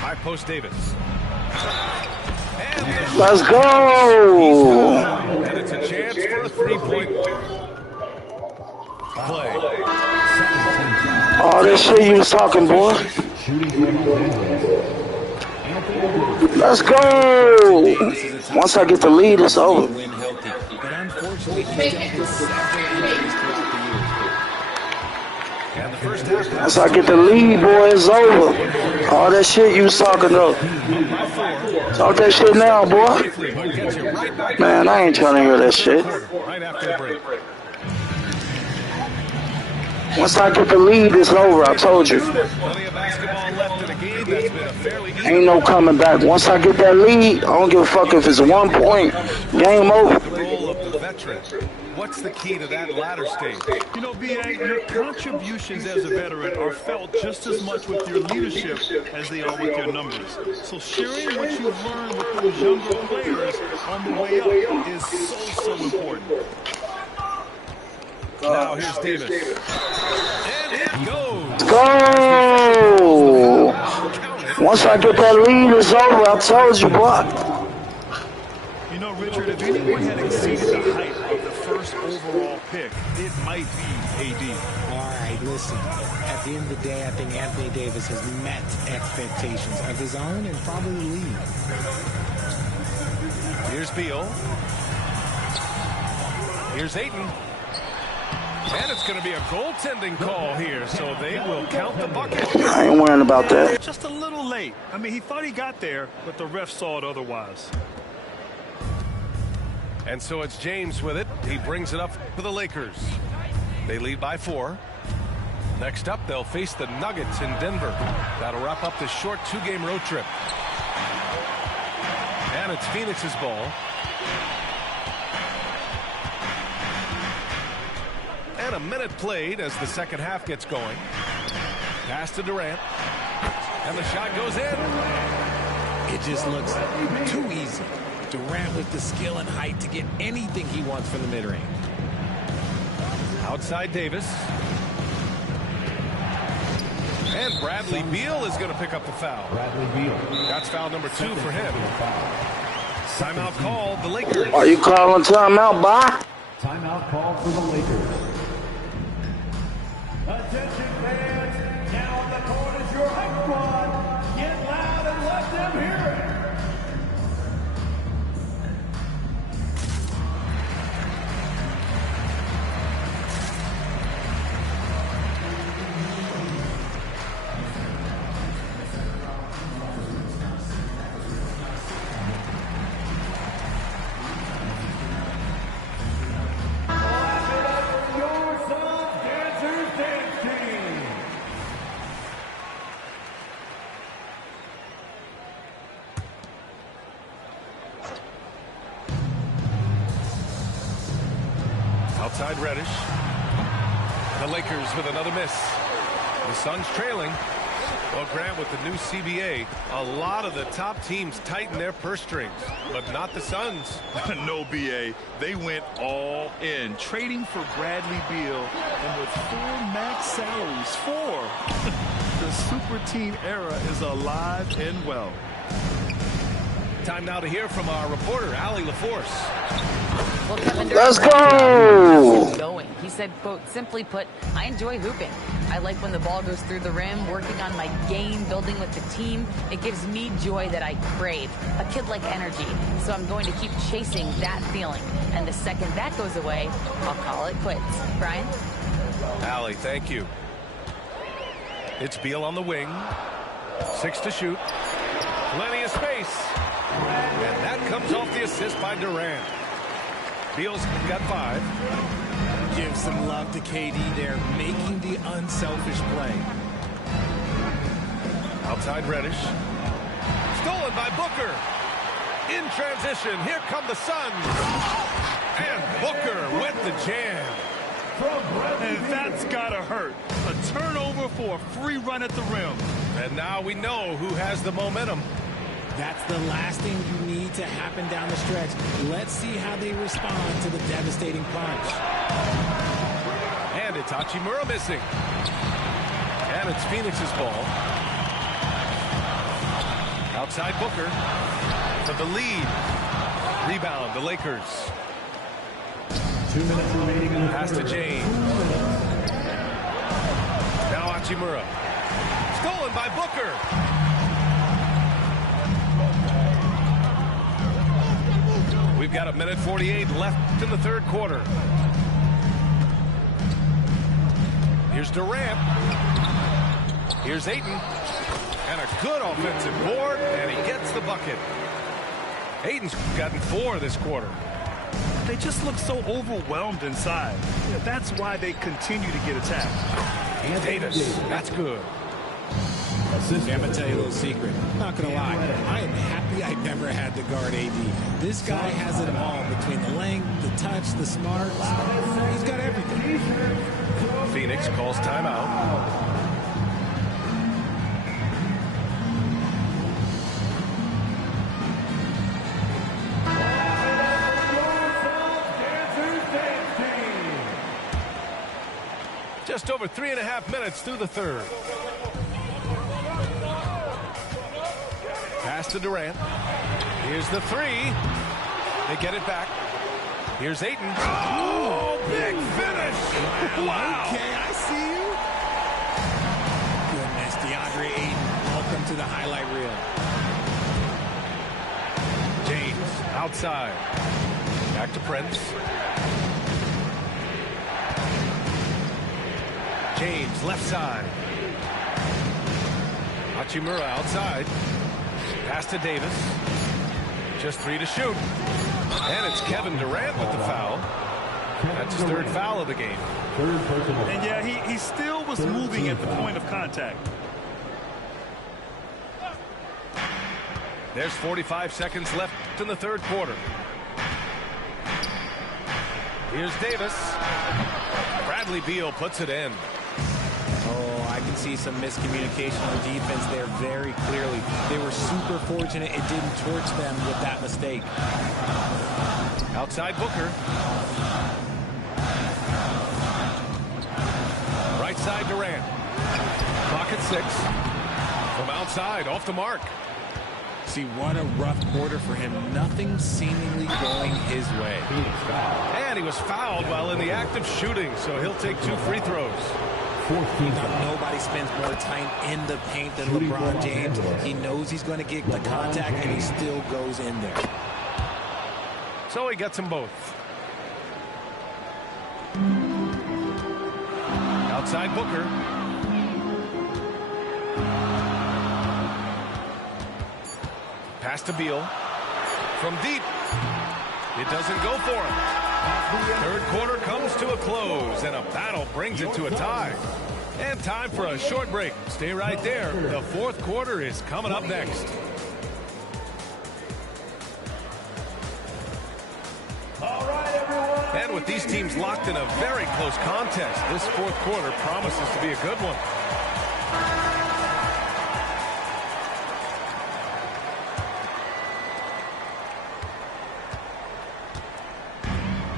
High post Davis. And Let's go. And it's a chance for a 3-point play. Oh, that shit you was talking, boy. Let's go. Once I get the lead, it's over. But unfortunately, he's dealt with several injuries throughout the And the first half. Once I get the lead, boy, it's over. All that shit you was talking about. Talk that shit now, boy. Man, I ain't trying to hear that shit. Right after the break. Once I get the lead, it's over. I told you. Plenty of basketball left in the game. That's been a fairly Ain't no coming back. Once I get that lead, I don't give a fuck if it's 1 point. Game over. The role of the veteran. What's the key to that latter stage? You know, B.A., your contributions as a veteran are felt just as much with your leadership as they are with your numbers. So sharing what you've learned with those younger players on the way up is so important. Now here's Davis. And it goes. Go! Once I get that lead, it's over. I told you, boy. You know, Richard, if anyone had exceeded the height of the first overall pick, it might be AD. All right, listen. At the end of the day, I think Anthony Davis has met expectations of his own and probably the league. Here's Beal. Here's Ayton. And it's going to be a goaltending call here, so they will count the bucket. I ain't worrying about that. Just a little late. I mean, he thought he got there, but the ref saw it otherwise. And so it's James with it. He brings it up for the Lakers. They lead by 4. Next up, they'll face the Nuggets in Denver. That'll wrap up this short 2-game road trip. And it's Phoenix's ball. And a minute played as the second half gets going. Pass to Durant. And the shot goes in. It just looks too easy. Durant with the skill and height to get anything he wants from the mid-range. Outside Davis. And Bradley Beal is going to pick up the foul. Bradley Beal. That's foul number 2 for him. Timeout called the Lakers. Are you calling timeout, bye? Timeout call for the Lakers. Attention fans, now on the court is your hype squad. Get loud and let them hear it. Outside Reddish. The Lakers with another miss. The Suns trailing. Well, Grant, with the new CBA, a lot of the top teams tighten their purse strings, but not the Suns. No, B.A. They went all in, trading for Bradley Beal, and with 4 max salaries, 4. The super team era is alive and well. Time now to hear from our reporter, Allie LaForce. Well, Kevin Let's Durant go! Going. He said, quote, simply put, I enjoy hooping. I like when the ball goes through the rim, working on my game, building with the team. It gives me joy that I crave, a kid-like energy. So I'm going to keep chasing that feeling. And the second that goes away, I'll call it quits. Brian? Allie, thank you. It's Beal on the wing. 6 to shoot. Plenty of space. And that comes off the assist by Durant. Beal's got 5. Give some love to KD there, making the unselfish play. Outside Reddish. Stolen by Booker. In transition, here come the Suns. And Booker with the jam. And that's gotta hurt. A turnover for a free run at the rim. And now we know who has the momentum. That's the last thing you need to happen down the stretch. Let's see how they respond to the devastating punch. And it's Hachimura missing. And it's Phoenix's ball. Outside Booker for the lead. Rebound, the Lakers. 2 minutes remaining in the Pass to James. Now Hachimura. Stolen by Booker. We've got 1:48 left in the third quarter. Here's Durant. Here's Ayton. And a good offensive board, and he gets the bucket. Ayton's gotten 4 this quarter. They just look so overwhelmed inside. Yeah, that's why they continue to get attacked. And Davis, that's good. I'm going to tell you a little secret. I'm not going to lie. I am happy I never had to guard AD. This guy has it all between the length, the touch, the smarts. He's got everything. Phoenix calls timeout. Just over 3.5 minutes through the third. Pass to Durant. Here's the 3. They get it back. Here's Ayton. Oh, big finish. Wow. Okay, I see you. Goodness, DeAndre Ayton, welcome to the highlight reel. James outside. Back to Prince. James left side. Hachimura outside. Pass to Davis. Just 3 to shoot. And it's Kevin Durant with the foul. That's his 3rd foul of the game. And yeah, he still was moving at the point of contact. There's 45 seconds left in the 3rd quarter. Here's Davis. Bradley Beal puts it in. Oh, I can see some miscommunication on defense there very clearly. They were super fortunate it didn't torch them with that mistake. Outside Booker. Right side Durant. Clock at 6. From outside, off the mark. See, what a rough quarter for him. Nothing seemingly going his way. And he was fouled while in the act of shooting, so he'll take 2 free throws. Nobody spends more time in the paint than LeBron James. He knows he's going to get the contact, and he still goes in there. So he gets them both. Outside Booker. Pass to Beal. From deep. It doesn't go for him. 3rd quarter comes to a close, and a battle brings it to a tie. And time for a short break. Stay right there. The 4th quarter is coming up next. And with these teams locked in a very close contest, this 4th quarter promises to be a good one.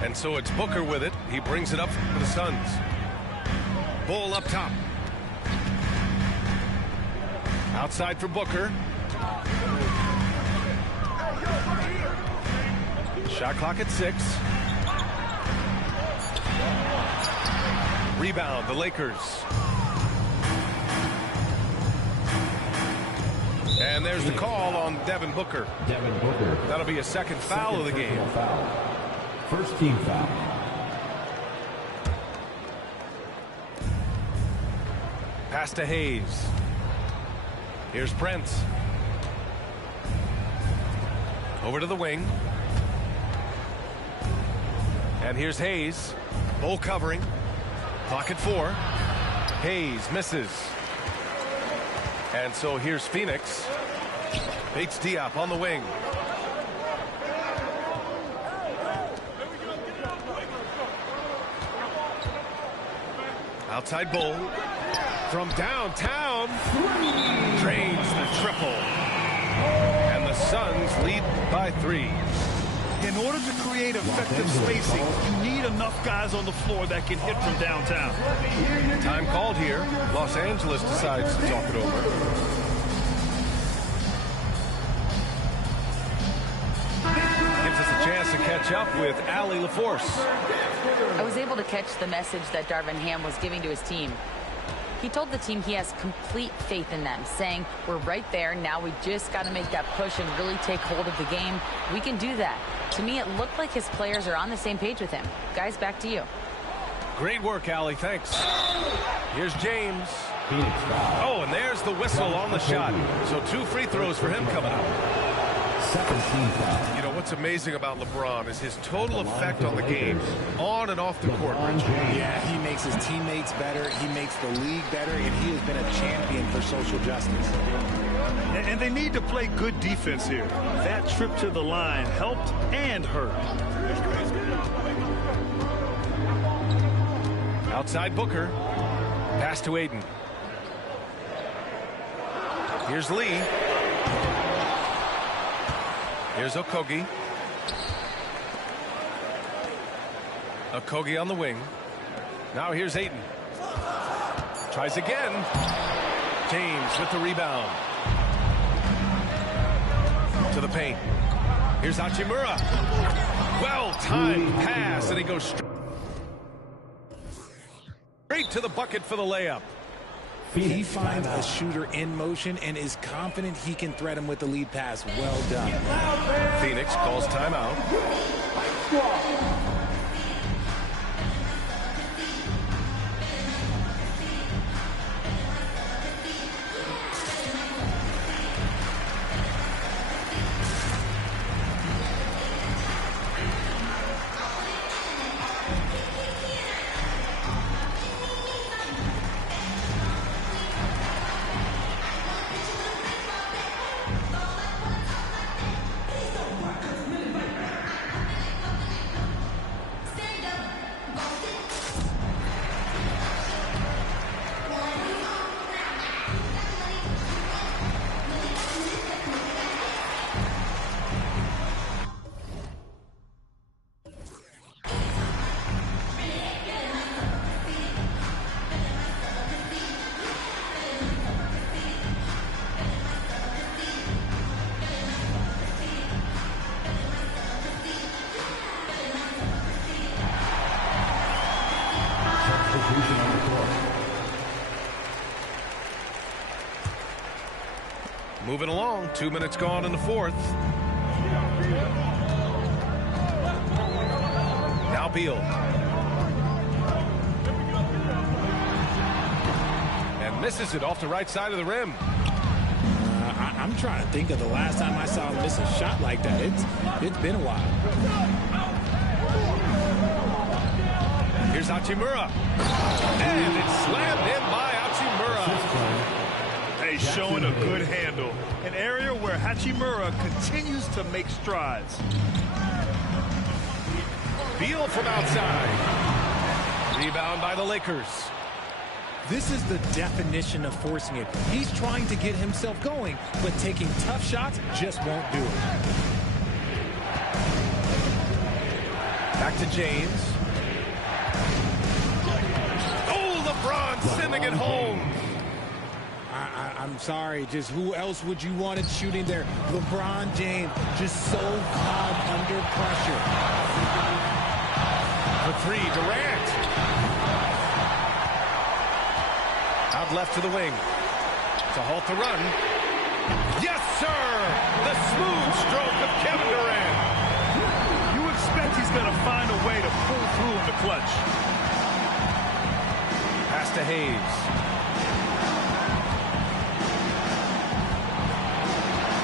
And so it's Booker with it. He brings it up for the Suns. Bull up top. Outside for Booker. Shot clock at 6. Rebound, the Lakers. And there's the call on Devin Booker. That'll be a 2nd foul of the game. First team foul. Pass to Hayes. Here's Prince. Over to the wing. And here's Hayes. Bull covering. Clock at 4. Hayes misses. And so here's Phoenix. Bates Diop on the wing. Outside Bull. From downtown. Drains the triple. And the Suns lead by 3. In order to create effective spacing, you need enough guys on the floor that can hit from downtown. Time called here. Los Angeles decides to talk it over. Gives us a chance to catch up with Allie LaForce. I was able to catch the message that Darvin Ham was giving to his team. He told the team he has complete faith in them, saying, we're right there, now we just got to make that push and really take hold of the game. We can do that. To me, it looked like his players are on the same page with him. Guys, back to you. Great work, Allie. Thanks. Here's James. Oh, and there's the whistle on the shot. So 2 free throws for him coming up. You know, what's amazing about LeBron is his total effect on the game, on and off the court. Yeah, he makes his teammates better. He makes the league better, and he has been a champion for social justice. And they need to play good defense here. That trip to the line helped and hurt. Outside Booker. Pass to Aiden. Here's Lee. Here's Okogie. Okogie on the wing. Now here's Aiden. Tries again. James with the rebound. To the paint. Here's Hachimura. Well-timed pass, and he goes straight to the bucket for the layup. He finds a shooter in motion and is confident he can threat him with the lead pass. Well done. Phoenix calls timeout. Moving along, 2 minutes gone in the fourth. Now Beal. And misses it off the right side of the rim. I'm trying to think of the last time I saw him miss a shot like that. It's been a while. Here's Hachimura. And it's slammed in by Hachimura. Hey, showing a good handle. An area where Hachimura continues to make strides. Beal from outside. Rebound by the Lakers. This is the definition of forcing it. He's trying to get himself going, but taking tough shots just won't do it. Back to James. Oh, LeBron sending it home. I'm sorry, just who else would you want it shooting there? LeBron James, just so calm under pressure. For three, Durant. Out left to the wing. To halt the run. Yes, sir! The smooth stroke of Kevin Durant. You expect he's going to find a way to pull through in the clutch. Pass to Hayes.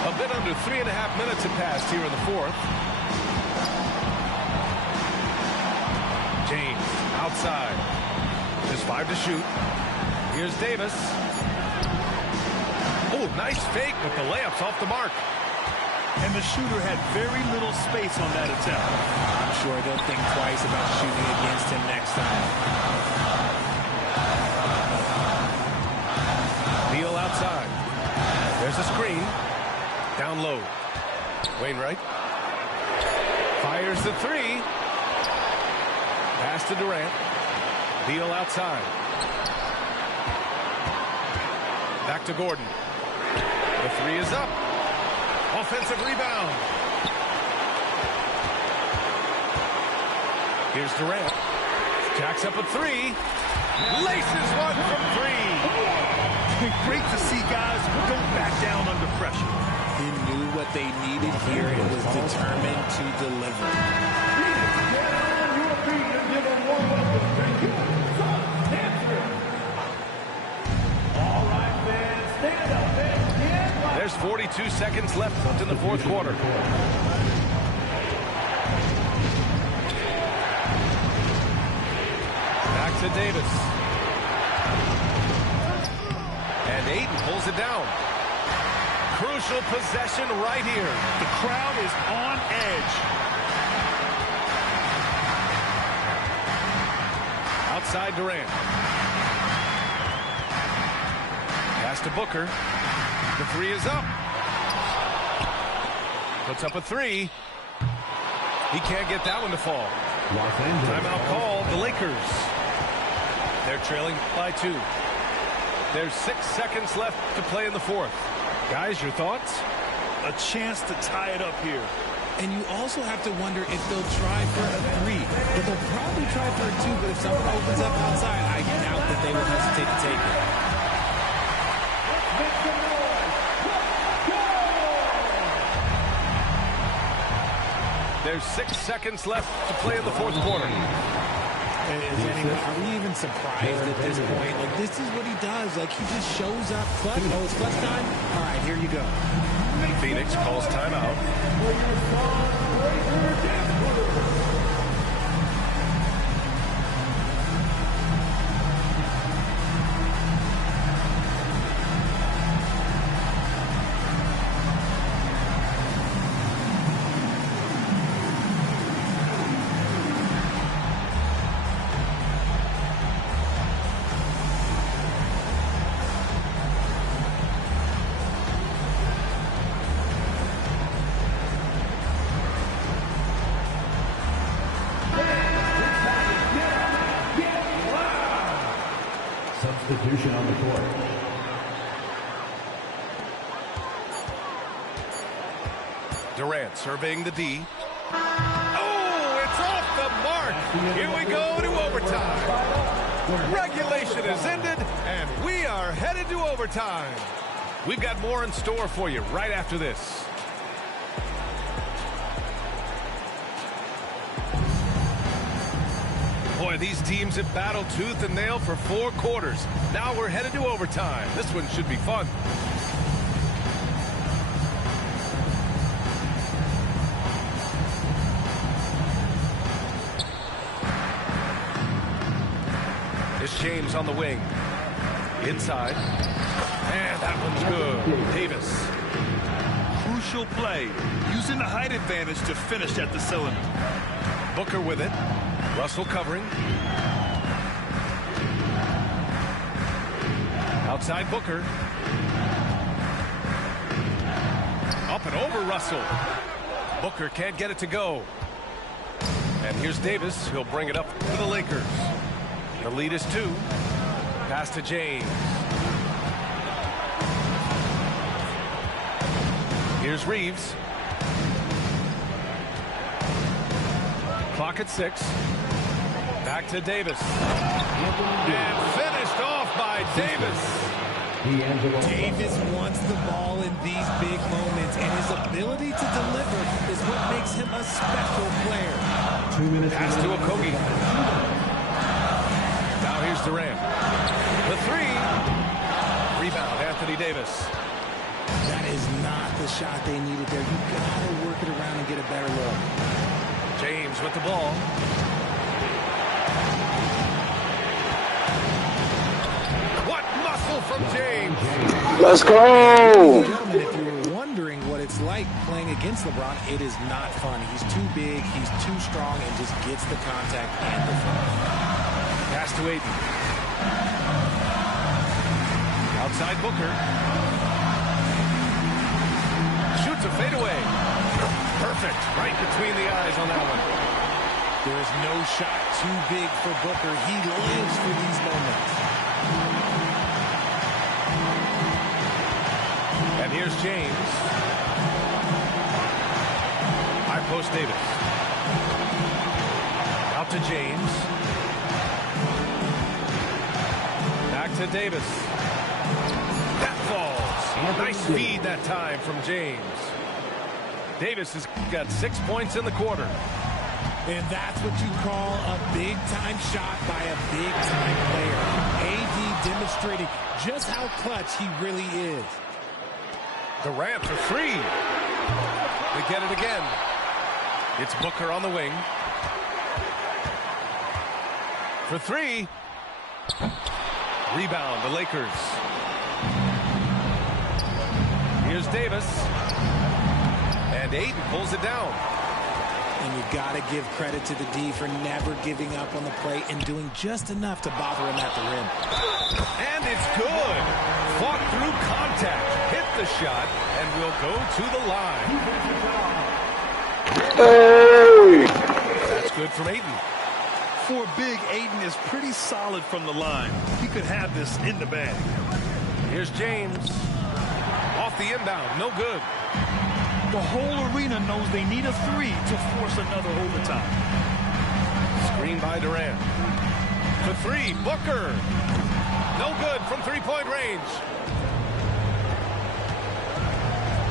A bit under 3.5 minutes have passed here in the fourth. James outside. Just 5 to shoot. Here's Davis. Oh, nice fake, but the layup's off the mark. And the shooter had very little space on that attempt. I'm sure they'll think twice about shooting against him next time. Beal outside. There's a screen. Down low. Wainwright. Fires the three. Pass to Durant. Beal outside. Back to Gordon. The three is up. Offensive rebound. Here's Durant. Jacks up a three. Laces one from three. Great to see guys who don't back down under pressure. He knew what they needed here and was determined to deliver. seconds left in the fourth quarter. Back to Davis. And Ayton pulls it down. Crucial possession right here. The crowd is on edge. Outside Durant. Pass to Booker. The three is up. Puts up a three. He can't get that one to fall. Timeout called. The Lakers. They're trailing by 2. There's 6 seconds left to play in the fourth. Guys, your thoughts? A chance to tie it up here. And you also have to wonder if they'll try for a 3. But they'll probably try for a 2, but if someone opens up outside, I doubt that they will hesitate to take it. There's 6 seconds left to play in the fourth quarter. Are we even surprised at this point? Like, this is what he does. Like, he just shows up. Clutch. Oh, it's clutch time? All right, here you go. Phoenix calls timeout. Substitution on the court. Durant surveying the D. Oh, it's off the mark. Here we go to overtime. Regulation is ended, and we are headed to overtime. We've got more in store for you right after this. Boy, these teams have battled tooth and nail for 4 quarters. Now we're headed to overtime. This one should be fun. It's James on the wing. Inside. And that one's good. Davis. Crucial play. Using the height advantage to finish at the cylinder. Booker with it. Russell covering. Outside Booker. Up and over Russell. Booker can't get it to go. And here's Davis. He'll bring it up to the Lakers. The lead is 2. Pass to James. Here's Reeves. Clock at 6. Back to Davis. And finished off by Davis. Davis wants the ball in these big moments, and his ability to deliver is what makes him a special player. 2 minutes. Pass to Okogie. Now here's Durant. The 3. Rebound, Anthony Davis. That is not the shot they needed there. You got to work it around and get a better look. James with the ball. What muscle from James. Let's go. Gentlemen, if you were wondering what it's like playing against LeBron, it is not fun. He's too big, he's too strong, and just gets the contact and the finish. Pass to Ayton. Outside Booker. Shoots a fadeaway. Perfect. Right between the eyes on that one. There is no shot too big for Booker. He lives for these moments. And here's James. High post Davis. Out to James. Back to Davis. That falls. Nice feed that time from James. Davis has got 6 points in the quarter. And that's what you call a big-time shot by a big-time player. AD demonstrating just how clutch he really is. Durant for three. They get it again. It's Booker on the wing. For three. Rebound, the Lakers. Here's Davis. And Ayton pulls it down. And you got to give credit to the D for never giving up on the play and doing just enough to bother him at the rim. And it's good. Fought through contact. Hit the shot and will go to the line. Hey! That's good from Ayton. For big, Ayton is pretty solid from the line. He could have this in the bag. Here's James. Off the inbound. No good. The whole arena knows they need a three to force another overtime. Screen by Durant. For three, Booker. No good from three-point range.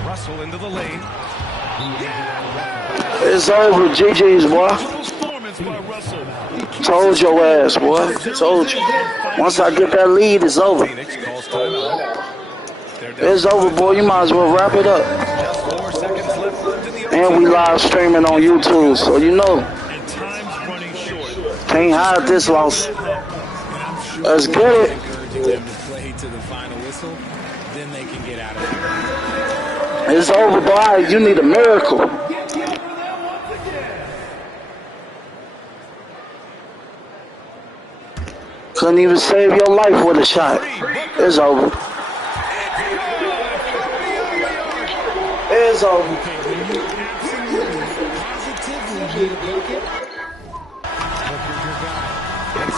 Russell into the lane. Yeah! It's over, GG's, boy. Told your ass, boy. Told you. Once I get that lead, it's over. Phoenix calls timeout. It's over, boy. You might as well wrap it up. Just 4 seconds left in the And we live streaming on YouTube, so you know. Can't hide this loss. Let's get it. Encouraging them to play to the final whistle, then they can get out of here. It's over, boy. You need a miracle. Couldn't even save your life with a shot. It's over. It's over.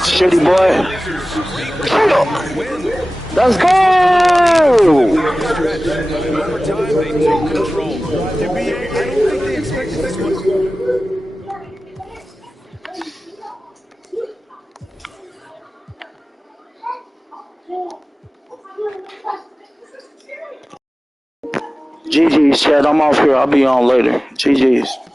Shitty boy. Let's go! GG's, Chad. I'm off here. I'll be on later. GG's.